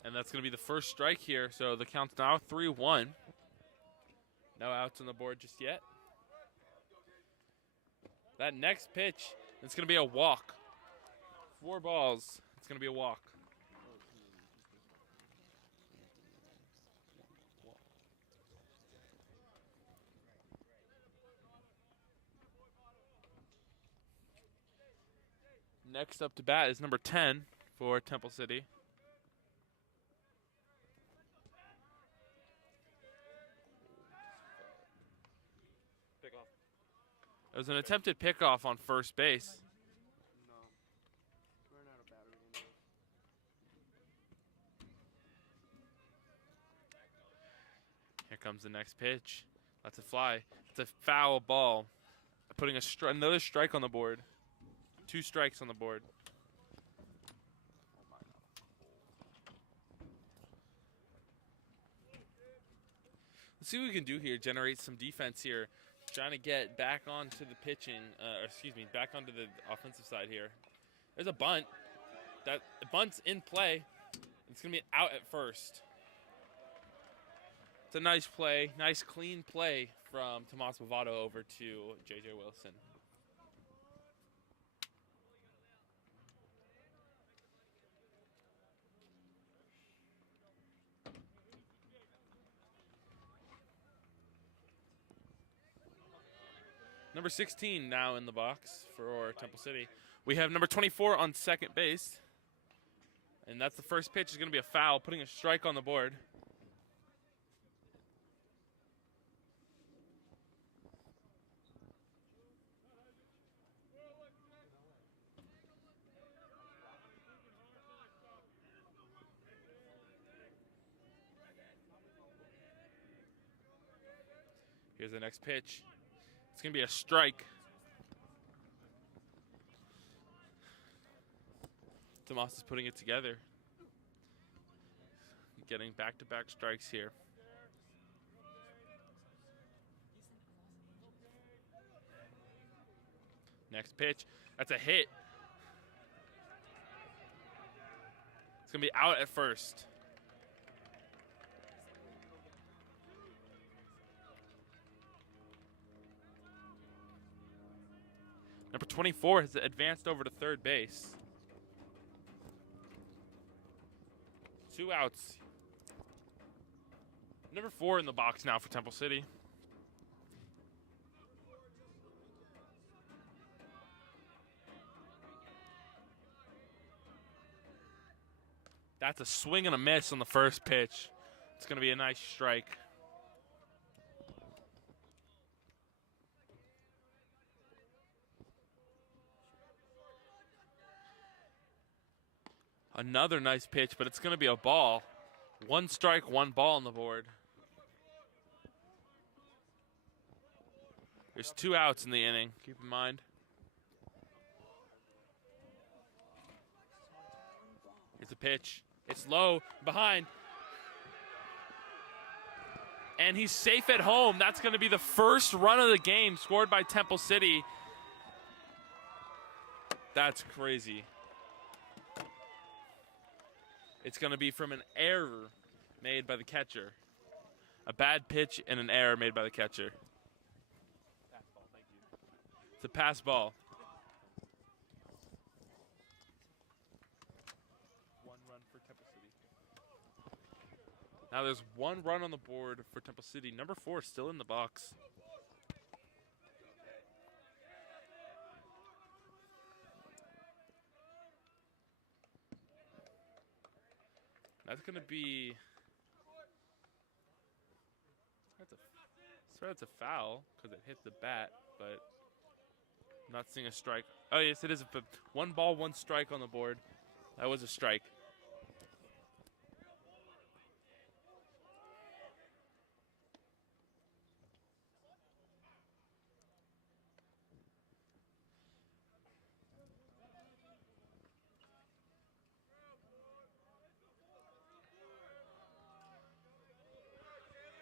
And that's going to be the first strike here. So the count's now 3-1. No outs on the board just yet. That next pitch, it's going to be a walk. 4 balls. It's going to be a walk. Next up to bat is number 10 for Temple City. It was an attempted pickoff on first base. No. We're not a battery in there. Here comes the next pitch. Lets it fly. It's a foul ball. Putting another strike on the board. 2 strikes on the board. Let's see what we can do here. Generate some defense here. Trying to get back onto the pitching, back onto the offensive side here. There's a bunt. That bunt's in play. It's going to be out at first. It's a nice play, nice clean play from Tomas Bovado over to J.J. Wilson. Number 16 now in the box for Temple City. We have number 24 on second base. And that's the first pitch. Is going to be a foul, putting a strike on the board. Here's the next pitch. It's going to be a strike. Tomas is putting it together. Getting back-to-back strikes here. Next pitch. That's a hit. It's going to be out at first. Number 24 has advanced over to third base. 2 outs. Number 4 in the box now for Temple City. That's a swing and a miss on the first pitch. It's going to be a nice strike. Another nice pitch, but it's going to be a ball. 1 strike, 1 ball on the board. There's 2 outs in the inning, keep in mind. It's a pitch. It's low, behind. And he's safe at home. That's going to be the first run of the game scored by Temple City. That's crazy. It's going to be from an error made by the catcher. A bad pitch and an error made by the catcher. It's a pass ball. 1 run for Temple City. Now there's 1 run on the board for Temple City. Number 4 still in the box. That's going to be... That's a foul because it hit the bat, but I'm not seeing a strike. Oh, yes, it is. 1 ball, 1 strike on the board. That was a strike.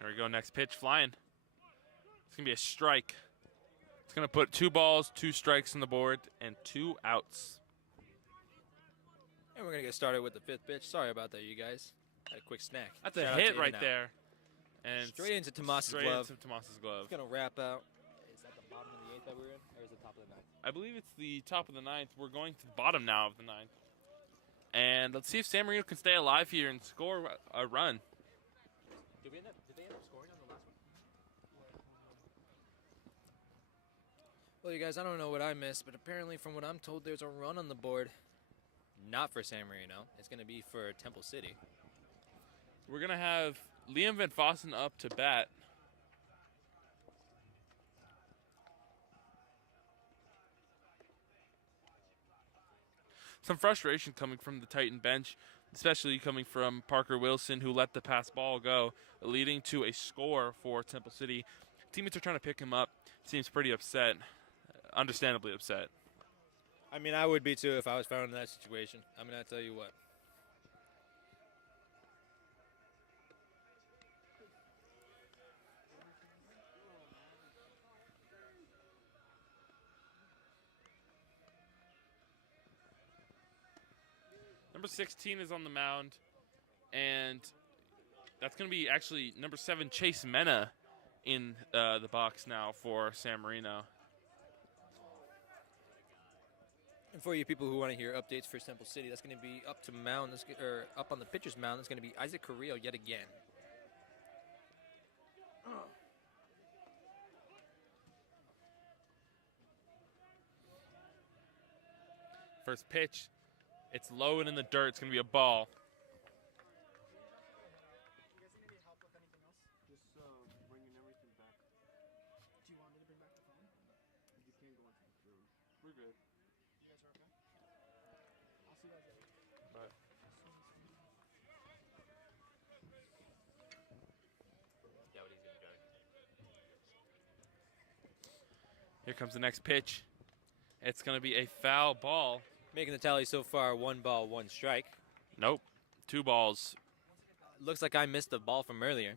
There we go, next pitch flying. It's going to be a strike. It's going to put 2 balls, 2 strikes on the board, and 2 outs. And we're going to get started with the 5th pitch. Sorry about that, you guys. Had a quick snack. That's a Shout out hit to right In-N-Out. there. And Straight into Tomas's straight glove. into Tomas's glove. It's going to wrap out. Is that the bottom of the 8th that we're in, or is it top of the 9th? I believe it's the top of the 9th. We're going to the bottom now of the 9th. And let's see if San Marino can stay alive here and score a run. Did they end up scoring on the last one? Well, you guys, I don't know what I missed, but apparently from what I'm told, there's a run on the board. Not for San Marino. It's going to be for Temple City. We're going to have Liam Van Fossen up to bat. Some frustration coming from the Titan bench, especially coming from Parker Wilson, who let the pass ball go, leading to a score for Temple City. Teammates are trying to pick him up. Seems pretty upset, understandably upset. I mean, I would be too if I was found in that situation. I mean, I tell you what. Number 16 is on the mound, and that's going to be actually number 7, Chase Mena, in the box now for San Marino. And for you people who want to hear updates for Temple City, that's going to be up to mound, or up on the pitcher's mound. That's going to be Isaac Carrillo yet again. First pitch, it's low and in the dirt. It's going to be a ball. You guys need any help with anything else? Just bringing everything back. Do you want me to bring back the phone? You can't go into the room. We're good. You guys are okay? I'll see you guys later. Bye. Here comes the next pitch. It's going to be a foul ball. Making the tally so far, 1 ball, 1 strike. Nope. 2 balls. Looks like I missed the ball from earlier.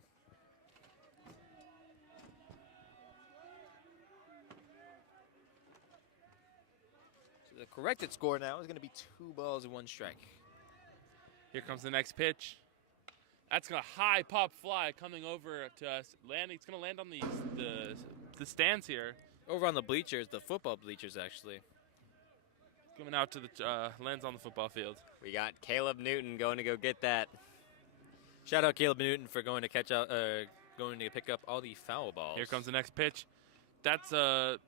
The corrected score now is going to be 2 balls and 1 strike. Here comes the next pitch. That's gonna high pop fly coming over to us. Landing. It's gonna land on the stands here. Over on the bleachers, the football bleachers actually. Coming out to the lands on the football field. We got Caleb Newton going to go get that. Shout out Caleb Newton for going to going to pick up all the foul balls. Here comes the next pitch. That's a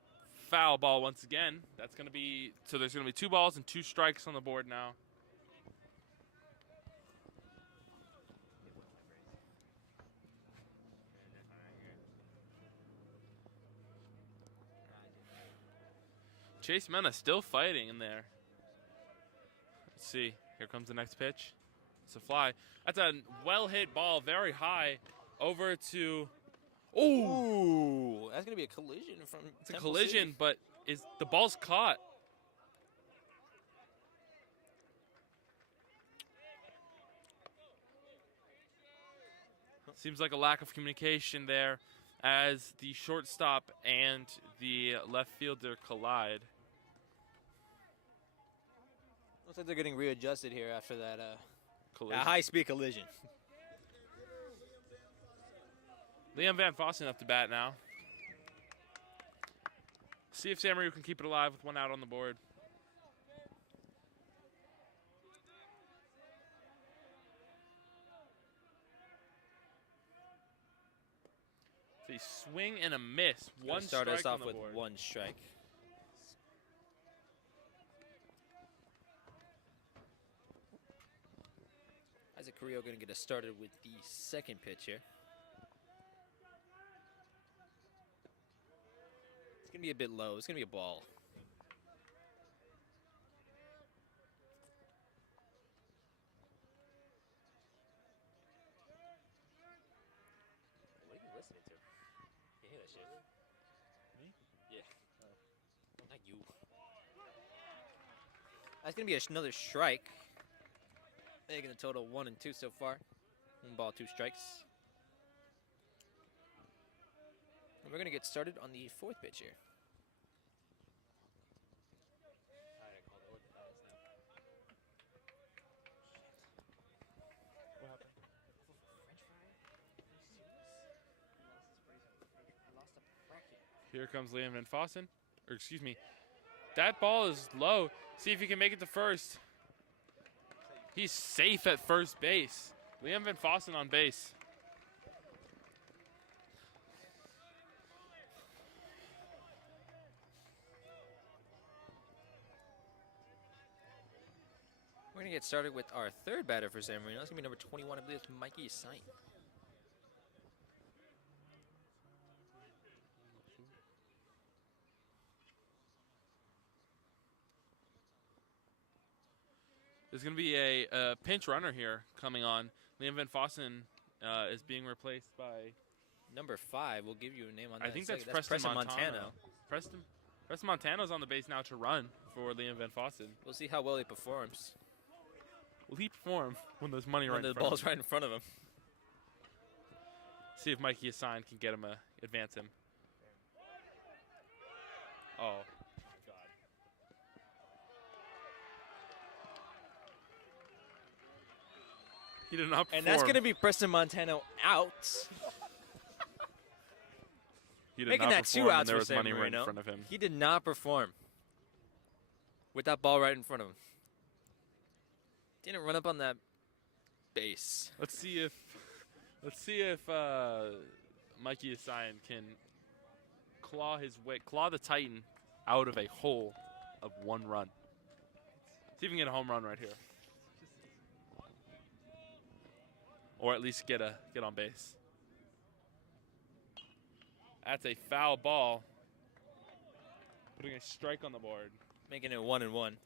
foul ball once again. That's gonna be so. There's gonna be 2 balls and 2 strikes on the board now. Chase Mena still fighting in there. Let's see. Here comes the next pitch. It's a fly. That's a well-hit ball, very high, over to. Ooh, that's going to be a collision from It's a Temple collision, City. but is the ball's caught? Seems like a lack of communication there as the shortstop and the left fielder collide. Looks like they're getting readjusted here after that Collision. high-speed collision. Liam Van Fossen up to bat now. See if San Marino can keep it alive with 1 out on the board. So swing and a miss. Gonna 1 start strike us on off the with board. 1 strike. Isaac Carrillo going to get us started with the second pitch here. It's going to be a bit low. It's going to be a ball. What are you listening to? You hear that shit? Me? Yeah. Not you. That's going to be another strike. Making a total 1 and 2 so far. 1 ball, 2 strikes. And we're going to get started on the 4th pitch here. Here comes Liam Van Fossen. Or excuse me. That ball is low. See if he can make it to first. He's safe at first base. Liam Van Fossen on base. We're going to get started with our 3rd batter for San Marino. That's going to be number 21, I believe it's Mikey Sain. There's going to be a pinch runner here coming on. Liam Van Fossen is being replaced by. Number 5, we'll give you a name on that. I think in a that's second. Preston Montano. Preston Montano's on the base now to run for Liam Van Fossen. We'll see how well he performs. Will he perform when there's money When right the in front ball's of him? right in front of him. See if Mikey Assign can get him advance him. Oh, God. He did not perform. And that's going to be Preston Montano out. He did Making not that 2 perform when outs there for was San money right Marino. in front of him. He did not perform with that ball right in front of him. Didn't run up on that base. Let's see if Mikey Assign can claw the Titan out of a hole of 1 run. See if he can get a home run right here. Or at least get on base. That's a foul ball. Putting a strike on the board. Making it 1 and 1.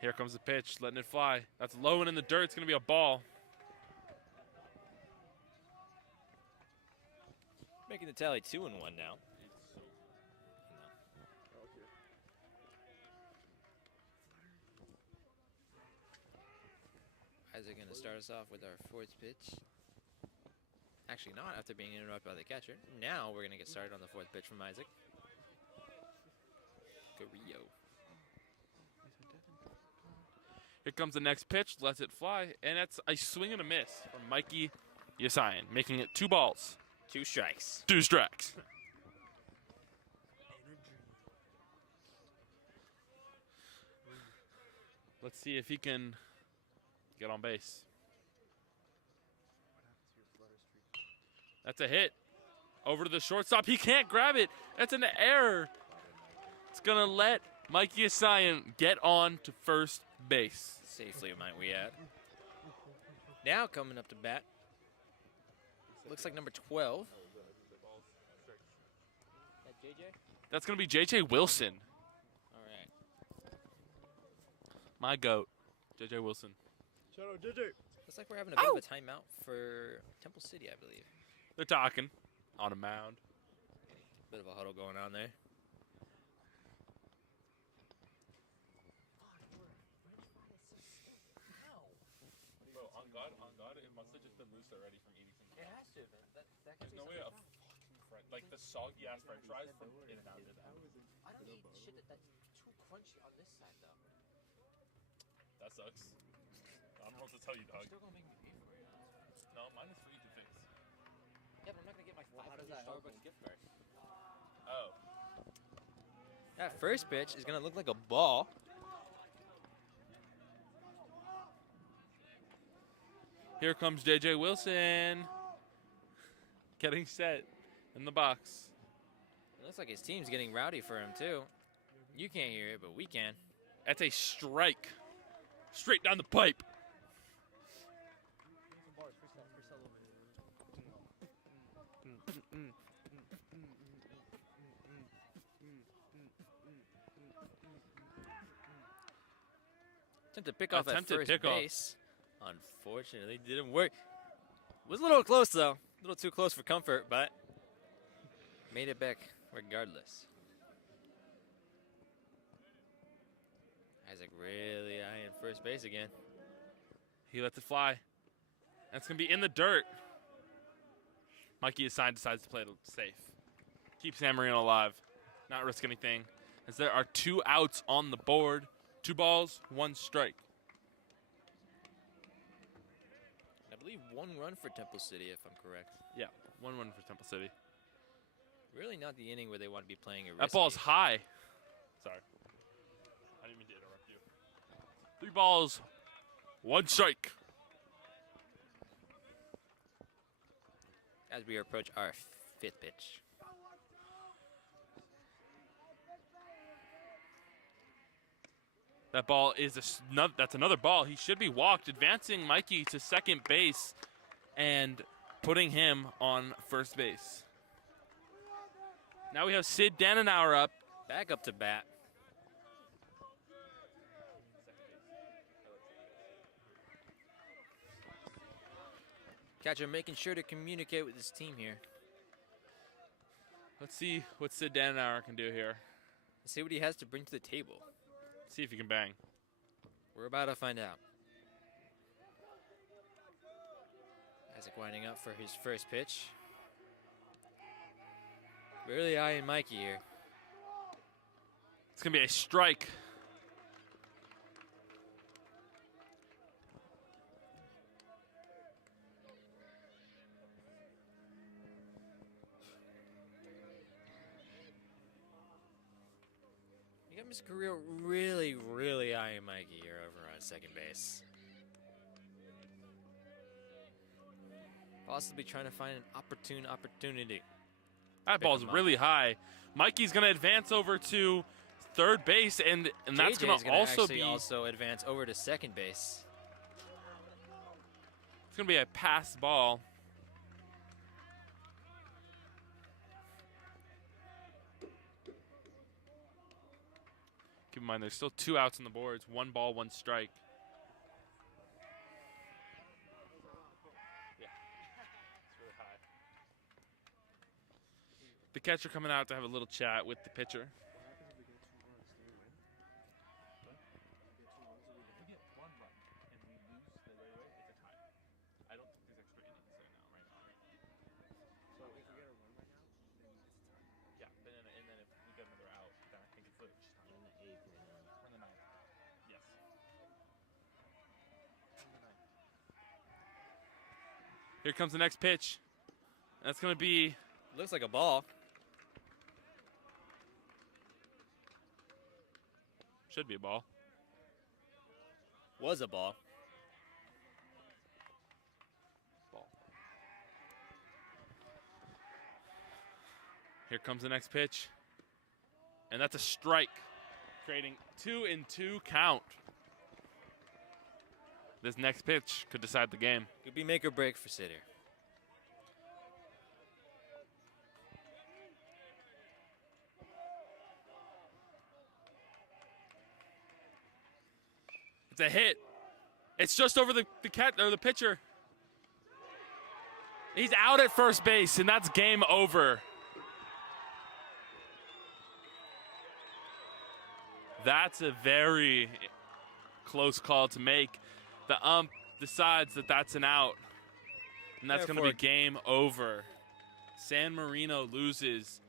Here comes the pitch, letting it fly. That's low and in the dirt. It's going to be a ball. Making the tally 2 and 1 now. Isaac going to start us off with our fourth pitch. Actually not, after being interrupted by the catcher. Now we're going to get started on the fourth pitch from Isaac. Carrillo. Here comes the next pitch, lets it fly, and that's a swing and a miss from Mikey Yasayan, making it 2 balls, 2 strikes. 2 strikes. Let's see if he can get on base. That's a hit. Over to the shortstop. He can't grab it. That's an error. It's going to let Mikey Yasayan get on to first base. Safely, might we add. Now coming up to bat. Looks like number 12. That JJ? That's going to be J.J. Wilson. All right. My goat, J.J. Wilson. Shout out JJ. Looks like we're having a bit of a timeout for Temple City, I believe. They're talking on a mound. Bit of a huddle going on there. Bro, on God, it must have just been loose already from eating some. It has to have been. There's no way a fucking like the soggy ass French fries from In-N-Out did that. I don't eat shit that's too crunchy on this side, though. That sucks. I don't know what to tell you, dog. Still gonna make me pay for it. No, mine is free to fix. Yeah, but I'm not gonna get my $500 Starbucks gift card. Oh. That first pitch is gonna look like a ball. Here comes J.J. Wilson. Getting set in the box. It looks like his team's getting rowdy for him, too. You can't hear it, but we can. That's a strike. Straight down the pipe. Attempt to pick off at Attempted first pickoff. base. Unfortunately, didn't work. Was a little close, though. A little too close for comfort, but made it back regardless. Isaac really eyeing first base again. He lets it fly. That's going to be in the dirt. Mikey Assign decides to play it safe. Keeps Marino alive. Not risk anything. As there are 2 outs on the board. 2 balls, 1 strike. I believe 1 run for Temple City, if I'm correct. Yeah, 1-1 for Temple City. Really not the inning where they want to be playing a That ball's high. Sorry. I didn't mean to interrupt you. 3 balls, 1 strike. As we approach our 5th pitch. That ball is that's another ball. He should be walked, advancing Mikey to second base and putting him on first base. Now we have Sid Dannenauer up. Back up to bat. Catcher making sure to communicate with his team here. Let's see what Sid Dannenauer can do here. Let's see what he has to bring to the table. See if he can bang. We're about to find out. Isaac winding up for his first pitch. Really eyeing Mikey here. It's going to be a strike. You got Mr. Carrillo really eyeing Mikey here over on second base. Possibly trying to find an opportunity. That ball's really high. Mikey's going to advance over to third base, and that's going to also advance over to second base. It's going to be a pass ball. Keep in mind, there's still 2 outs on the boards. 1 ball, 1 strike. Yeah, it's really high. The catcher coming out to have a little chat with the pitcher. Here comes the next pitch. That's going to be Looks like a ball. should be a ball. Was a ball. Here comes the next pitch. And that's a strike, creating 2-2 count. This next pitch could decide the game. Could be make or break for City. It's a hit. It's just over the pitcher. He's out at first base, and that's game over. That's a very close call to make. The ump decides that that's an out, and that's going to be game over. San Marino loses.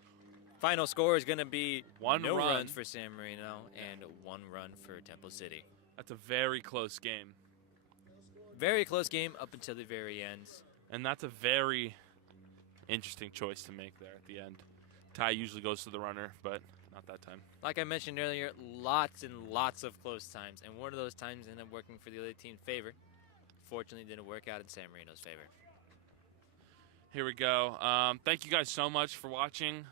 Final score is going to be no run. runs for San Marino and 1 run for Temple City. That's a very close game. Very close game up until the very end. And that's a very interesting choice to make there at the end. Ty usually goes to the runner, but not that time. Like I mentioned earlier, lots and lots of close times, and one of those times ended up working for the other team's favor. Fortunately, didn't work out in San Marino's favor. Here we go. Thank you guys so much for watching.